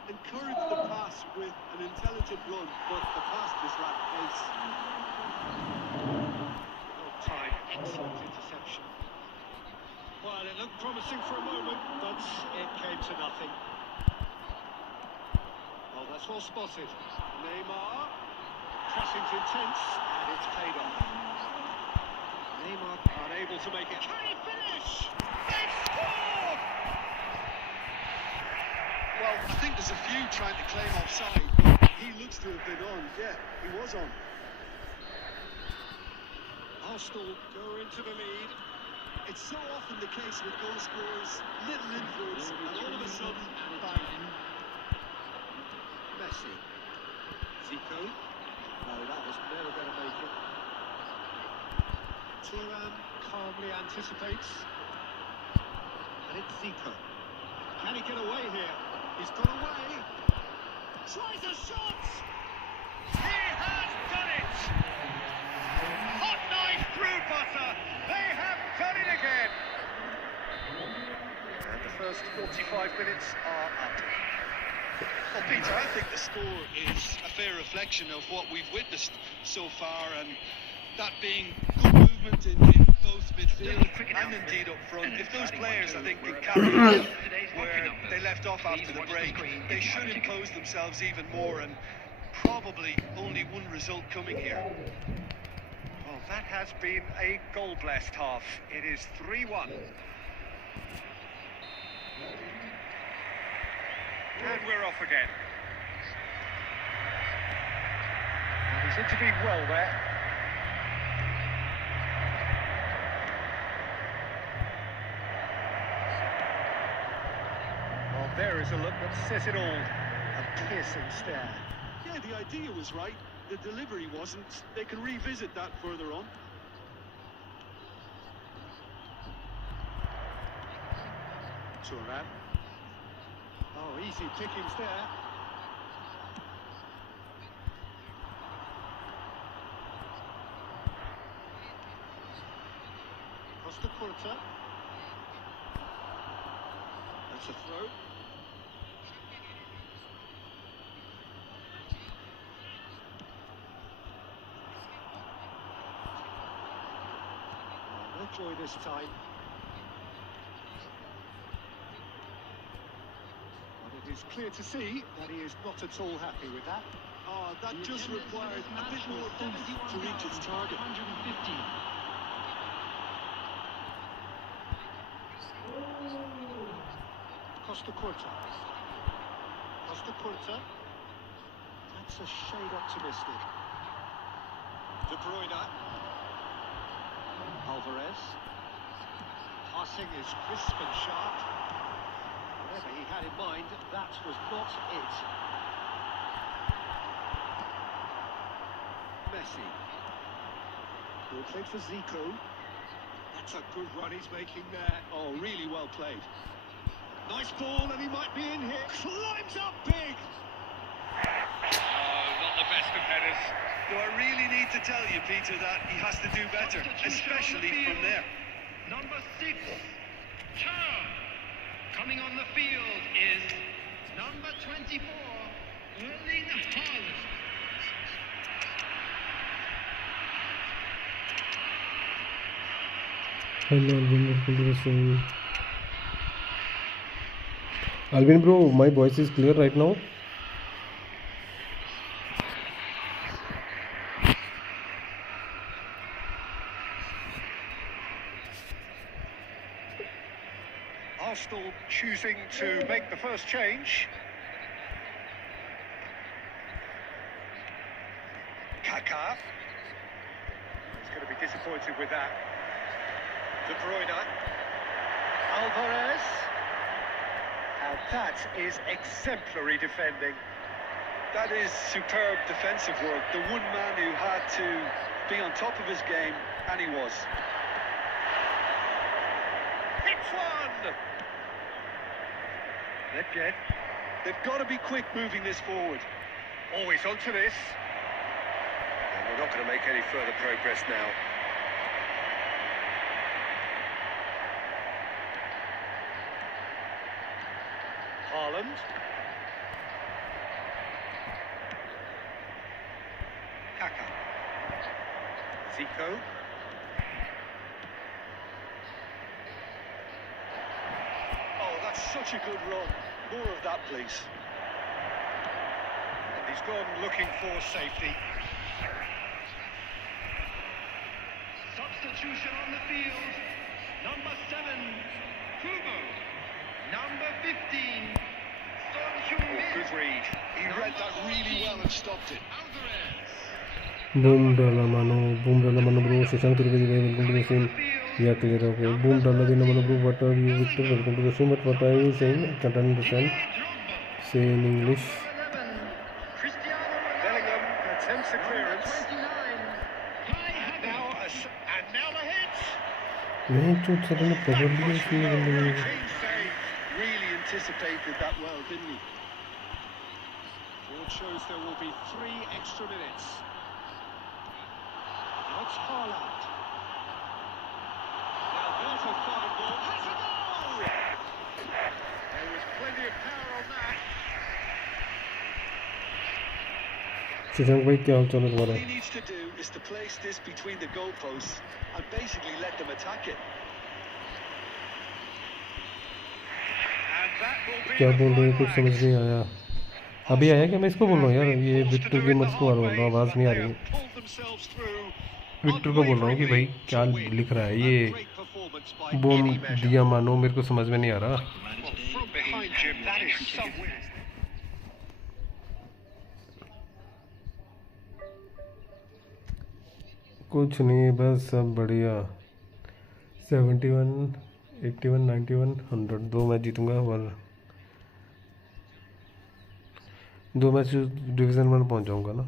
Encouraged the pass with an intelligent run, but the pass just lacked pace. Well timed, excellent interception. Well, it looked promising for a moment, but it came to nothing. Well, that's well spotted. Neymar. Pressing's intense, and it's paid off. Neymar unable to make it. Can he finish? They've scored! Well, I think there's a few trying to claim offside, but he looks to have been on. Yeah, he was on. Arsenal go into the lead. It's so often the case with goal scorers, little influence, and all of a sudden, bang. Messi. Zico. No, that was never going to make it. Turnip calmly anticipates. And it's Zico. Can he get away here? He's got away. Tries a shot! He has done it! Hot knife through butter! They have done it again! And the first 45 minutes are up. Well, Peter, I think the score is a fair reflection of what we've witnessed so far, and that being good movement in both midfield and indeed up front. If those players, I think, can carry on where they left off after the break, they should impose themselves even more, and probably only one result coming here. Well, that has been a goal-blessed half. It is 3-1. And we're off again. And he's intervened well there. Well, there is a look that says it all. A piercing stare. Yeah, the idea was right. The delivery wasn't. They can revisit that further on. Turnip. Oh, easy pickings there. Costa Curta. That's a throw. No joy this time. But it is clear to see that he is not at all happy with that. Oh, that just required a bit more oomph to reach its target. 150. Costa Curta. Costa Curta. That's a shade optimistic. De Bruyne. Alvarez. Passing is crisp and sharp. Whatever he had in mind, that was not it. Messi. Ball played for Zico. That's a good run he's making there. Oh, really well played. Nice ball, and he might be in here. Climbs up big. Oh, not the best of headers. Do I really need to tell you, Peter, that he has to do better, especially from there? Number 6, Turn. Coming on the field is number 24, Erling Haaland. Hello, Alvin. Welcome to the stream. Alvin, bro, my voice is clear right now. Arsenal choosing to make the first change. Kaká. He's going to be disappointed with that. De Bruyne. Alvarez. And that is exemplary defending. That is superb defensive work. The one man who had to be on top of his game, and he was. Hits one! Nedved. They've got to be quick moving this forward. Always onto this. And we're not going to make any further progress now. Haaland. Kaká. Zico. Oh, that's such a good run. More of that, please. And he's gone looking for safety. Substitution on the field. Number 7, Kubo. Number 15, Son Heung-min. Good read. He read that really well and stopped it. Alvarez. Boom डाला मानो bro. Shashank Trivedi भाई, welcome to the stream. Yeah, clear. Okay. Boom डाला देना मानो bro. What are you, Victor? Welcome to the stream. But what are you saying? I can't understand. Say in English. 11, Cristiano Ronaldo. Bellingham attempts a clearance. 29, Kai Havertz. And now the hit. नहीं चोट sir ने पकड़ लिया इसलिए बंदे ने. Really anticipated that well, didn't he? Board shows there will be 3 extra minutes. Now it's Haaland. Now there's a fine ball. Has a goal! There was plenty of power on that. Shashank भाई क्या हाल चाल है All तुम्हारा? he needs to do is to place this between the goalposts and basically let them attack it. And that will be क्या the बोल रहे हो? final कुछ समझ act. नहीं आया. अभी आया क्या? मैं इसको बोल रहा हूँ यार, ये विक्टर गेमर्स को बोल रहा हूँ, आवाज़ नहीं आ रही. विक्टर को बोल रहा हूँ कि भाई क्या लिख रहा है ये. बूम दिया मानो, मेरे को समझ में नहीं आ रहा. From behind Jim, that is somewhere. कुछ नहीं, बस सब बढ़िया. 71, 81, 91, 100 2 मैच जीतूंगा और 2 मैच डिवीज़न 1 पहुंच जाऊंगा ना.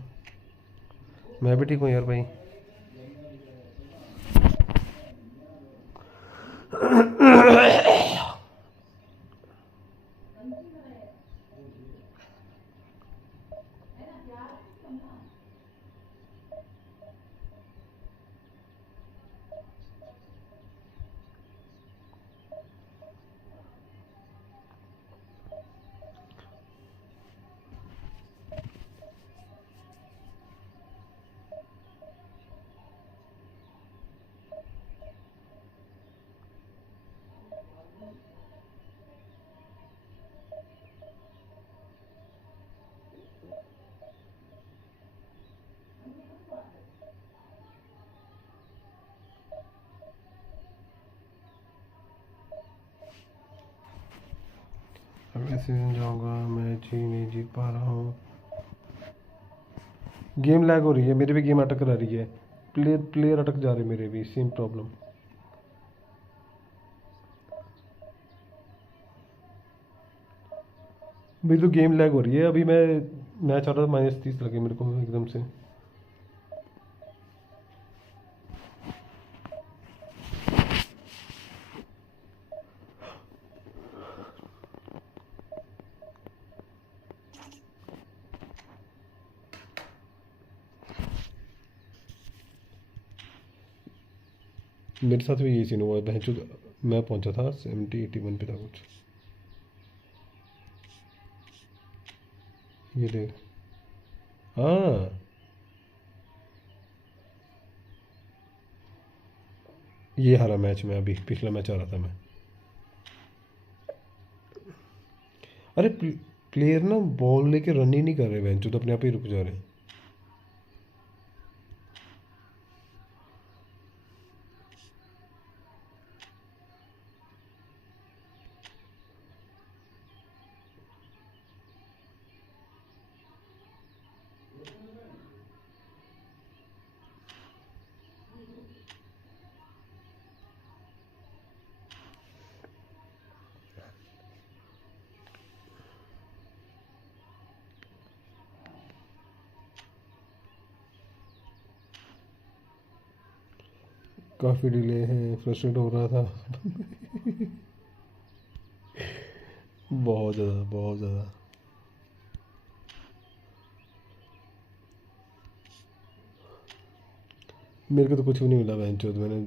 मैं भी ठीक हूँ यार भाई. कैसे जाऊँगा, मैच ही नहीं जीत पा रहा हूँ। गेम लैग हो रही है, मेरे भी गेम अटक रही है, प्लेयर अटक जा रहे हैं मेरे भी, सेम प्रॉब्लम। मेरी तो गेम लैग हो रही है। अभी मैं मैच आ रहा था, -30 लगे मेरे को एकदम से। मेरे साथ भी यही सीन हुआ है। मैं पहुंचा था 70-81 पे था कुछ। ये देख, हाँ ये हारा मैच में। अभी पिछला मैच आ रहा था मैं। अरे प्लेयर ना बॉल लेके रन ही नहीं कर रहे, बेंच तो अपने आप ही रुक जा रहे हैं। काफ़ी डिले है, फ्रस्ट्रेट हो रहा था। बहुत ज़्यादा, बहुत ज़्यादा। मेरे को तो कुछ भी नहीं मिला बेंच। मैंने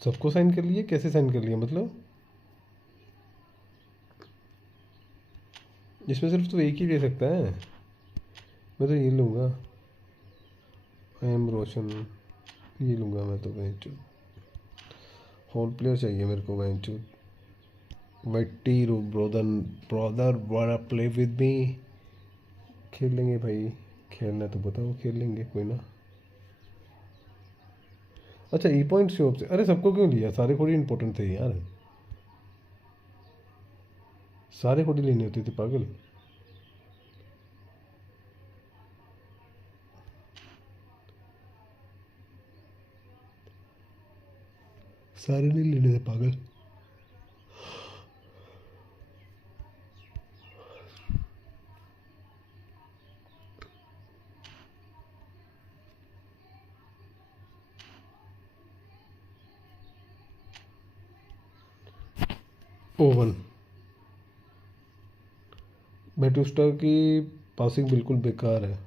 सबको साइन कर लिया। कैसे साइन कर लिया मतलब? इसमें सिर्फ तो एक ही ले सकता है। मैं तो ये लूँगा, आई एम रोशन, ये लूँगा मैं तो। बेंच होल प्लेयर चाहिए मेरे को। बेंच वट्टी ब्रोदर ब्रदर वाला प्ले विद मी। खेल लेंगे भाई, खेलना तो बताओ, खेल लेंगे कोई ना। अच्छा ई पॉइंट से से अरे सबको क्यों लिया? सारे थोड़ी इंपॉर्टेंट थे यार, सारे थोड़ी लेने होते थे पागल। सारे नहीं लेने थे पागल। ओवन बेटुस्टा की पासिंग बिल्कुल बेकार है।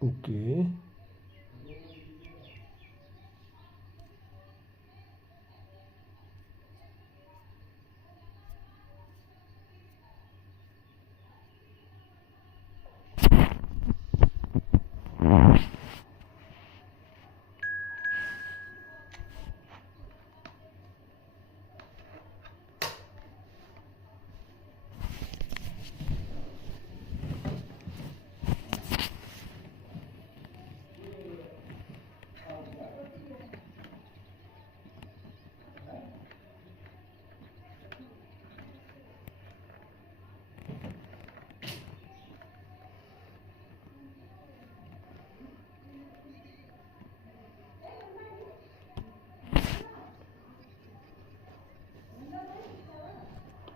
Okay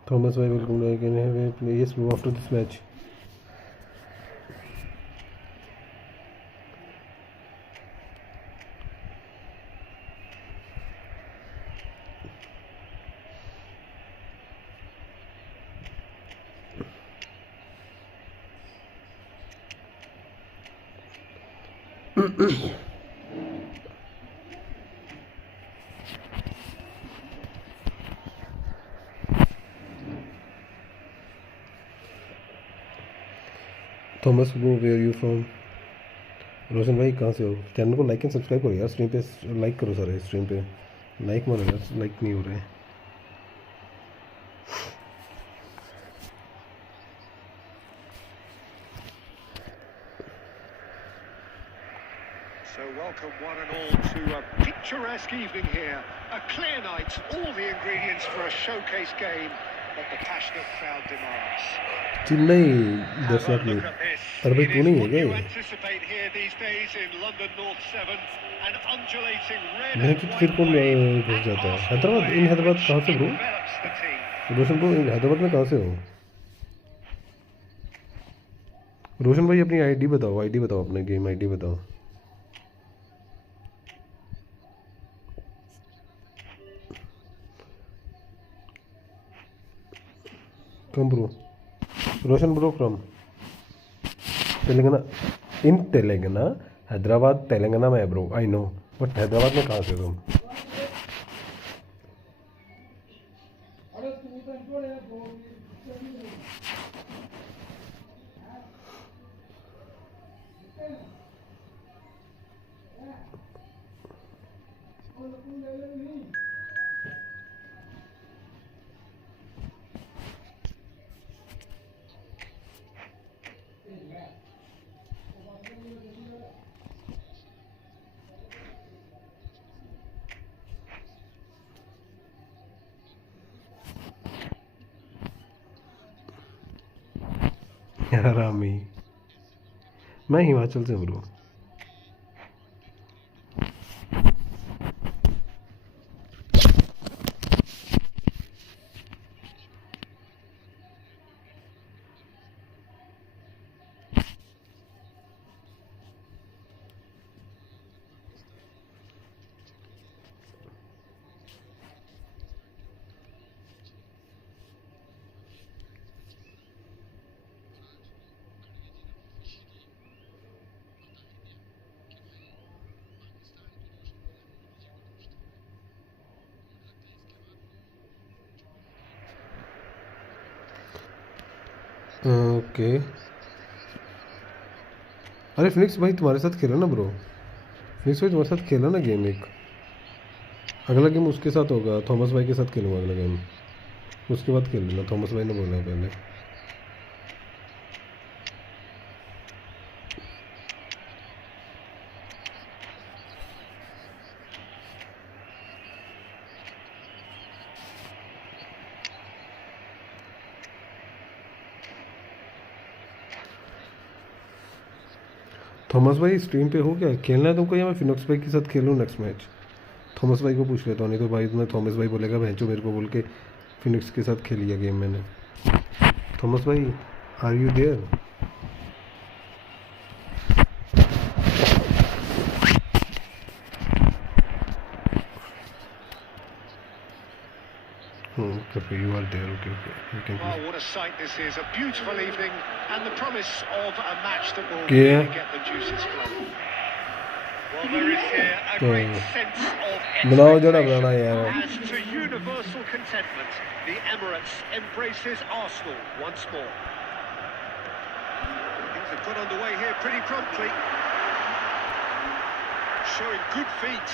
Thomas, I welcome you. I can have a play. Yes, bro, after this match. Thomas bro where you from? Roshan भाई कहाँ से हो? चैनल को लाइक एंड सब्सक्राइब करो यार, स्ट्रीम पे लाइक करो सारे, स्ट्रीम पे लाइक मारो यार, लाइक नहीं हो रहे हैं। So welcome one and all to a picturesque evening here. A clear night, all the ingredients for a showcase game that the passionate crowd demands. जी नहीं Have that's a not me. look at this. अरे भाई It तू is नहीं है what क्या you ये? anticipate here these days in London North 7. An undulating red मैं and तो white तेरे को wave घुस and जाता है। Arsenal Hyderabad, in wave Hyderabad which कहाँ से bro? envelops the team. Roshan bro in Hyderabad में कहाँ से हो? रोशन भाई अपनी आईडी बताओ, आईडी बताओ, अपने गेम आईडी बताओ। Come bro? Roshan bro from Telangana, in Telangana, Hyderabad Telangana में है bro, I know, but Hyderabad में कहाँ से तुम? हरामी, मैं हिमाचल से ब्रो। ओके अरे फिनिक्स भाई तुम्हारे साथ खेला ना ब्रो, फिनिक्स भाई तुम्हारे साथ खेला ना गेम एक, अगला गेम उसके साथ होगा, थॉमस भाई के साथ खेलूँगा अगला गेम, उसके बाद खेल लेना, थॉमस भाई ने बोला है पहले। थॉमस भाई स्ट्रीम पे हो क्या? खेलना है तुमको या मैं फिनिक्स भाई के साथ खेलूँ नेक्स्ट मैच? थॉमस भाई को पूछ लेता हूँ, नहीं तो भाई मैं थॉमस भाई बोलेगा भैंचो मेरे को बोल के फिनिक्स के साथ खेल लिया गेम मैंने। थॉमस भाई are you there? Okay, you are there. Okay. You can Oh, what a sight this is. A beautiful evening and the promise of a match that will Yeah. really get the juices flowing. Well, there is here a great sense of बनाओ जरा expectation. बनाना यार। As to universal contentment, the Emirates embraces Arsenal once more. Things have got underway here pretty promptly. Showing good feet.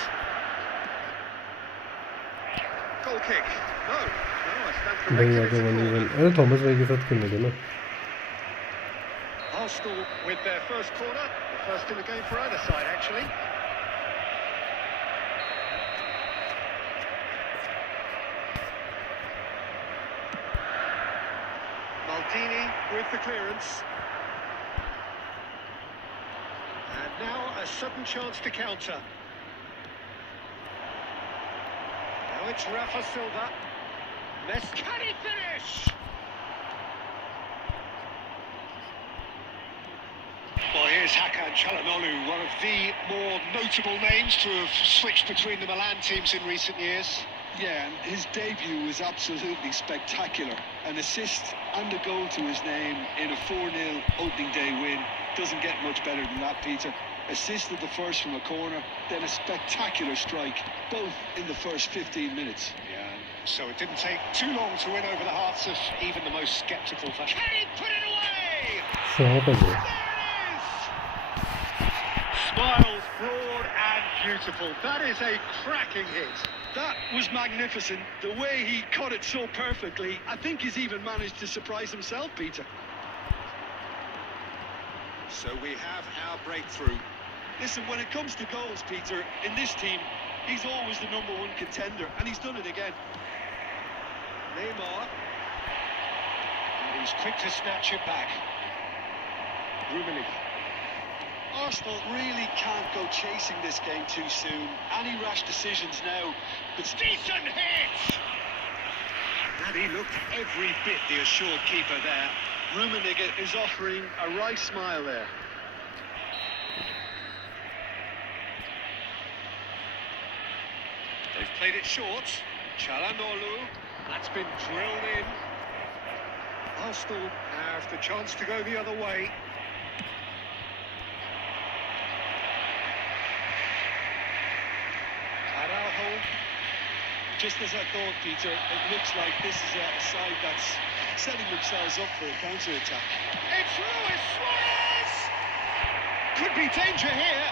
Goal kick. No, I stand भाई corrected. आगे It's a 1-1। corner. अरे Thomas भाई के साथ खेलने दो ना। Arsenal with their first corner, the first in the game for either side, actually. Maldini with the clearance. And now a sudden chance to counter. Now it's Rafa Silva. Can he finish? Well, here's Hakan Çalhanoğlu, one of the more notable names to have switched between the Milan teams in recent years. Yeah, and his debut was absolutely spectacular. An assist and a goal to his name in a 4-0 opening day win. Doesn't get much better than that, Peter. Assisted the first from a corner, then a spectacular strike, both in the first 15 minutes. Yeah, so it didn't take too long to win over the hearts of even the most sceptical fans. Can he put it away? Shot है वो। Smiles broad and beautiful. That is a cracking hit. That was magnificent. The way he cut it so perfectly. I think he's even managed to surprise himself, Peter. So we have our breakthrough. Listen, when it comes to goals, Peter, in this team, he's always the #1 contender, and he's done it again. Neymar. And he's quick to snatch it back. Rummenigge. Arsenal really can't go chasing this game too soon. Any rash decisions now could... Decent hit! And he looked every bit the assured keeper there. Rummenigge is offering a right smile there. They've played it short. Çalhanoğlu. That's been drilled in. Arsenal have the chance to go the other way. Araujo. Just as I thought, Peter, it looks like this is a side that's setting themselves up for a counter-attack. It's Luis Suarez! Could be danger here.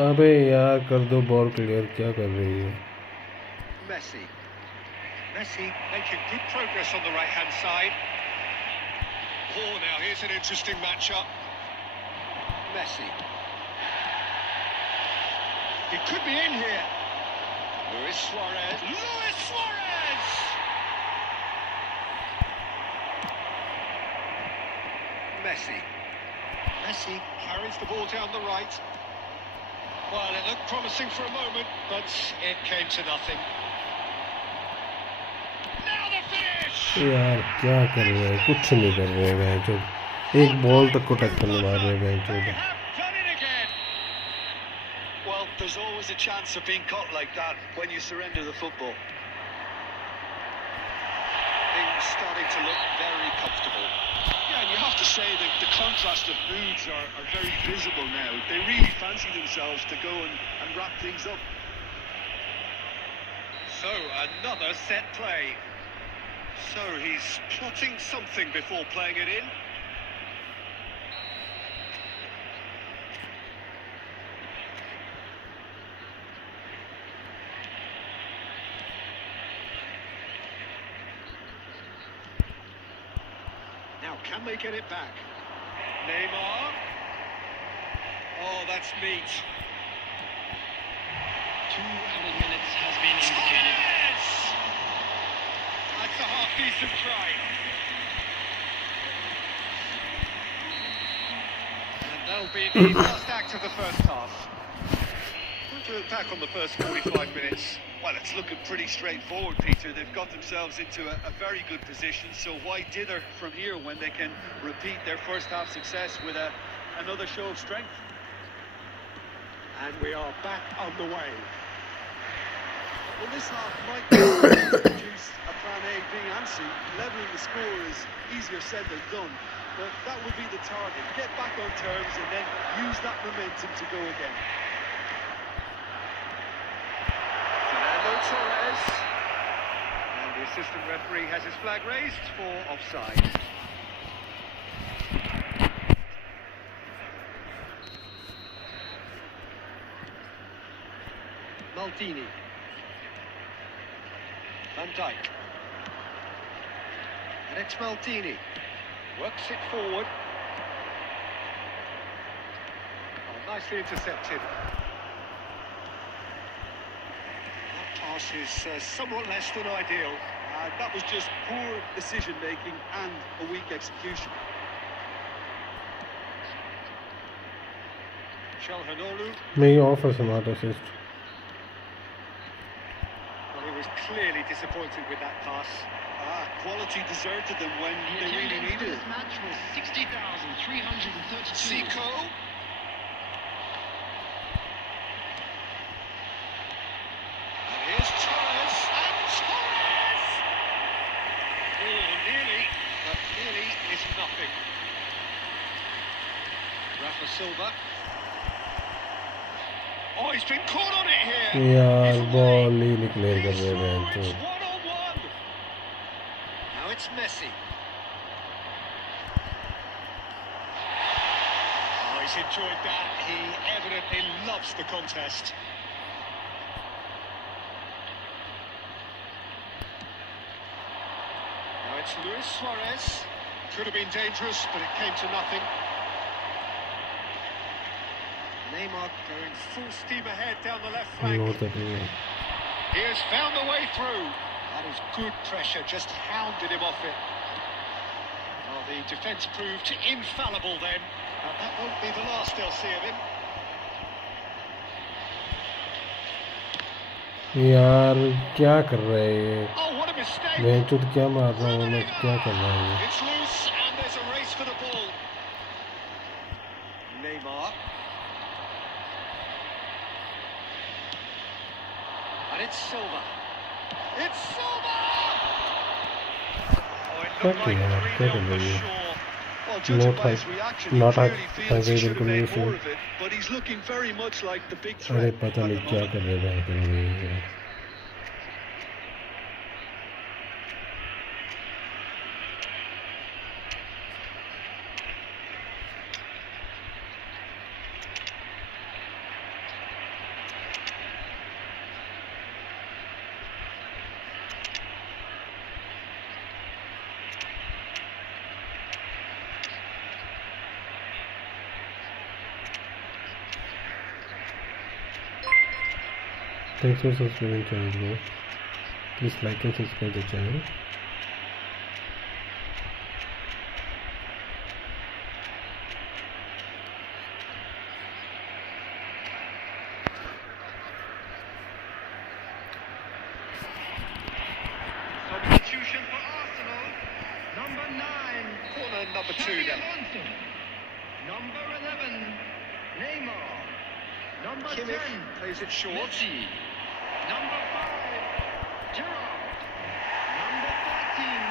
अबे यार कर दो ball clear, क्या कर रही है? Messi. Messi making good progress on the right-hand side. Oh, now here's an interesting matchup. Messi. He could be in here. Luis Suarez. Luis Suarez! Messi. Messi carries the ball down the right. Well, it looked promising for a moment, but it came to nothing. Now the finish! यार क्या कर रहे हैं? कुछ नहीं कर रहे हैं बेंचो। एक बॉल तक को टक्कर नहीं मार रहे बेंचो। They have done it again. Well, there's always a chance of being caught like that when you surrender the football. Things starting to look very comfortable. Yeah, and you have to say that the contrast of moods are very visible now. They really fancy themselves to go and wrap things up. So, another set play. So, he's plotting something before playing it in. Now, can they get it back? Neymar. Oh, that's neat. 2 added minutes has been indicated. Yes! That's a half-decent try. And that'll be the last act of the first half. Going to look back on the first 45 minutes. Well, it's looking pretty straightforward, Peter. They've got themselves into a very good position, so why dither from here when they can repeat their first half success with another show of strength? And we are back on the way. Well, this half might produce a plan A, B and C. Levelling the score is easier said than done, but that would be the target. Get back on terms and then use that momentum to go again. Torres. And the assistant referee has his flag raised for offside. Maldini. Van Dijk. And it's Maldini. Works it forward. Oh, nicely intercepted. Pass is somewhat less than ideal. That was just poor decision-making and a weak execution. Çalhanoğlu. नहीं of है smart assist. Well, he was clearly disappointed with that pass. Quality deserted them when they really needed it. This match was 60,332. Zico. And here's Torres. And Torres! Oh, nearly, but nearly is nothing. Rafa Silva. Oh, he's been caught on it here. यार ball ही निकले कर रहे हैं तो। One-on-one. Now it's Messi. He's enjoyed that. He evidently loves the contest. Now it's Luis Suarez. Could have been dangerous, but it came to nothing. Neymar going full steam ahead down the left flank. Not that way. He has found a way through. That is good pressure, just hounded him off it. Well, the defence proved infallible then. And that won't be the last they'll see of him. यार क्या कर रहा है ये? Oh, what a mistake! मैं तो क्या मार रहा हूँ, मैं क्या कर रहा हूँ? It's loose and there's a race for the ball. Neymar. And it's Silva. It's Silva! Oh, it looked like 3-0 for sure. Well, judging by his reaction, he not clearly high- feels he should have high- made more of it, but he's looking very much like the big अरे threat. पता at नहीं the क्या moment. कर रहे हैं यार। Thanks for subscribing channel bro. Please like and subscribe the channel. Substitution for Arsenal. Number 9. Corner number 2 Xabi now. Alonso. Number 11. Neymar. Number Kimmich 10. plays it short. Messi. Number 5. Gerrard. Number 13.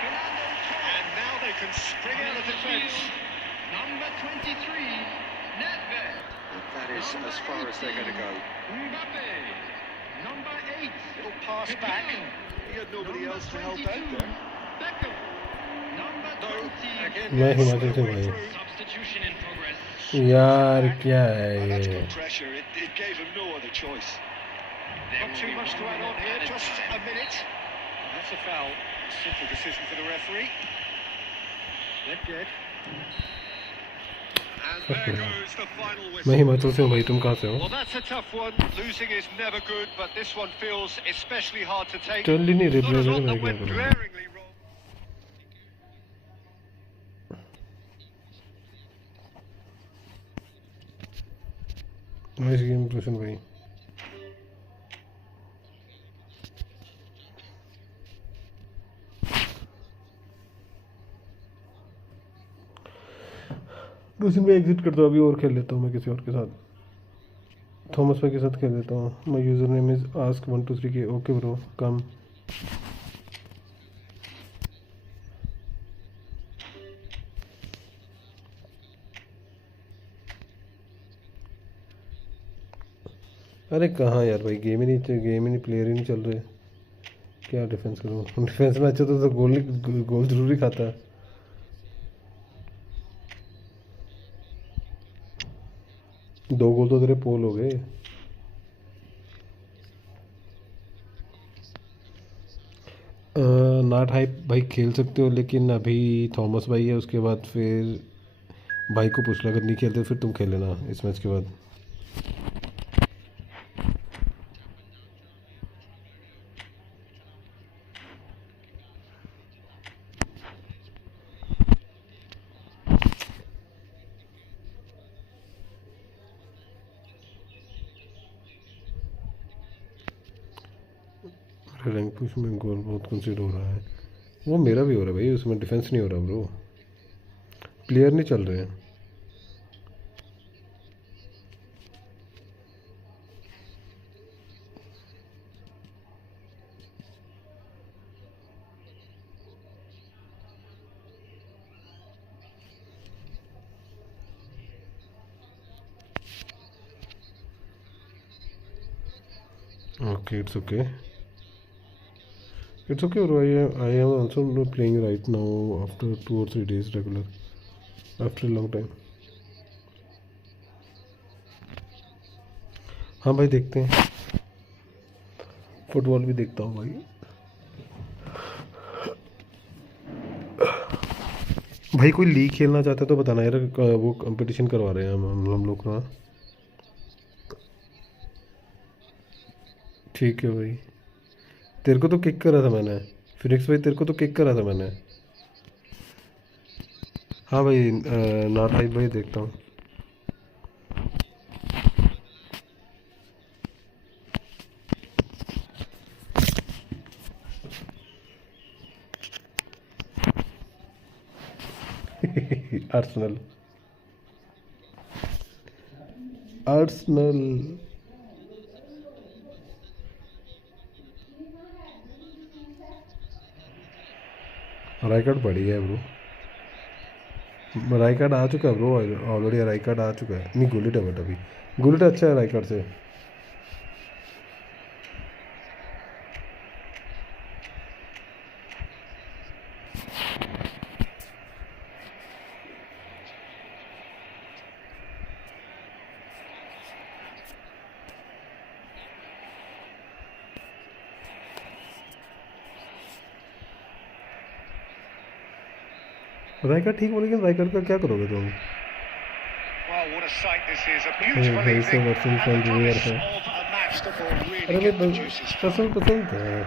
Fernando Torres. And now they can spring out of defence. Number 23. Nedved. That is as far as they're going to go. Mbappe. Number 8. Little pass back. He had nobody else to help out there. Beckham. Number No, 20. again, मैं they'll Himachal find से a way भाई। through. Substitution in progress. यार क्या है Well, that's ये? good pressure. It gave him no other choice. There Not will too be much to 1 add on minute here, added just time. a minute. That's a foul. Simple decision for the referee. Nedved. And there goes the final मैं whistle. Himachal से हूँ भाई, तुम कहाँ से हो? Well, that's a tough one. Losing is never good, but this one feels especially hard to take. चल ही नहीं Not a रिप्लेस lot मैं that क्या went करूँ? glaringly wrong. नाइस गेम रोशन भाई। रोशन भाई एग्जिट कर दो, अभी और खेल लेता हूँ मैं किसी और के साथ। थॉमस भाई के साथ खेल लेता हूँ। My user name is ask 123 के। Okay bro come. अरे कहाँ यार भाई, गेम ही नहीं, प्लेयर ही नहीं चल रहे। क्या डिफेंस करूँ? डिफेंस में अच्छा तो गोल जरूरी खाता है। दो गोल तो तेरे पोल हो गए। नाट हाइप भाई खेल सकते हो, लेकिन अभी थॉमस भाई है, उसके बाद फिर भाई को पूछ लो, अगर नहीं खेलते फिर तुम खेल लेना इस मैच के बाद। रैंक पुश में गोल बहुत कंसीडर हो रहा है। वो मेरा भी हो रहा है भाई, उसमें डिफेंस नहीं हो रहा ब्रो, प्लेयर नहीं चल रहे हैं। Okay, it's okay. It's okay, bro. I am also not playing right now after 2 or 3 days regular. After a long time. हाँ भाई देखते हैं, फुटबॉल भी देखता हूँ भाई। भाई कोई लीग खेलना चाहता है तो बताना यार, वो कंपटीशन करवा रहे हैं हम लोग का। ठीक है भाई। तेरे को तो किक करा था मैंने, फिनिक्स भाई तेरे को तो किक करा था मैंने। हाँ भाई नॉट लाइव भाई देखता हूँ। आर्सेनल आर्सेनल राय कार्ड बढ़िया है ब्रो, राय कार्ड आ चुका है ब्रो ऑलरेडी, राय कार्ड आ चुका है। नहीं गुलिट है बट अभी गुलिट अच्छा है राय कार्ड से। राय कार्ड ठीक हो, लेकिन राय कार्ड का क्या करोगे तुम? Well, what a sight this is. A भाई beautiful से evening version and the front where promise है। of a match that will really अरे get the भाई juices flowing. पसंद है।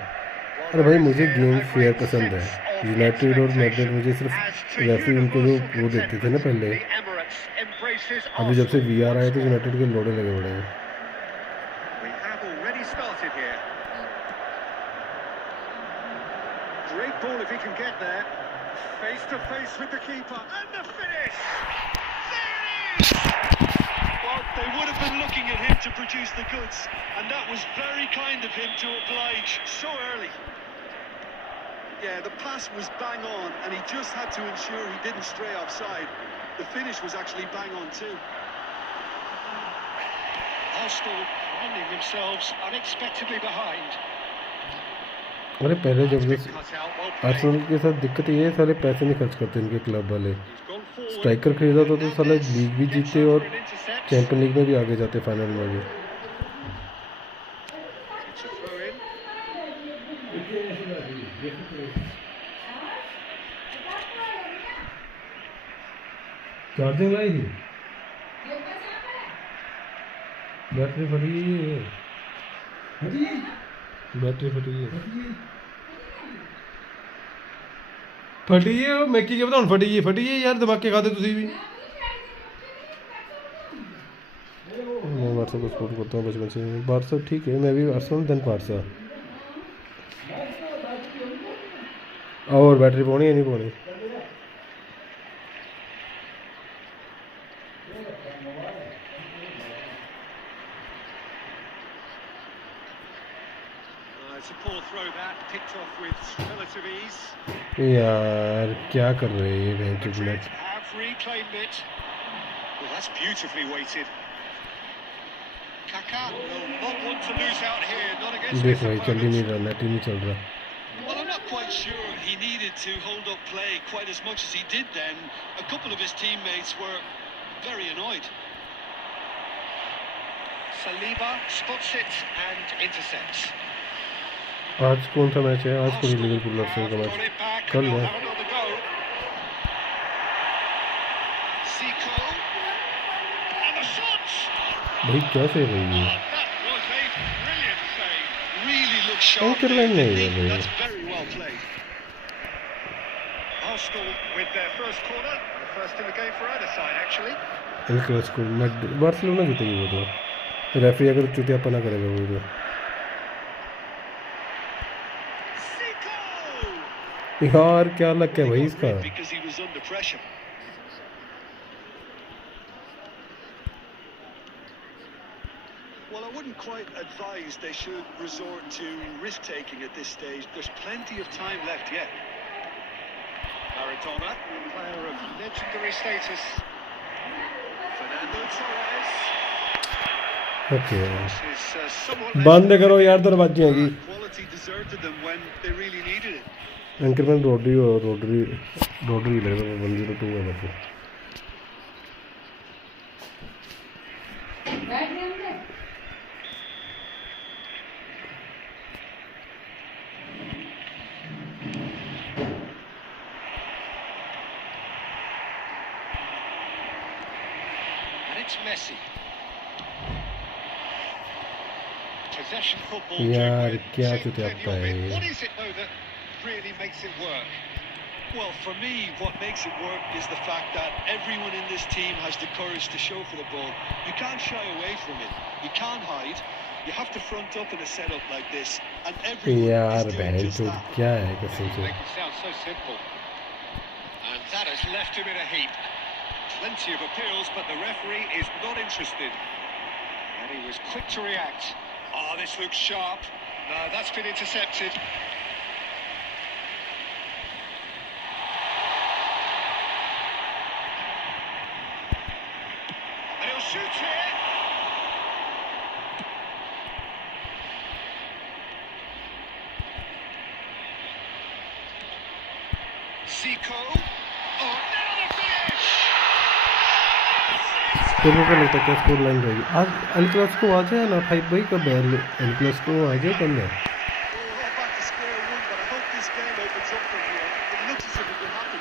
अरे भाई मुझे गेम फेयर पसंद है। यूनाइटेड और मैड्रिड मुझे सिर्फ रेफरी उनको जो वो देते थे ना पहले, अभी जब से वीआर आए तो यूनाइटेड के लोड़े लगे पड़े हैं। We have already started here. Great ball if he can get there. Face to face with the keeper and the finish. There it is. Well, they would have been looking at him to produce the goods, and that was very kind of him to oblige so early. Yeah, the pass was bang on, and he just had to ensure he didn't stray offside. The finish was actually bang on too. Arsenal finding themselves unexpectedly behind. अरे पहले जब Cut out, well played. Arsenal के साथ दिक्कत ये है, साले पैसे नहीं खर्च करते इनके क्लब वाले। He's gone forward. स्ट्राइकर खरीदा तो साले लीग भी जीते और For an intercept. Champion league में भी आगे जाते फाइनल में भी। It's a throw in. Charging लाई थी, बैटरी फटी है, बैटरी फटी है, फटी है मैं की बताऊँ, फटी है यार, दिमाग के खाते तुसी भी। मैं बारसा को सपोर्ट करता हूँ बचपन से, बारसा ठीक है, मैं भी आर्सेनल देन बारसा। और बैटरी पानी है नहीं पानी? It's a poor throw that, picked off with relative ease. यार क्या कर रहे हैं ये बैंक के Madrid have reclaimed it. Well, that's beautifully weighted. Kaká will not want to lose out here, not against देख his भाई चल ही नहीं opponent. रहा, नेट ही नहीं चल रहा। Well, I'm not quite sure he needed to hold up play quite as much as he did then. A couple of his teammates were very annoyed. Saliba spots it and intercepts. आज कौन सा match है? आज कोई Liverpool Arsenal का Got match it back, कल they'll है। have another go. Zico. And the shots! भाई क्या सही रही है? That was a brilliant save. Really looked sharp. Anchorman नहीं है भाई। That's very well played. Arsenal with their first corner, the first in the game for either side actually. El Clasico Madrid Barcelona जीतेगी वो तो, referee अगर चुतियापना करेगा वो तो। Zico! यार क्या लग है भाई इसका? Because he was under pressure. Well, I wouldn't quite advise they should resort to risk-taking at this stage. There's plenty of time left yet. Maradona, player of legendary status. Fernando Torres. Okay This is somewhat less बंद करो यार दरवाजे की। Quality deserted them when they really needed it. Anchorman रोडरी लग रहा है, 102 है मतलब। And it's Messi. Possession football. यार क्या Seemed Chutia plenty of it. है What is it though that really makes it work? Well, for me, what makes it work is the fact that everyone in this team has the courage to show for the ball. You can't shy away from it. You can't hide. You have to front up in a setup like this, and everyone यार is doing बहन just चोद that. क्या है कसम से Make it sound so simple. And that has left him in a heap. Plenty of appeals, but the referee is not interested. And he was quick to react. Oh, this looks sharp. No, that's been intercepted. And he'll shoot here. Zico. Oh, now the finish! तेरे को क्या लगता है क्या score line रहेगी आज El Clasico आ जाए ना भाई भाई कब है एल क्लासिको आ जाए कब है Well, we're back to square one, but I hope this game opens up from here. It looks as if it could happen.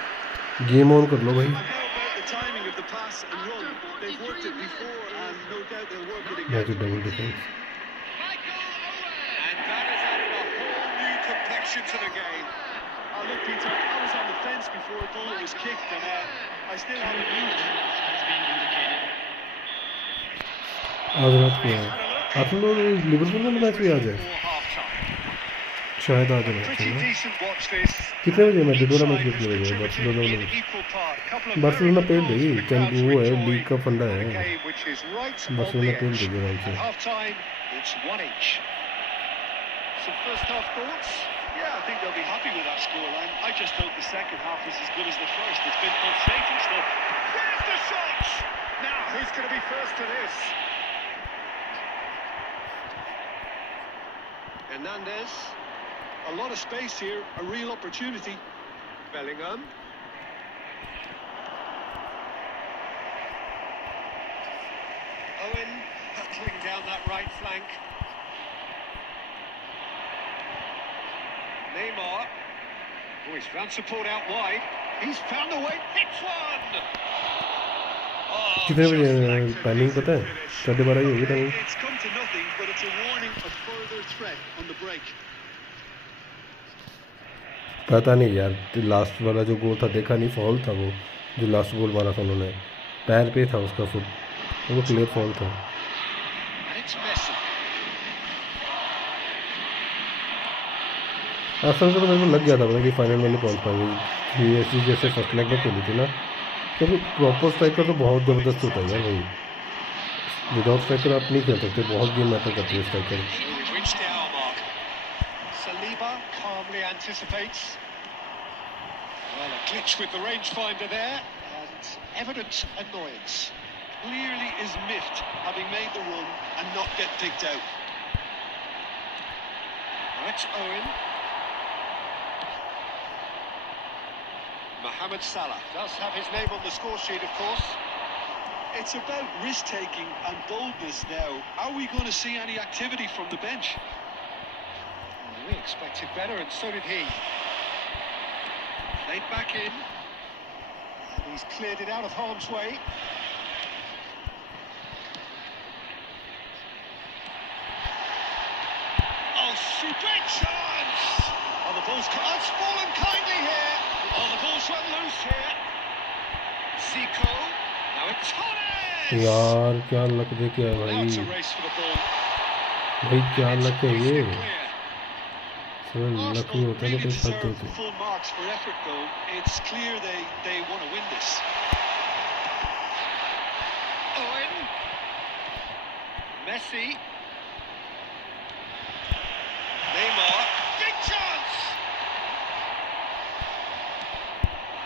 Game on कर लो भाई And how about the timing of the pass and run? They've worked it before, and no doubt they'll work it मैं again. तो double defence And that has added a whole new complexion to the game. Look, Peter, I was on the fence before a goal was kicked, and I still haven't moved. Has been indicated. आज रात को है आप लोग Liverpool में match भी आ जाए Before half-time. शायद आ जाए Pretty match decent watch this. कितने बजे मैच दोनों मैच Each कितने side बजे has बार्सिलोना contributed में in equal part. Couple of Barcelona very पेल good देगी goals for the वो है crowds to लीग का फंडा enjoy. है A game which is right on Barcelona the पेल edge. देगी आराम से At half-time, it's 1-1. Some first-half thoughts? Yeah, I think they'll be happy with that scoreline. I just hope the second half is as good as the first. It's been pulsating stuff. Where's the shot? Now, who's going to be first to this? Hernandez. A lot of space here, a real opportunity. Bellingham. Owen battling down that right flank. Neymar. Oh, he's found support out wide. He's found a way. Hits one! Oh, कितने बजे just like to timing miss पता है the finish. 12:30 होगी timing It's come to nothing, but it's a warning of further threat on the break. पता नहीं यार last वाला जो गोल था देखा नहीं फॉल था वो जो लास्ट गोल मारा था उन्होंने पैर पे था उसका फुट वो क्लियर फॉल था And it's Messi. असल में तो मेरे को लग गया था पता कि फाइनल में नहीं पहुंच पाएंगे पीएसजी जैसे फर्स्ट लेग में खेली थी ना क्योंकि प्रॉपर स्ट्राइकर तो बहुत ज़बरदस्त होता है यार भाई विदाउट स्ट्राइकर आप नहीं खेल सकते बहुत गेम मैटर करती है striker So we've reached the hour mark. Saliba calmly anticipates. Well, a glitch with the rangefinder there, and evident annoyance. Clearly is miffed, having made the run and not get picked out. Now it's Owen. Mohamed Salah does have his name on the score sheet, of course. It's about risk-taking and boldness now. Are we going to see any activity from the bench? Well, we expected better, and so did he. Played back in. And he's cleared it out of harm's way. Oh, super chance! Oh, the ball's it's fallen kindly here. Oh, the ball's run loose here. Zico. Now it's Turnip! यार क्या luck दे के है Now it's a भाई race for the ball. भाई क्या luck है ये Clear. सब लक नहीं होता ना really कोई फालतू deserve होती full marks for effort, though. It's clear they want to win this. Owen. Messi. Neymar. Big chance!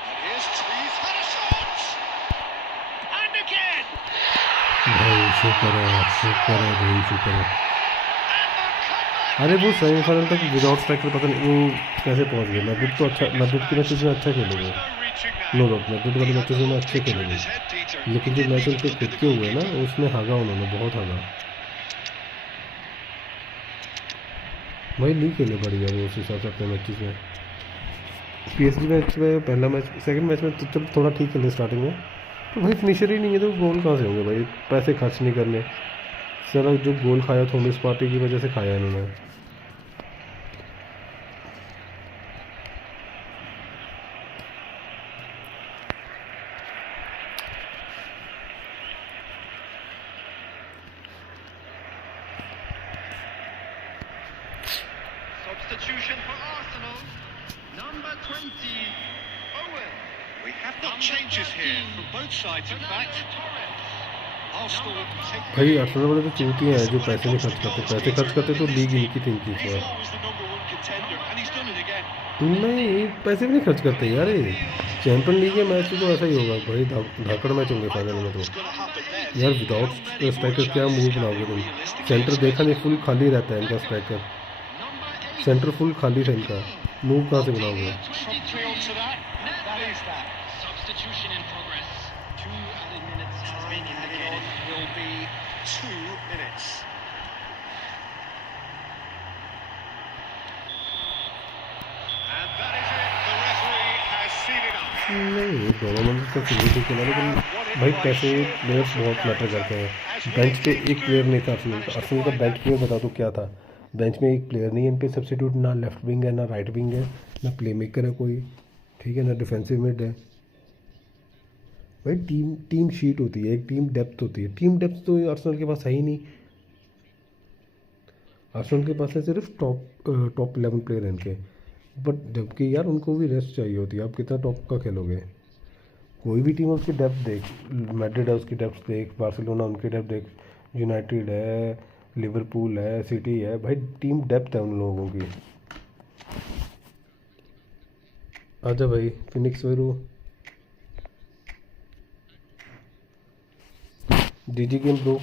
And he's had a shot! And again! भाई शुक्र है भाई शुक्र है And the comeback! अरे वो सेमीफाइनल तक विदाउट स्ट्राइकर पता नहीं वो कैसे पहुंच गए मैड्रिड तो अच्छा मैड्रिड के मैचेस में अच्छा खेले हुए No reaching that. No doubt Madrid वाले मैचेस में अच्छे खेले हुए His head, Peter. लेकिन जो मैच उनके खुद के हुए ना उसमें हागा उन्होंने बहुत हागा भाई नहीं खेले बढ़िया वो उस हिसाब से अपने मैचेस में पीएसजी मैच में पहला मैच सेकंड मैच में तो जब थोड़ा ठीक खेले स्टार्टिंग में तो भाई फिनिशर ही नहीं है तो गोल कहाँ से होंगे भाई, पैसे खर्च नहीं करने। सारा जो गोल खाया थॉमस पार्टी की वजह से खाया इन्होंने। Substitution for Arsenal. Number 20, Owen. We have got changes here from both sides, in fact. Arsenal take भाई आर्सेनल वाले तो चूतियाँ हैं जो पैसे नहीं खर्च करते, पैसे खर्च करते तो लीग इनकी थी इनकी इस He's bar. always the number one contender, and he's done it again. नहीं पैसे भी नहीं खर्च करते यार, ये चैंपियन लीग के मैच तो ऐसा ही होगा भाई, धाकड़ मैच होंगे फाइनल में तो। What's going to happen there? यार विदाउट स्ट्राइकर क्या मूव बनाओगे तुम? सेंटर देखा नहीं, फुल खाली रहता है इनका स्ट्राइकर, सेंटर फुल खाली है इनका, मूव कहाँ से बनाओगे? Promptly onto that. That is that. Substitution in progress. 2 added minutes has been Added indicated. on will be 2 minutes. And that is it. The referee has seen enough. नहीं दोनों मंजिल तो फिर भी खेला, लेकिन भाई पैसे प्लेयर्स बहुत मैटर करते हैं। बेंच पे एक प्लेयर नहीं था अर्सेनल का, अर्सेनल का बेंच प्लेयर बता दो क्या था? बेंच में एक प्लेयर नहीं है इन पे सब्सिट्यूट, ना लेफ्ट विंग है ना राइट विंग है, ना प्ले मेकर है कोई, ठीक है, ना डिफेंसिव मिड है। भाई टीम शीट होती है, एक टीम डेप्थ होती है, टीम डेप्थ तो अर्सेनल के पास है ही नहीं। अर्सेनल के पास है सिर्फ टॉप 11 प्लेयर हैं इनके, बट जबकि यार उनको भी रेस्ट चाहिए होती है। आप कितना टॉप का खेलोगे? कोई भी टीम है उसकी डेप्थ देख, मैड्रिड है उसकी डेप्थ देख, बार्सिलोना उनकी डेप्थ देख, यूनाइटेड है, लिवरपूल है, सिटी है, भाई टीम डेप्थ है उन लोगों की। आजा भाई फिनिक्स वेरू, जीजी गेम ब्रो,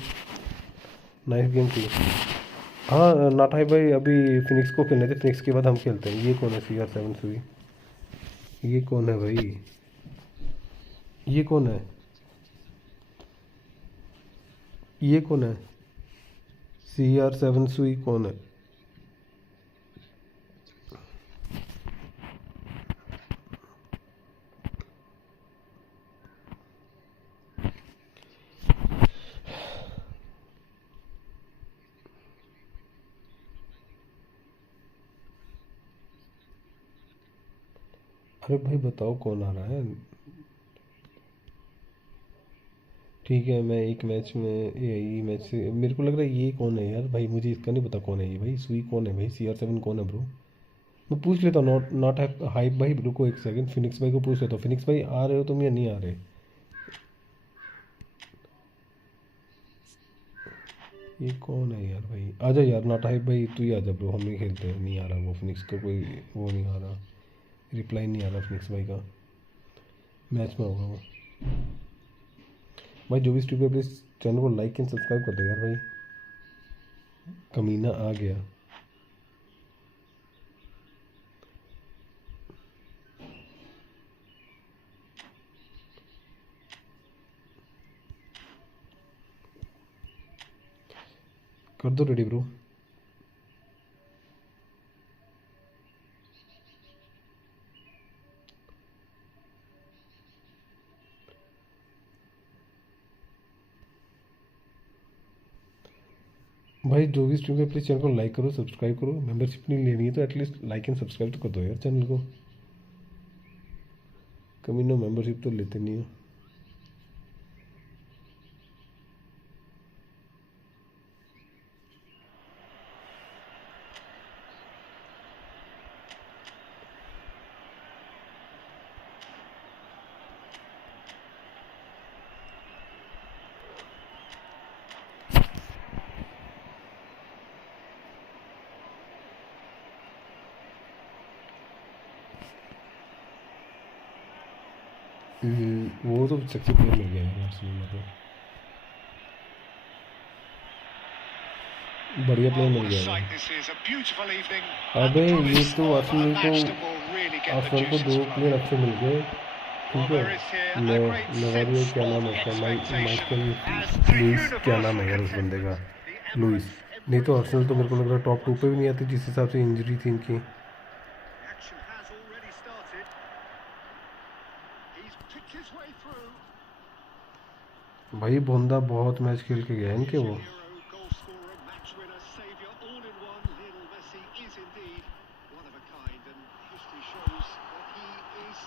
नाइस गेम थी। हाँ नाटाई भाई अभी फिनिक्स को खेलने थे, फिनिक्स के बाद हम खेलते हैं। ये कौन है CR7 सुई? ये कौन है भाई? ये कौन है? ये कौन है? CR7 सुई कौन है? अरे भाई बताओ कौन आ रहा है? ठीक है मैं एक मैच में यही मैच से मेरे को लग रहा है ये कौन है यार भाई, मुझे इसका नहीं पता कौन है ये भाई। सुई कौन है भाई? CR7 कौन है ब्रो? मैं पूछ लेता हूँ, नॉट हाइप भाई। रुको एक सेकंड, फिनिक्स भाई को पूछ लेता हूँ। फिनिक्स भाई आ रहे हो तुम या नहीं आ रहे? ये कौन है यार भाई? आजा यार नॉट हाइप भाई, तू ही आजा ब्रो, हम नहीं खेलते हैं। नहीं आ रहा वो फिनिक्स का कोई वो नहीं आ रहा, रिप्लाई नहीं आ रहा फिनिक्स भाई का। मैच में होगा वो भाई। जो भी स्ट्रीम पे प्लीज़ चैनल को लाइक एंड सब्सक्राइब कर दो यार भाई। कमीना आ गया। कर दो रेडी ब्रो। भाई जो भी स्ट्रीम पे प्लीज़ चैनल को लाइक करो, सब्सक्राइब करो। मेंबरशिप नहीं लेनी है तो एटलीस्ट लाइक एंड सब्सक्राइब तो कर दो यार चैनल को। कमीनो मेंबरशिप तो लेते नहीं हो। वो तो सेक्सी प्लेयर मिल गया यार आर्सेनल में तो, बढ़िया प्लेयर मिल गया यार। This is a beautiful evening. अबे ये तो Well, Arsenal that match that will really get the को juices दो flowing. प्लेयर अच्छे मिल गए, ठीक Well, there is है। here मैं a great नवारियो sense क्या नाम of है उसका, Michael expectation as the Luis क्या नाम है यार उस universal बंदे का, anthem. लुइस। नहीं तो आर्सेनल तो मेरे को लग रहा है टॉप 2 पे भी नहीं आती जिस हिसाब से इंजरी थी इनकी। Action has already started. He's picked his way through. भाई बंदा बहुत मैच खेल के गया है इनके वो। Euro goal scorer, match winner, saviour, all in one. Lionel Messi is indeed one of a kind, and history shows that he is.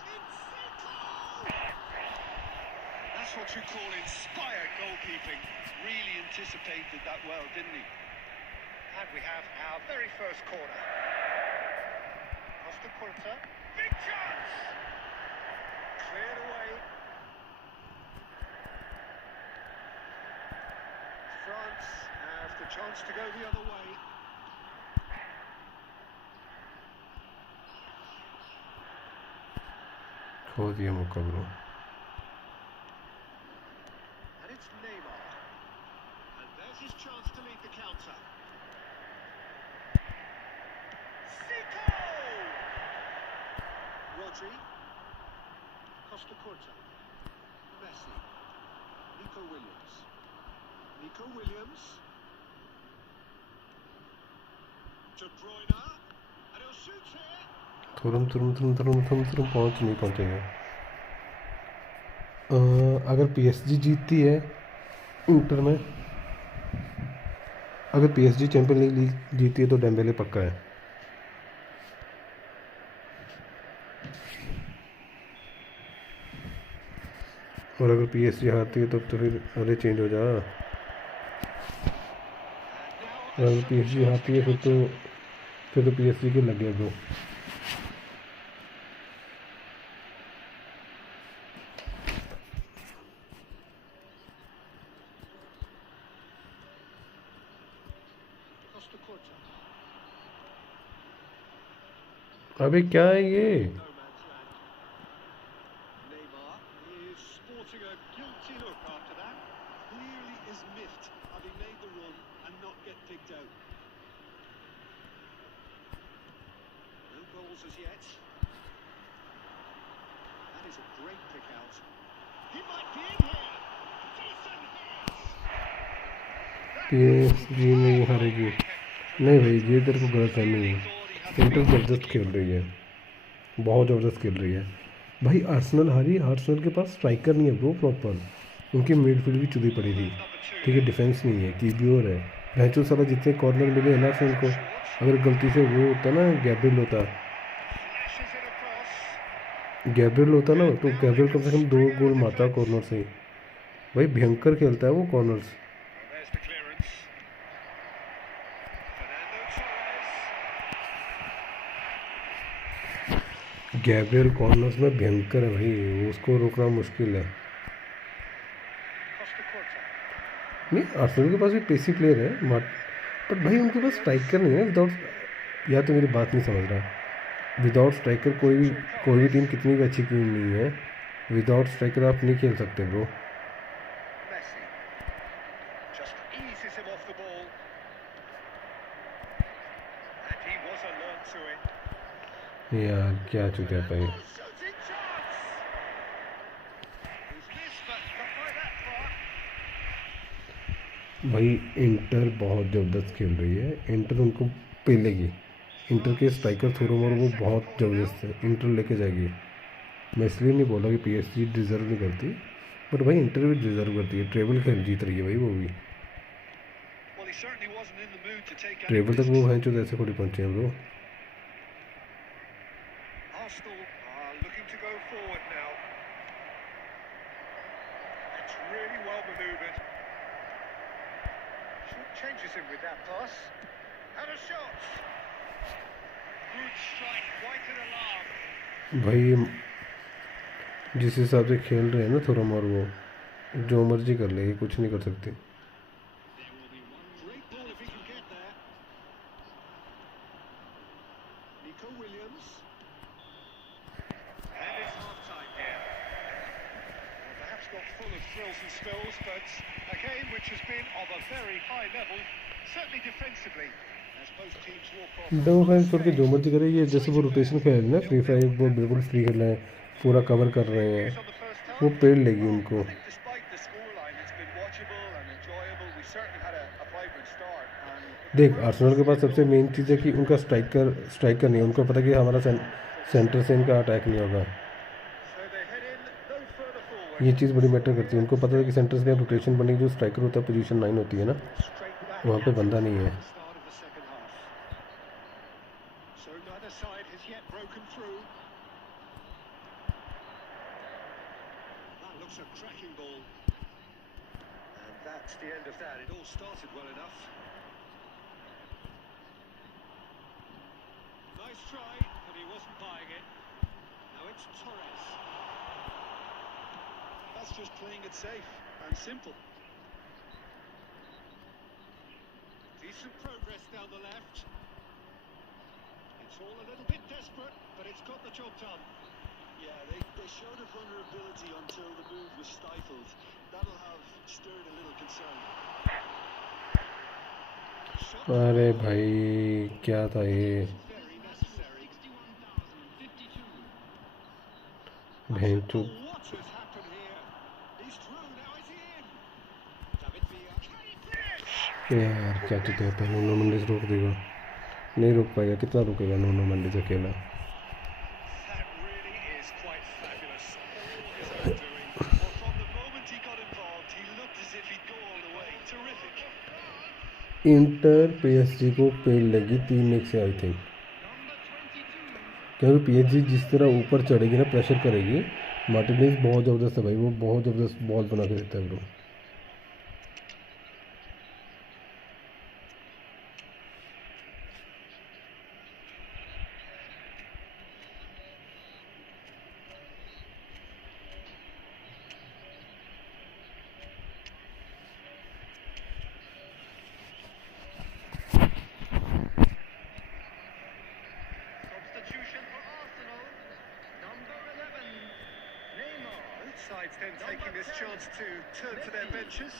That's what you call inspired goalkeeping. Really anticipated that well, didn't he? And we have our very first corner. Costa Curta. Big chance! Cleared away. France have the chance to go the other way. खो दिया मौका bro. And it's Neymar. And there's his chance to lead the counter. Zico! Rodri. Costa Curta. Messi. Nico Williams. Nico Williams. De Bruyne. And he'll shoot here. तुरंत पहुंच नहीं पहुंचेगा। अगर PSG जीतती है इंटर में, अगर पीएसजी चैंपियन लीग जीतती है तो डेम्बेले पक्का है। और अगर पीएसजी हारती है तब तो फिर अरे चेंज हो जा। अगर पीएसजी हारती है फिर तो पीएसजी के लग गया ब्रो। Costa Curta. अबे क्या है ये? No man's land. Neymar is sporting a guilty look after that. Clearly is miffed having made the run and not get picked out. No goals as yet. That is a great pick out. He might be in here. Decent hits. PSG नहीं हारेगी। नहीं भाई ये तेरे को गलत फहमी है। Inter ज़बरदस्त खेल रही है, बहुत ज़बरदस्त खेल रही है भाई। आर्सेनल हारी, आर्सेनल के पास स्ट्राइकर नहीं है ब्रो प्रॉपर। उनकी मिडफील्ड भी चुदी पड़ी थी, ठीक है, डिफेंस नहीं है, कीपियोर है। भैंचो साला जितने कॉर्नर मिले हैं ना आर्सेनल को, अगर गलती से वो होता ना गैब्रियल होता ना तो गैब्रियल कम से कम 2 गोल मारता कॉर्नर से। भाई भयंकर खेलता है वो corners. There's the clearance. Fernando Torres. Gabriel corners में भयंकर है भाई, उसको रोकना मुश्किल है। Costa Curta. नहीं आर्सेनल के पास भी पेसी प्लेयर है बट भाई उनके पास स्ट्राइकर नहीं है। विदाउट, या तो मेरी बात नहीं समझ रहा, विदाउट स्ट्राइकर कोई भी टीम कितनी भी अच्छी टीम नहीं है, विदाउट स्ट्राइकर आप नहीं खेल सकते bro. Messi just eases him off the ball. And he was alert to it. यार क्या चुतिया भाई। Shooting chance. He's missed, but not by that far. भाई इंटर बहुत ज़बरदस्त खेल रही है, इंटर उनको पेलेगी। इंटर के स्ट्राइकर थोरोमोर वो बहुत ज़बरदस्त है, इंटर लेके जाएगी। मैं इसलिए नहीं बोला कि पीएसजी डिज़र्व नहीं करती, बट भाई इंटर भी डिज़र्व करती है। ट्रेबल खेल जीत रही है भाई वो भी। Well, he certainly wasn't in the mood to take any treble तक वो risks. हैं जो ऐसे थोड़ी पहुँचे हैं bro. Arsenal are looking to go forward now. It's really well manoeuvred. Changes him with that pass. And a shot. Good strike, quite an alarm. भाई जिस हिसाब से खेल रहे हैं ना थोरोमोर, वो जो मर्जी कर लेगी, कुछ नहीं कर सकती। There will be one great ball if he can get there. Nico Williams. And it's half time here. Well, perhaps got full of thrills and spills, but a game which has been of a very high level, certainly defensively, as both teams walk off. दो fans छोड़ के जो मर्जी करे, ये जैसे वो rotation खेल रहे हैं ना फ्री फायर, वो बिल्कुल फ्री खेल रहे हैं, पूरा कवर कर रहे हैं, On the first half, वो पेड़ लेगी उनको। I think despite the scoreline, it's been watchable and enjoyable. We certainly had a vibrant start. And देख आर्सेनल के पास सबसे मेन चीज़ है कि उनका स्ट्राइकर नहीं है। उनको पता है कि हमारा सेंटर से इनका अटैक नहीं होगा। so they head in no further forward. ये चीज़ बड़ी मैटर करती है। उनको पता है कि सेंटर्स का रोटेशन बनने की जो स्ट्राइकर होता है पोजीशन 9 होती है ना, वहाँ पे बंदा नहीं है। So neither side has yet broken through. That looks a cracking ball. And that's the end of that. It all started well enough. Nice try, but he wasn't buying it. Now it's Torres. That's just playing it safe and simple. Decent progress down the left. It's all a little bit desperate, but it's got the job done. Yeah, they showed a vulnerability until the move was stifled. That'll have stirred a little concern. अरे भाई क्या था ये, Very necessary. 61,052. भेंचू। What has happened here? He's through, now is he in? David Villa. Can he finish? यार क्या चीज़ है, Nuno Mendis रोक देगा, नहीं रोक पाएगा। कितना रुकेगा नूनो मेंडिस अकेला। That really is quite fabulous. All his own doing. Well, from the moment he got involved, he looked as if he'd go all the way. Terrific. Inter PSG को पेल लगी 3-1 से आई थिंक, क्योंकि PSG जिस तरह ऊपर चढ़ेगी ना, pressure करेगी। Martinez बहुत ज़बरदस्त है भाई, वो बहुत ज़बरदस्त बॉल बना के देता है bro. Substitution for Arsenal. Number 11, Neymar. Both sides then taking this chance to turn to their benches.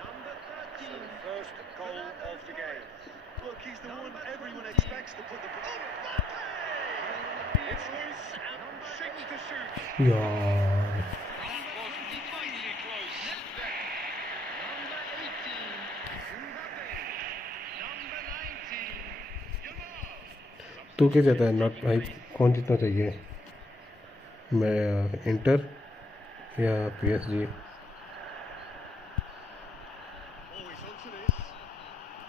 Number 13, First goal of the game. Look, he's the one everyone expects to put the... Oh, It's loose and six to shoot. यार That was mighty close. number 18, Mbappe. Number 19, Yamal. तो क्या चाहता है not भाई, कौन जीतना चाहिए, मैं इंटर या PSG? Oh, he's onto this.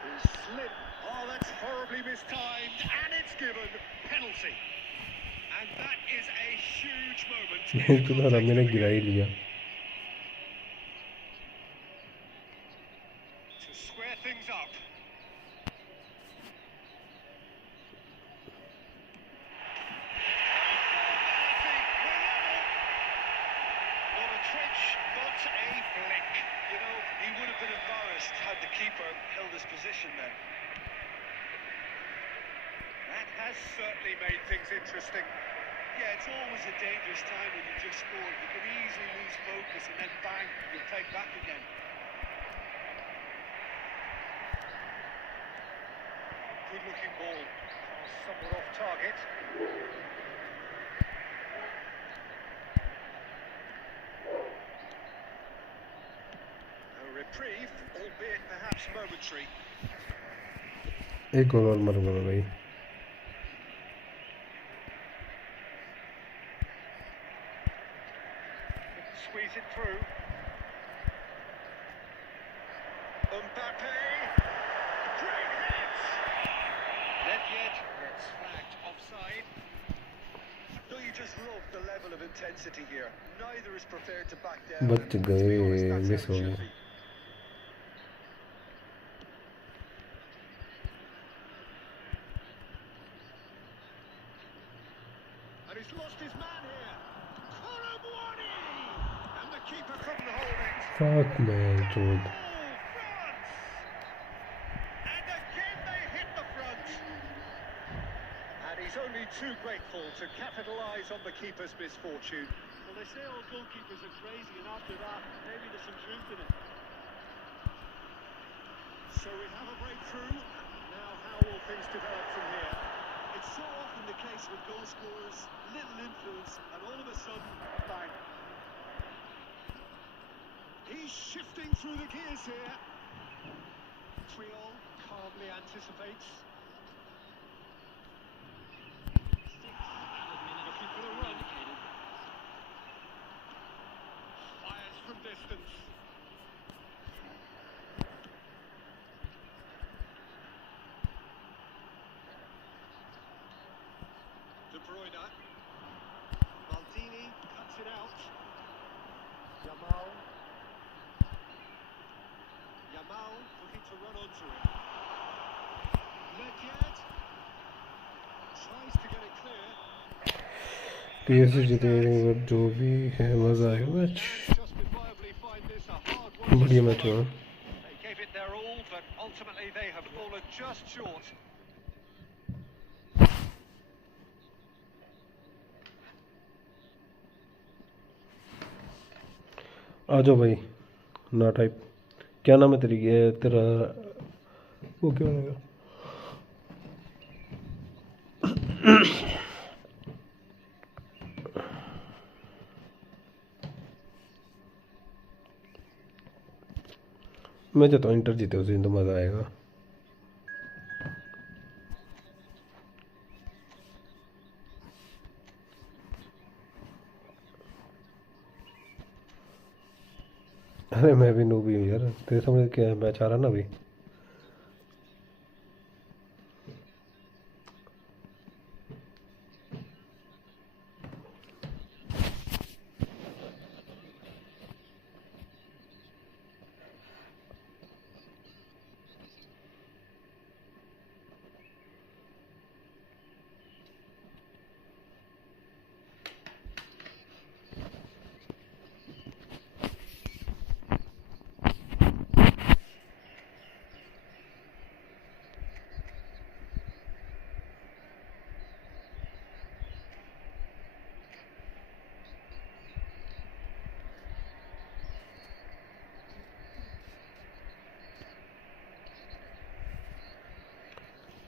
He's slid. Oh, that's horribly mistimed. And it's given. Penalty. And that is a huge moment. in the तो ना context मैंने of the गिरा ही game. लिया। To square things up. Not a twitch, not a blink. You know, he would have been embarrassed had the keeper held his position then. That has certainly made things interesting. Yeah, it's always a dangerous time when you've just scored. You can easily lose focus and then bang, you'll take back again. Good looking ball. Somewhat off target. A reprieve, albeit perhaps momentary. एक गोल और मारूंगा मैं भाई। Squeeze it through. Mbappe. Great hit. Not yet. It's flagged offside. Don't you just love the level of intensity here? Neither is prepared to back down. बच and to be गए, honest, that's miss how हो it should गए। be. And he's lost his man here. Koulibaly! And the keeper couldn't hold it. Fuck man चोद। Oh, France! And again they hit the front. And he's only too grateful to capitalise on the keeper's misfortune. Well, they say all goalkeepers are crazy, and after that, maybe there's some truth in it. So we have a breakthrough. Now how will things develop from here? It's so often the case with goal scorers, little influence, and all of a sudden, bang. He's shifting through the gears here. Triol calmly anticipates. Looking for the run. distance. De Bruyne. Maldini cuts it out. Yamal. Yamal looking to run onto it. Ledyard tries to get it clear. PSG जीतेगा but जो भी है मज़ा आएगा match Justifiably find this a hard one to बढ़िया match swallow. हुआ They gave it their all, but ultimately they have fallen just short. आ जाओ भाई ना टाइप क्या नाम है तेरा वो क्या रहेगा मैं चाहता हूँ इंटर जीते उस दिन तो मज़ा आएगा अरे मैं भी नूबी हूँ यार तेरे समझ क्या मैच आ रहा ना अभी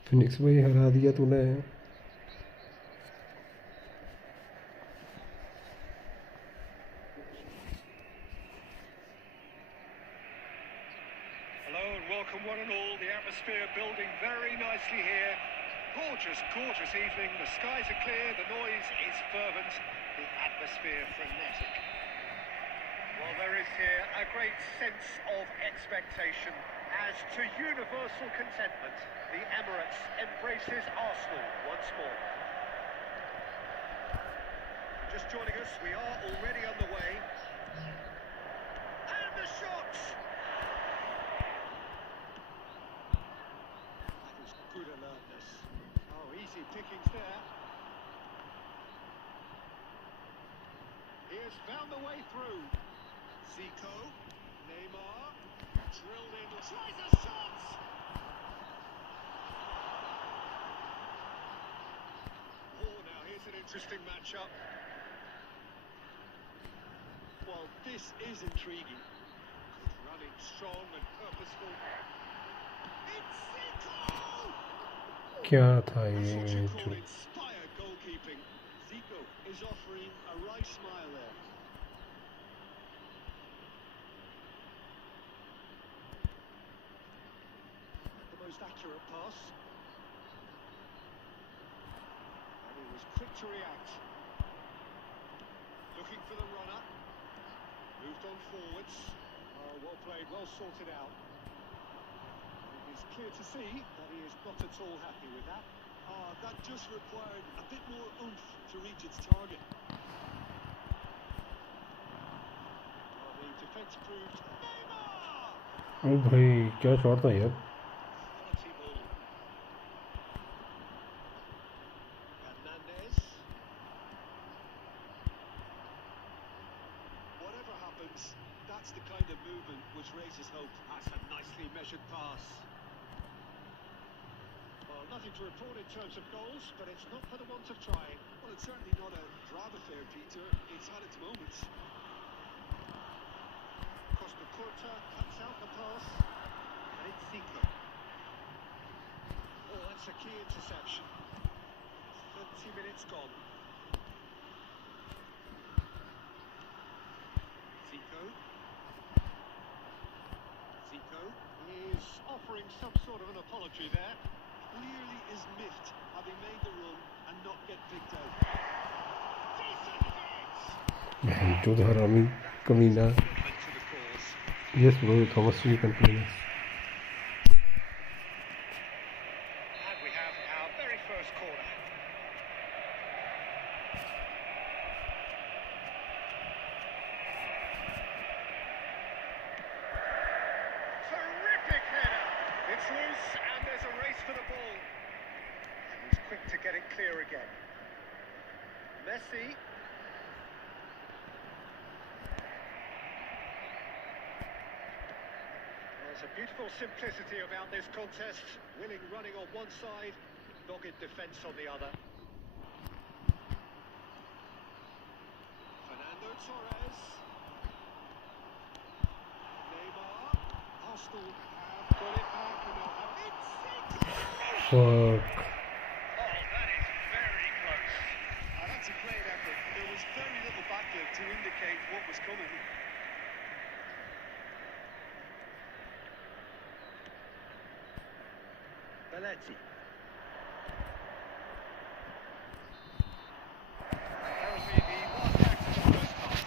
फिनिक्स भाई हरा दिया तूने Hello and welcome one and all. The atmosphere building very nicely here. Gorgeous, gorgeous evening. The skies are clear, the noise is fervent, the atmosphere frenetic. Well, there is here a great sense of expectation. As to universal contentment, the Emirates embraces Arsenal once more. Just joining us, we are already underway. And the shot! That was good alertness. Oh, easy pickings there. He has found the way through. Zico, Neymar, drilled in, tries a shot! Oh, now here's an interesting matchup. Well, this is intriguing. Good running, strong and purposeful. It's Zico! क्या था That's what ये you जो call inspired goalkeeping. Zico is offering a right smile there. The most accurate pass. And he was quick to react. Looking for the runner. Moved on forwards. Oh, well played, well sorted out. It is clear to see that he is not at all happy with that. That just required a bit more oomph to reach its target. Well, the defence proved Neymar! ओ भाई क्या shot था यार Quality ball. Hernandez. Whatever happens, that's the kind of movement which raises hope. That's a nicely measured pass. Well, nothing to report in terms of goals, but it's not for the want of trying. Well, it's certainly not a drab affair, Peter. It's had its moments. Costa Curta cuts out the pass, and it's Zico. Oh, that's a key interception. 30 minutes gone. Zico. Zico is offering some sort of an apology there. Clearly is miffed, having made the run and not get picked out. Decent hit! भाई जो हरामी कमीना To the Yes, bro. Thomas, you can play next. And we have our very first corner. Terrific header. It's loose and there's a race for the ball. And he's quick to get it clear again. Messi. There's a beautiful simplicity about this contest. Willing running on one side, dogged defence on the other. Fernando Torres. Neymar. Arsenal have got it back and they'll have it. Fuck. Oh, that is very close. That's a great effort. There was very little backlift to indicate what was coming. Belletti. Apparently the last act of the first half.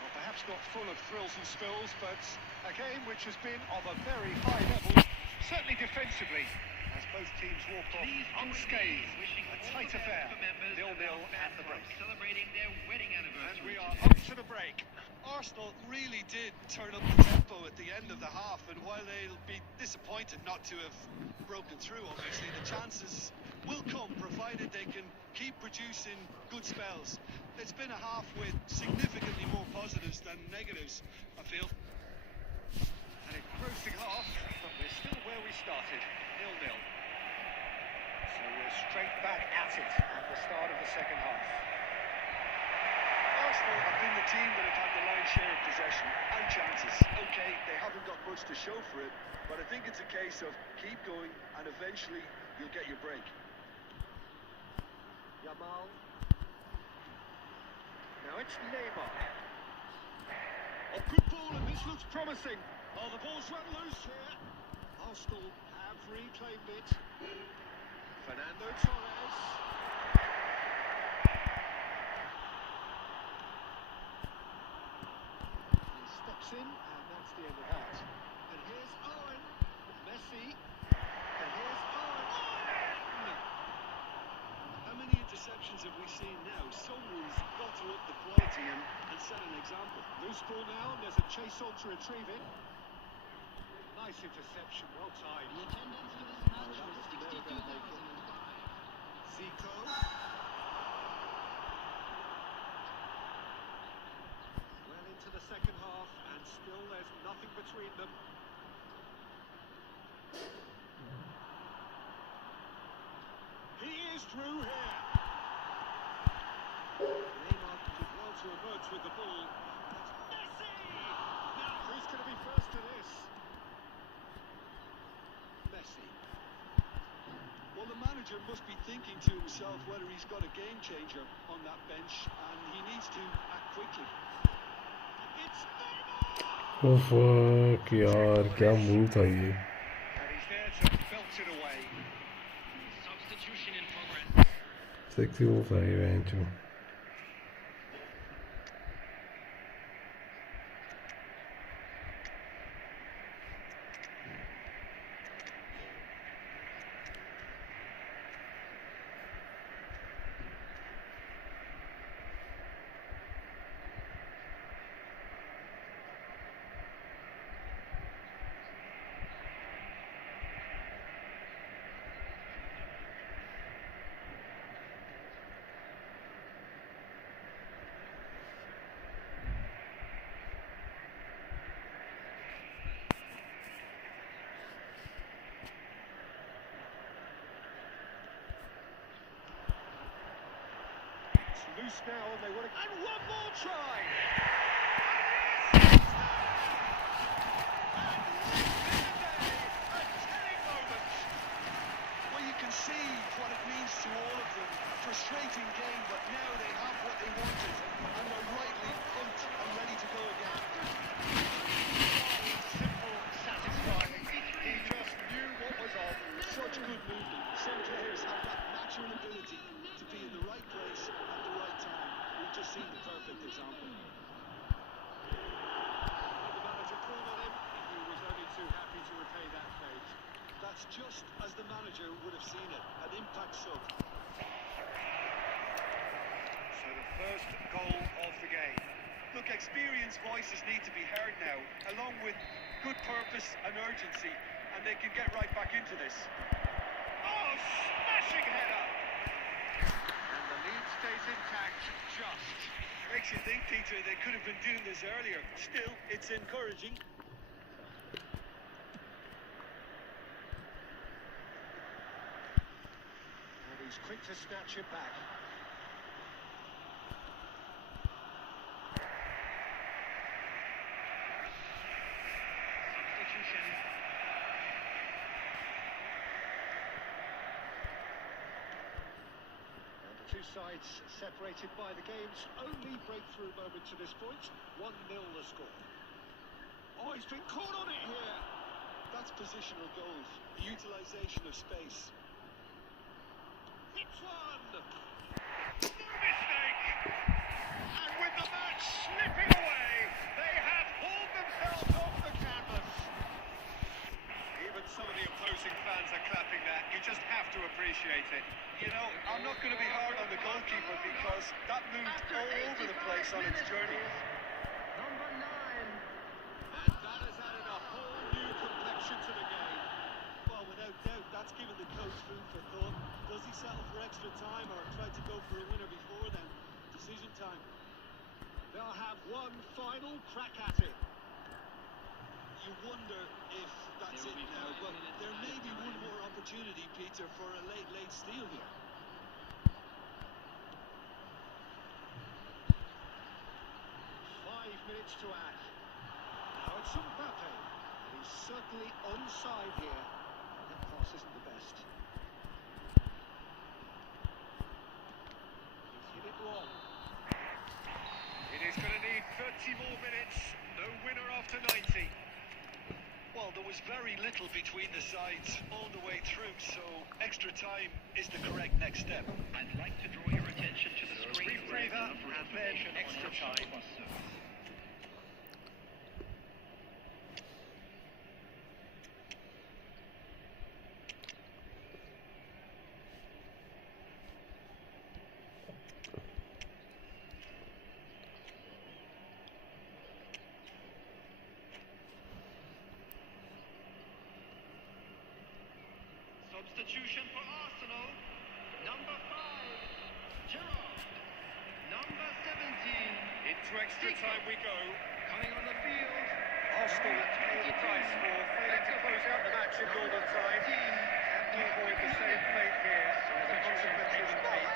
Well, perhaps not full of thrills and spills, but a game which has been of a very high level, certainly defensively, as both teams walk off unscathed. A tight affair, 0-0 at the break. Celebrating their wedding And anniversary. we are up to the break. Arsenal really did turn up the tempo at the end of the half, and while they'll be disappointed not to have broken through, obviously, the chances will come, provided they can keep producing good spells. It's been a half with significantly more positives than negatives, I feel. An engrossing half, but we're still where we started, 0-0. So we're straight back at it at the start of the second half. Arsenal have been the team that have had the lion's share of possession and chances. Okay, they haven't got much to show for it, but I think it's a case of keep going and eventually you'll get your break. Yamal. Now it's Neymar. Oh, good ball, and this looks promising. Oh, the ball's run loose here. Arsenal have reclaimed it. Fernando Torres. He steps in, and that's the end of that. And here's Owen. Messi. And here's Owen. How many interceptions have we seen now? Someone's got to up the quality and set an example. Loose ball now, and there's a chase on to retrieve it. Nice interception, well timed. The attendance for this match was 62,005. Zico. Well into the second half, and still there's nothing between them. He is through here. Neymar did well to emerge with the ball. That's Messi! Now, who's going to be first to this? Messi. Well, the manager must be thinking to himself whether he's got a game changer on that bench, and he needs to act quickly. It's Neymar! Oh fuck यार क्या move था ये. And he's there to belt it away. Substitution in progress. Sexy move था ये बेंचो. Loose now, and they want to... And one more try! Well, you can see what it means to all of them. Frustrating game, but now they have what they wanted, and they're rightly pumped and ready to go again. Simple, satisfying. He just knew what was on. Such good movement. Some players have that natural ability to be in the right place at the right time. We've just seen the perfect example. That's just as the manager would have seen it, an impact sub. So the first goal of the game. Look, experienced voices need to be heard now, along with good purpose and urgency, and they can get right back into this. Oh, smashing header! And the lead stays intact, just. Makes you think, Peter, they could have been doing this earlier. Still, it's encouraging. And he's quick to snatch it back. Substitution. And the two sides separated by the game's only breakthrough moment to this point. 1-0 the score. Oh, he's been caught on it here. That's positional goals, the utilisation of space. Hits one! No mistake! And with the match slipping away, they have hauled themselves off the canvas. Even some of the opposing fans are clapping that. You just have to appreciate it. You know, I'm not going to be hard on the goalkeeper because that moved all over the place on its journey. Number 9. And that has added a whole new complexion to the game. Well, without doubt, that's given the coach food for thought. Does he settle for extra time or try to go for a winner before then? Decision time. They'll have one final crack at it. You wonder if that's it now, but there may be one more opportunity, Peter, for a late steal here. Minutes to add. Now it's Mbappe. He's certainly onside here. That pass isn't the best. He's hit it long. It is going to need 30 more minutes. No winner after 90. Well, there was very little between the sides all the way through, so extra time is the correct next step. I'd like to draw your attention to the screen. Brief breather and then extra time. Substitution for Arsenal. Number 5, Gerrard. Number 17, Into extra time we go. coming on the field. Arsenal paying the price for failing to close out the match in golden time. Can they avoid the same fate here? The consequences made.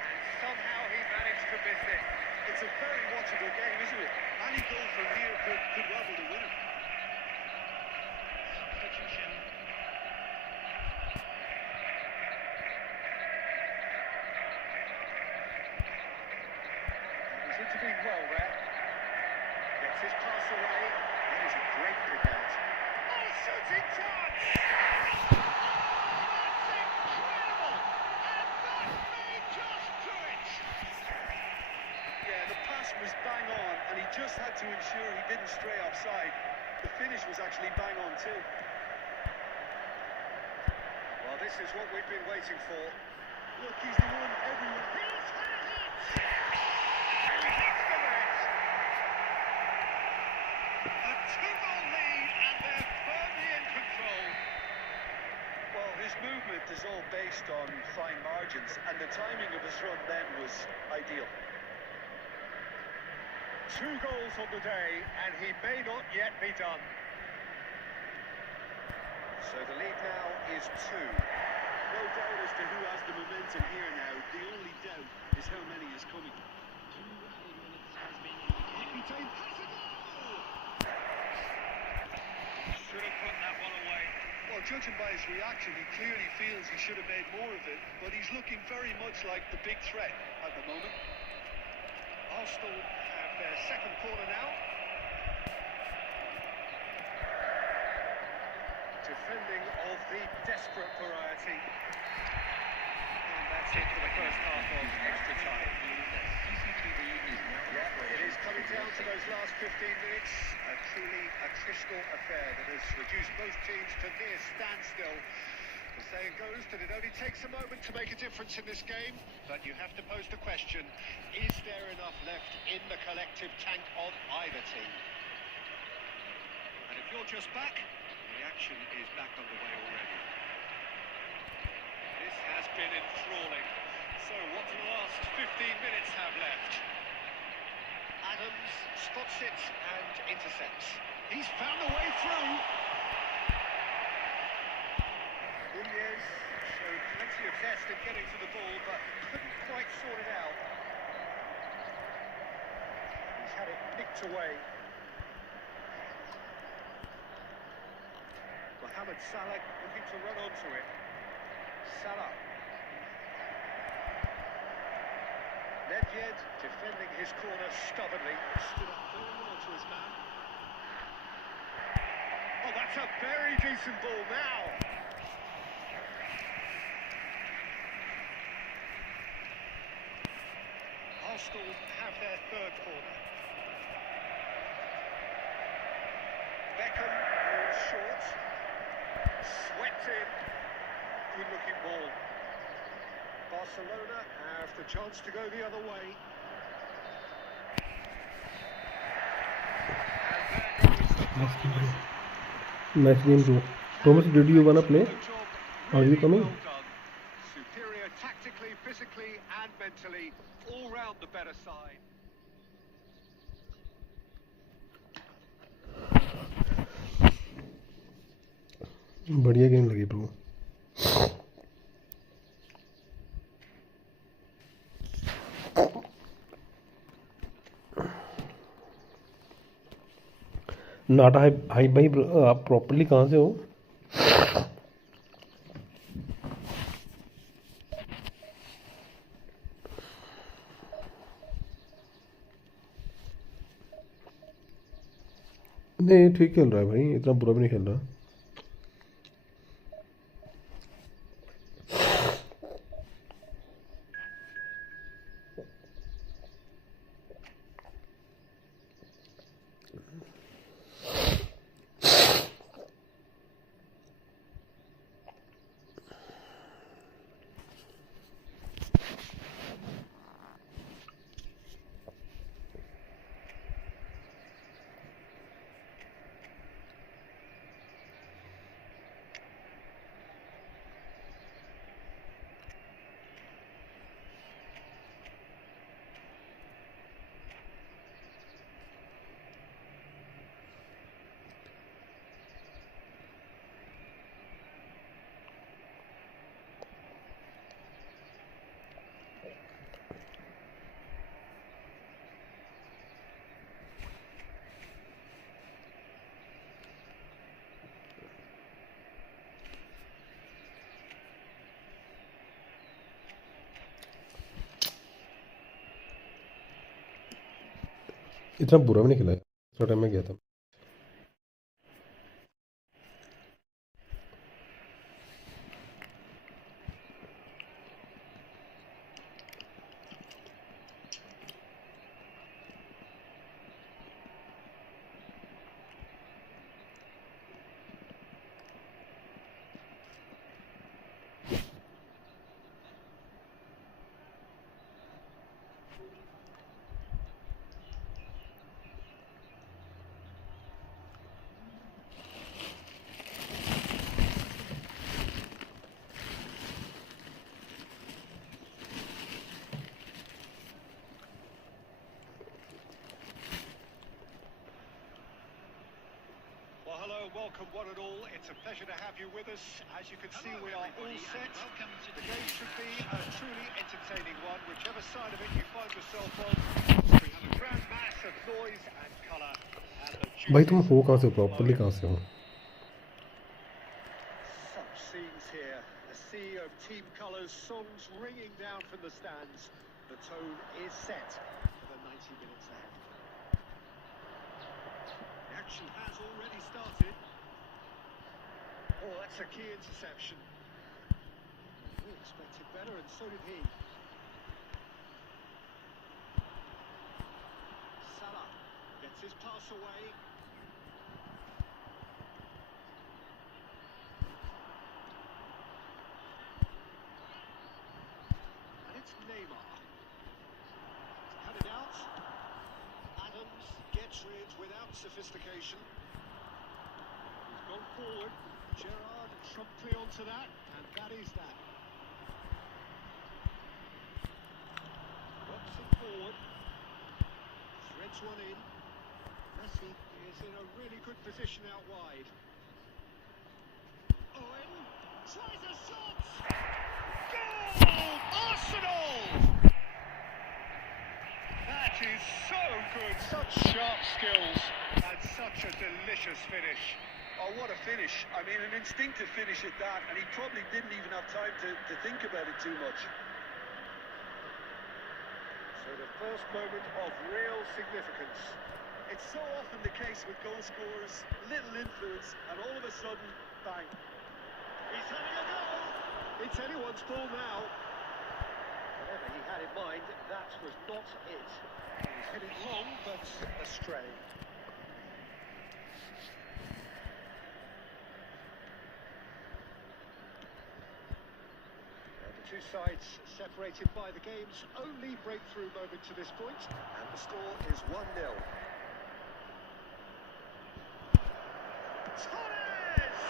And somehow he managed to miss it. It's a very watchable game, isn't it? Any goal from here could rival the winner. Substitution. He's intervened well there. Gets his pass away. That is a great pick out. Oh, shooting chance! That's incredible! And that may just do it! Yeah, the pass was bang on, and he just had to ensure he didn't stray offside. The finish was actually bang on too. Well, this is what we've been waiting for. Look, he's the one everyone... He's had it! And he hits the net! A 2-goal lead, and they're firmly in control. Well, his movement is all based on fine margins, and the timing of his run then was ideal. 2 goals on the day, and he may not yet be done. So the lead now is 2. No doubt as to who has the momentum here now. The only doubt is how many is coming. 2 added minutes has been indicated. Has a goal! Should have put that one away. Well, judging by his reaction, he clearly feels he should have made more of it, but he's looking very much like the big threat at the moment. Arsenal have their second corner now. Defending of the desperate variety. And that's that's it for the first half of extra time. Yeah, it is coming down to those last 15 minutes. A truly attritional affair that has reduced both teams to near standstill. The saying goes that it only takes a moment to make a difference in this game, but you have to pose the question, is there enough left in the collective tank of either team? And if you're just back, the action is back underway already. This has been enthralling. So what do the last 15 minutes have left? Adams spots it and intercepts. He's found a way through. Nunez showed plenty of zest in getting to the ball, but couldn't quite sort it out. He's had it nicked away. Mohamed Salah looking to run onto it. Salah. Nedved defending his corner stubbornly. Stood up very well to his man. Oh, that's a very decent ball now. Arsenal have their third corner. Beckham, ball short. Swept in. Good looking ball. Barcelona have the chance to go the other way. And there goes the final whistle. Nice game too. Thomas, did you wanna play? Are you coming? Well done. Superior tactically, physically and mentally, all round the better side. बढ़िया game लगी bro. नाटा high भाई, आप properly कहाँ से हो? नहीं ठीक खेल रहा है भाई, इतना बुरा भी नहीं खेल रहा. इतना बुरा भी नहीं खेला. थोड़ा टाइम में गया था. Welcome one and all, it's a pleasure to have you with us. As you can see, we are all set. The game should be a truly entertaining one, whichever side of it you find yourself on. We have a grand mass of noise and colour. भाई तुम हो कहाँ से हो? Properly कहाँ से हो? Such scenes here. A sea of team colours, songs ringing down from the stands. The tone is set for the 90 minutes ahead. The action has already started. Oh, that's a key interception. He expected better, and so did he. Salah gets his pass away. And it's Neymar. Cut it out. Adams gets rid without sophistication. He's gone forward. Gerrard promptly onto that, and that is that. Drops it forward. Threads one in. Messi is in a really good position out wide. Owen tries a shot! Goal! Arsenal! That is so good. Such sharp skills and such a delicious finish. Oh, what a finish. I mean, an instinctive finish at that, and he probably didn't even have time to think about it too much. So the first moment of real significance. It's so often the case with goal scorers, little influence, and all of a sudden, bang. He's having a go! It's anyone's ball now. Whatever he had in mind, that was not it. He's hit it long, but astray. Two sides separated by the game's only breakthrough moment to this point, and the score is 1-0. Torres!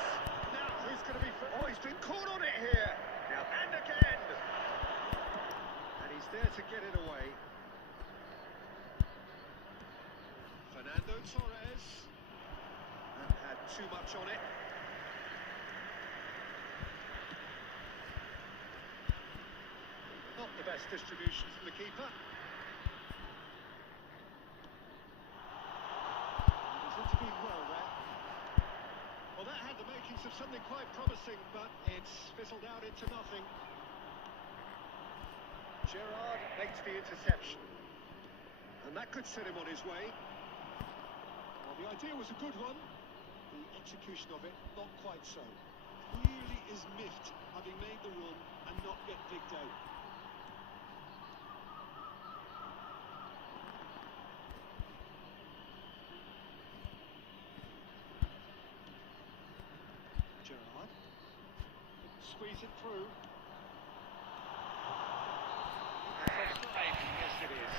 Now who's going to be... Oh, he's been caught on it here! Now, and again! And he's there to get it away. Fernando Torres. That had too much on it. Not the best distribution from the keeper. He's intervened well there. Well, that had the makings of something quite promising, but it's fizzled out into nothing. Gerrard makes the interception. And that could set him on his way. Well, the idea was a good one. The execution of it, not quite so. Clearly is miffed, having made the run and not get picked out. Gerrard squeeze it through. That's offside. Yes, it is.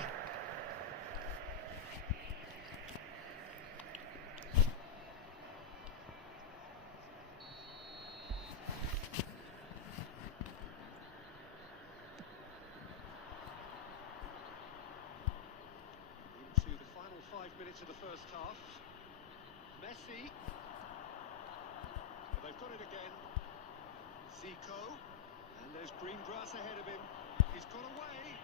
Into the final 5 minutes of the first half. Messi. They've got it again. Zico. And there's green grass ahead of him. He's got away.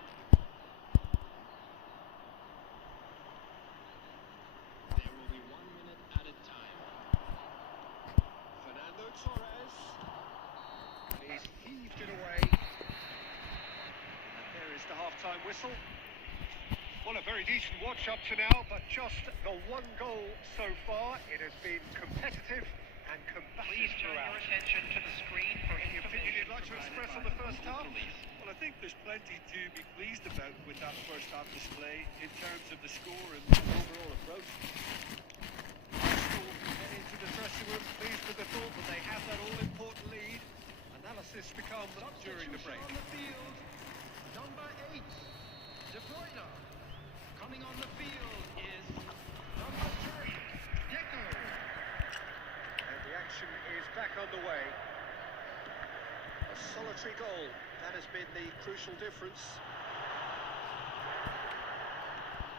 There will be 1 minute added time. Fernando Torres. He's heaved it away. And there is the half-time whistle. Well, a very decent watch up to now, but just the one goal so far. It has been competitive and combative Please turn throughout. your attention to the screen for Any opinion you'd like to information express on provided the by first half? police. Well, I think there's plenty to be pleased about with that first half display in terms of the score and overall approach. Arsenal head into the dressing room pleased with the thought that they have that all-important lead. Analysis to come during the break. On the field, number 8, De Bruyne. Coming on the field is number 10, Deco. And the action is back underway. A solitary goal. That has been the crucial difference.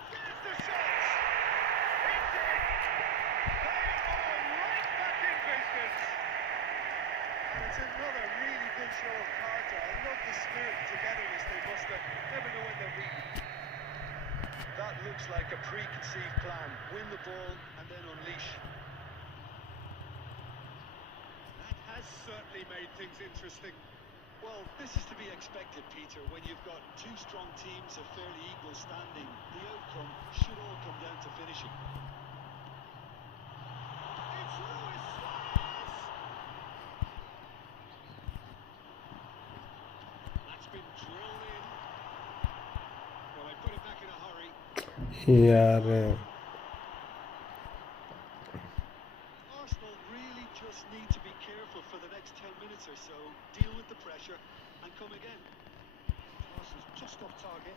There's the shot! It's in! They are right back in business! And it's another really good show of character. I love the spirit and togetherness they muster. Never know when they're beaten. That looks like a preconceived plan. Win the ball and then unleash. That has certainly made things interesting. Well, this is to be expected, Peter. When you've got two strong teams of fairly equal standing, the outcome should all come down to finishing. It's Luis Suarez! यार Arsenal really just need to be careful for the next 10 minutes or so, deal with the pressure and come again. Pass is just off target.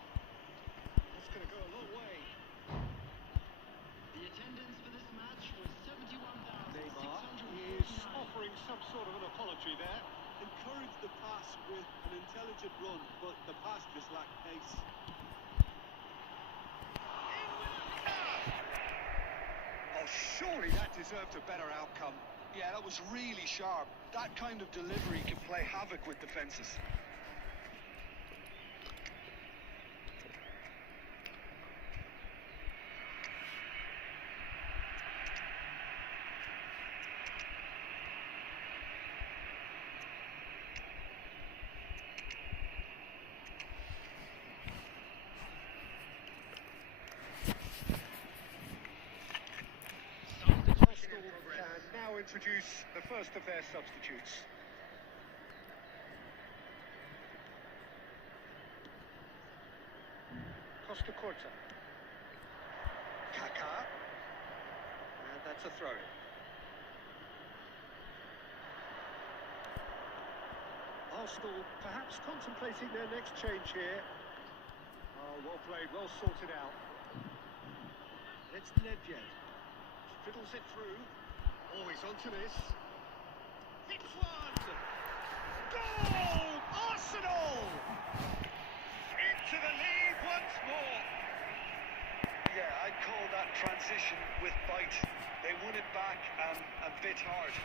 That's going to go a long way. The attendance for this match was Neymar is 71,649. offering some sort of an apology there. Encourage the pass with an intelligent run, but the pass just lacked pace. Oh, surely that deserved a better outcome. Yeah, that was really sharp. That kind of delivery can play havoc with defences. Substitution in Arsenal progress. can now introduce the first of their substitutes. Costa Corta. Kaká. And that's a throw-in. Arsenal perhaps contemplating their next change here. Oh, well played, well sorted out. It's Nedved. Fiddles it through. Oh, he's onto this. Hits one! Goal! Arsenal! Into the lead once more. Yeah, I'd call that transition with bite. They won it back and bit hard.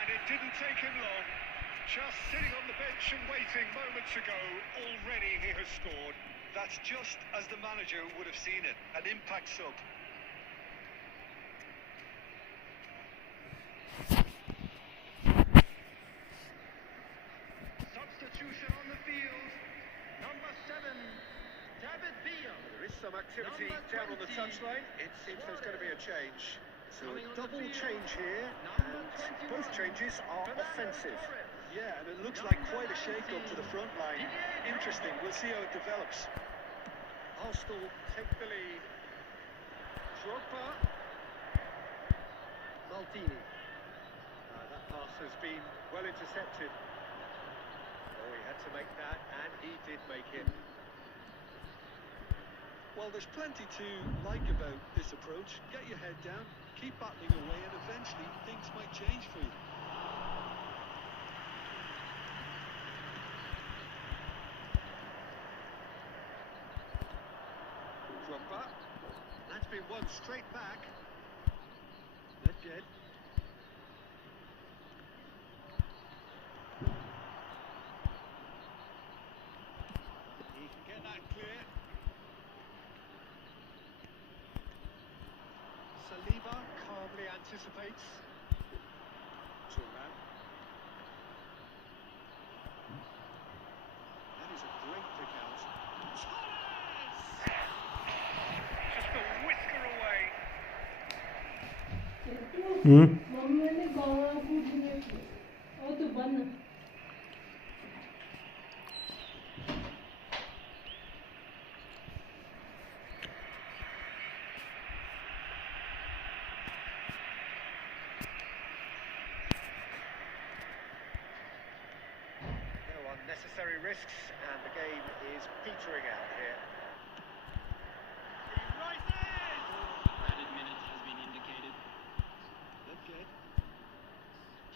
And it didn't take him long. Just sitting on the bench and waiting moments ago, already he has scored. That's just as the manager would have seen it, an impact sub. Substitution on the field. Number 7, David Villa. There is some activity Number down on the 20, touchline. It seems there's going to be a change. So Coming a on the double field, change here, number and 21, both changes are Fernando offensive. Torres. Yeah, and it looks like quite a shake-up to the front line. Interesting, we'll see how it develops. Arsenal take the lead. Drogba. Maldini. That pass has been well intercepted. Oh, he had to make that, and he did make it. Well, there's plenty to like about this approach. Get your head down, keep battling away, and eventually things might change for you. Drogba. That's been won straight back. Nedved. He can get that clear. Saliba calmly anticipates. Turan. That is a great pick out. Just a whisker away. Mummy ने गाँव कूद दिए और तो बन No unnecessary risks, and the game is petering out here. Right in. Added minutes has been indicated. Nedved.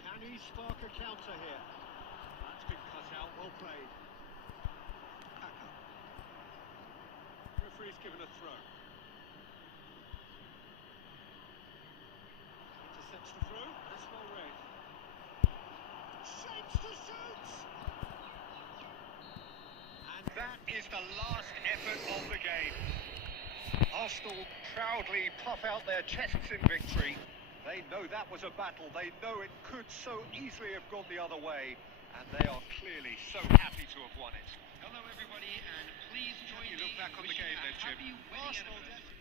Can he spark a counter here? That's been cut out, well played. Kaká. Referee's given a throw. Intercepts the throw, that's well read. Shapes to shoot! And that is the last effort of the game. Arsenal proudly puff out their chests in victory. They know that was a battle. They know it could so easily have gone the other way. And they are clearly so happy to have won it. Hello, everybody, and please join You me look back on the in wishing game a then, Jim. happy wedding Arsenal anniversary.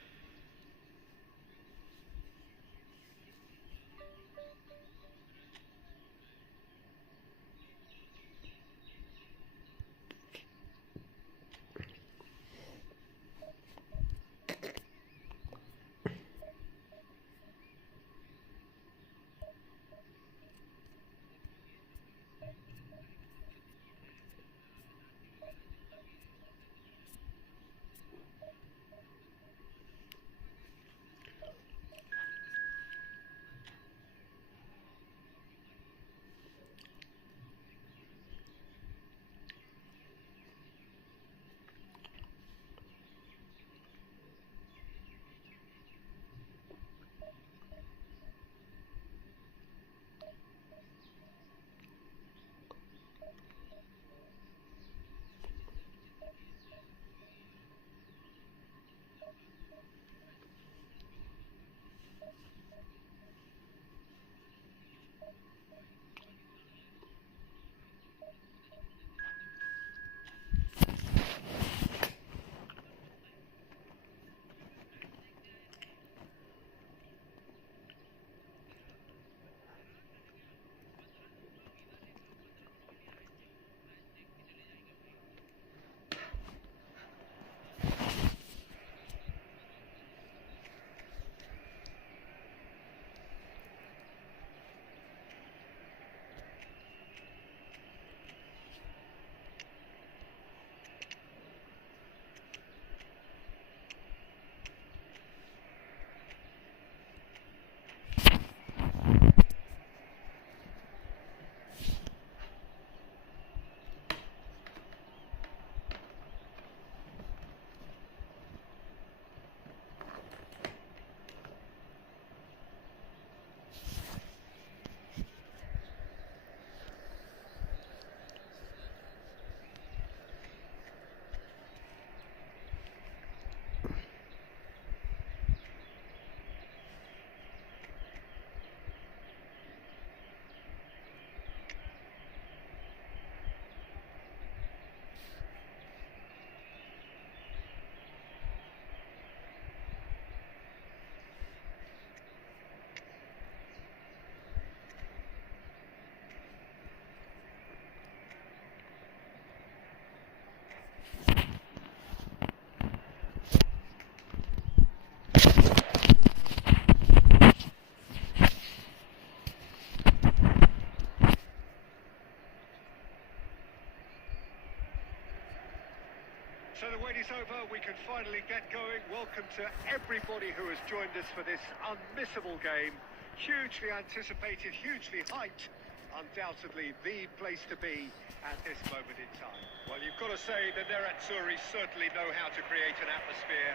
is over, we can finally get going. Welcome to everybody who has joined us for this unmissable game. Hugely anticipated, hugely hyped. Undoubtedly the place to be at this moment in time. Well, you've got to say the Nerazzurri certainly know how to create an atmosphere.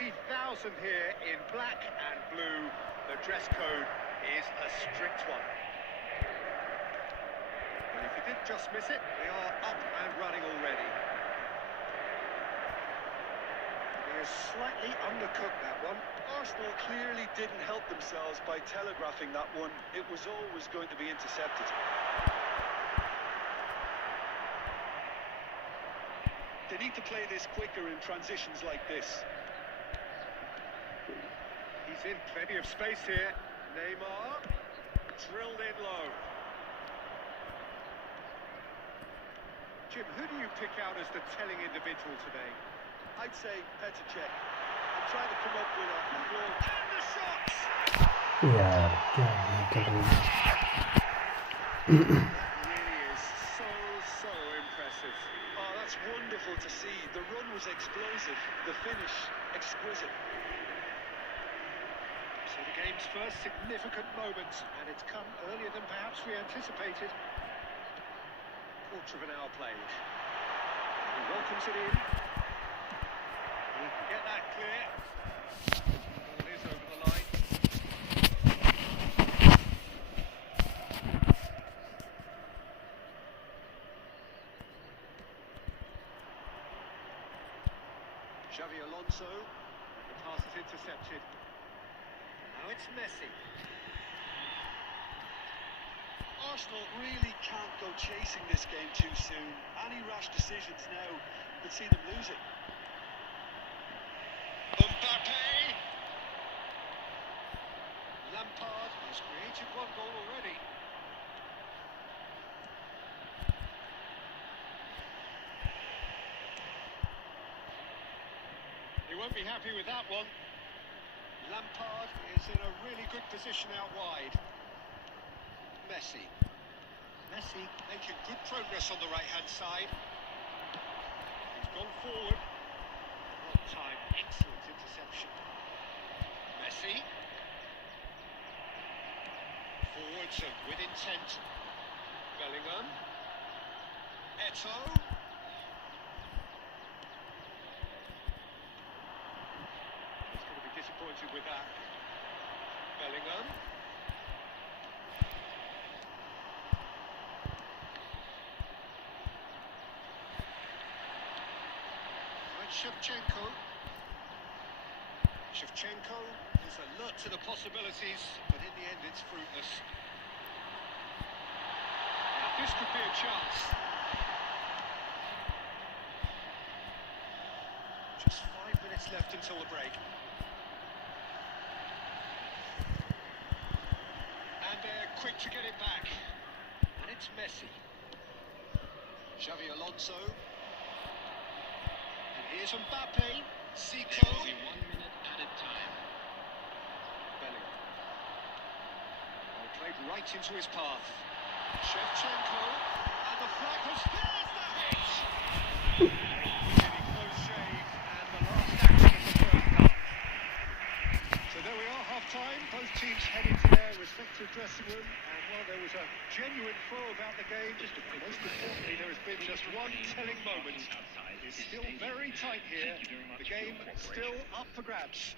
80,000 here in black and blue. The dress code is a strict one. And if you did just miss it, we are up and running already. He has slightly undercooked that one. Arsenal clearly didn't help themselves by telegraphing that one. It was always going to be intercepted. They need to play this quicker in transitions like this. He's in plenty of space here. Neymar drilled in low. Jim, who do you pick out as the telling individual today? I'd say Petr Cech. I'm trying to come up with a floor. And the shots! यार क्या निकल रही है That really is so impressive. Oh, that's wonderful to see. The run was explosive. The finish, exquisite. So the game's first significant moment, and it's come earlier than perhaps we anticipated. Quarter of an hour played. He welcomes it in. He can get that clear. Ball is over the line. Xavi Alonso. The pass is intercepted. Now it's Messi. Arsenal really can't go chasing this game too soon. Any rash decisions now could see them lose it. Mbappe! Lampard has created one goal already. He won't be happy with that one. Lampard is in a really good position out wide. Messi. Messi making good progress on the right-hand side. He's gone forward. Well timed, excellent interception. Messi. Forwards and with intent. Bellingham. Eto'o. He's going to be disappointed with that. Bellingham. Shevchenko is alert to the possibilities, but in the end it's fruitless. Now this could be a chance. Just 5 minutes left until the break. And they're quick to get it back. And it's Messi. Xavi Alonso. Here's Mbappe, Zico. Only 1 minute added time. Bellingham. Well, played right into his path. Shevchenko, and the flag has there's the hit! Really close shave, and the last action of the first half. So there we are, half-time. Both teams heading to their respective dressing room, and while there was a genuine flow about the game, most importantly, there has been just one telling moment. It's still very tight here. The game still up for grabs.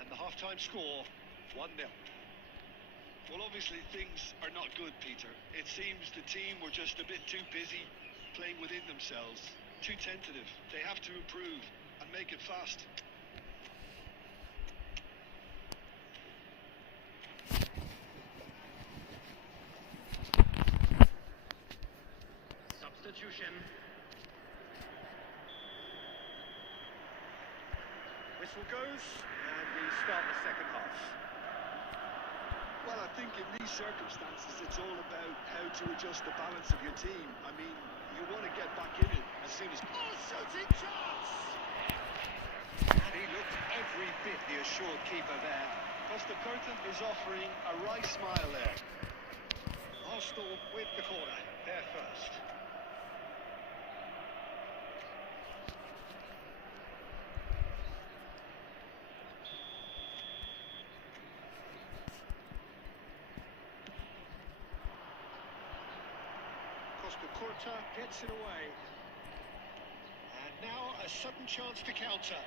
And the half-time score, 1-0. Well, obviously things are not good, Peter. It seems the team were just a bit too busy playing within themselves. Too tentative. They have to improve and make it fast. Substitution. Whistle goes, and we start the second half. Well, I think in these circumstances, it's all about how to adjust the balance of your team. I mean, you want to get back in it as soon as possible. Shooting chance! And he looked every bit the assured keeper there. Costa Curtin is offering a wry smile there. Arsenal with the corner, they're first. Morata gets it away. And now a sudden chance to counter.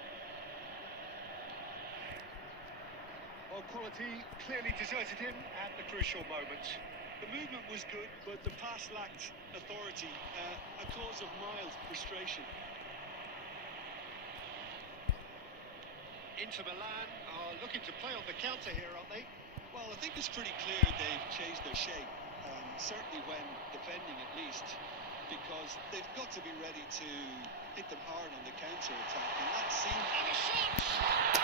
Well, quality clearly deserted him at the crucial moment. The movement was good, but the pass lacked authority, a cause of mild frustration. Inter Milan are looking to play on the counter here, aren't they? Well, I think it's pretty clear they've changed their shape, certainly when defending at least, because they've got to be ready to hit them hard on the counter-attack, and that seems... And a shot!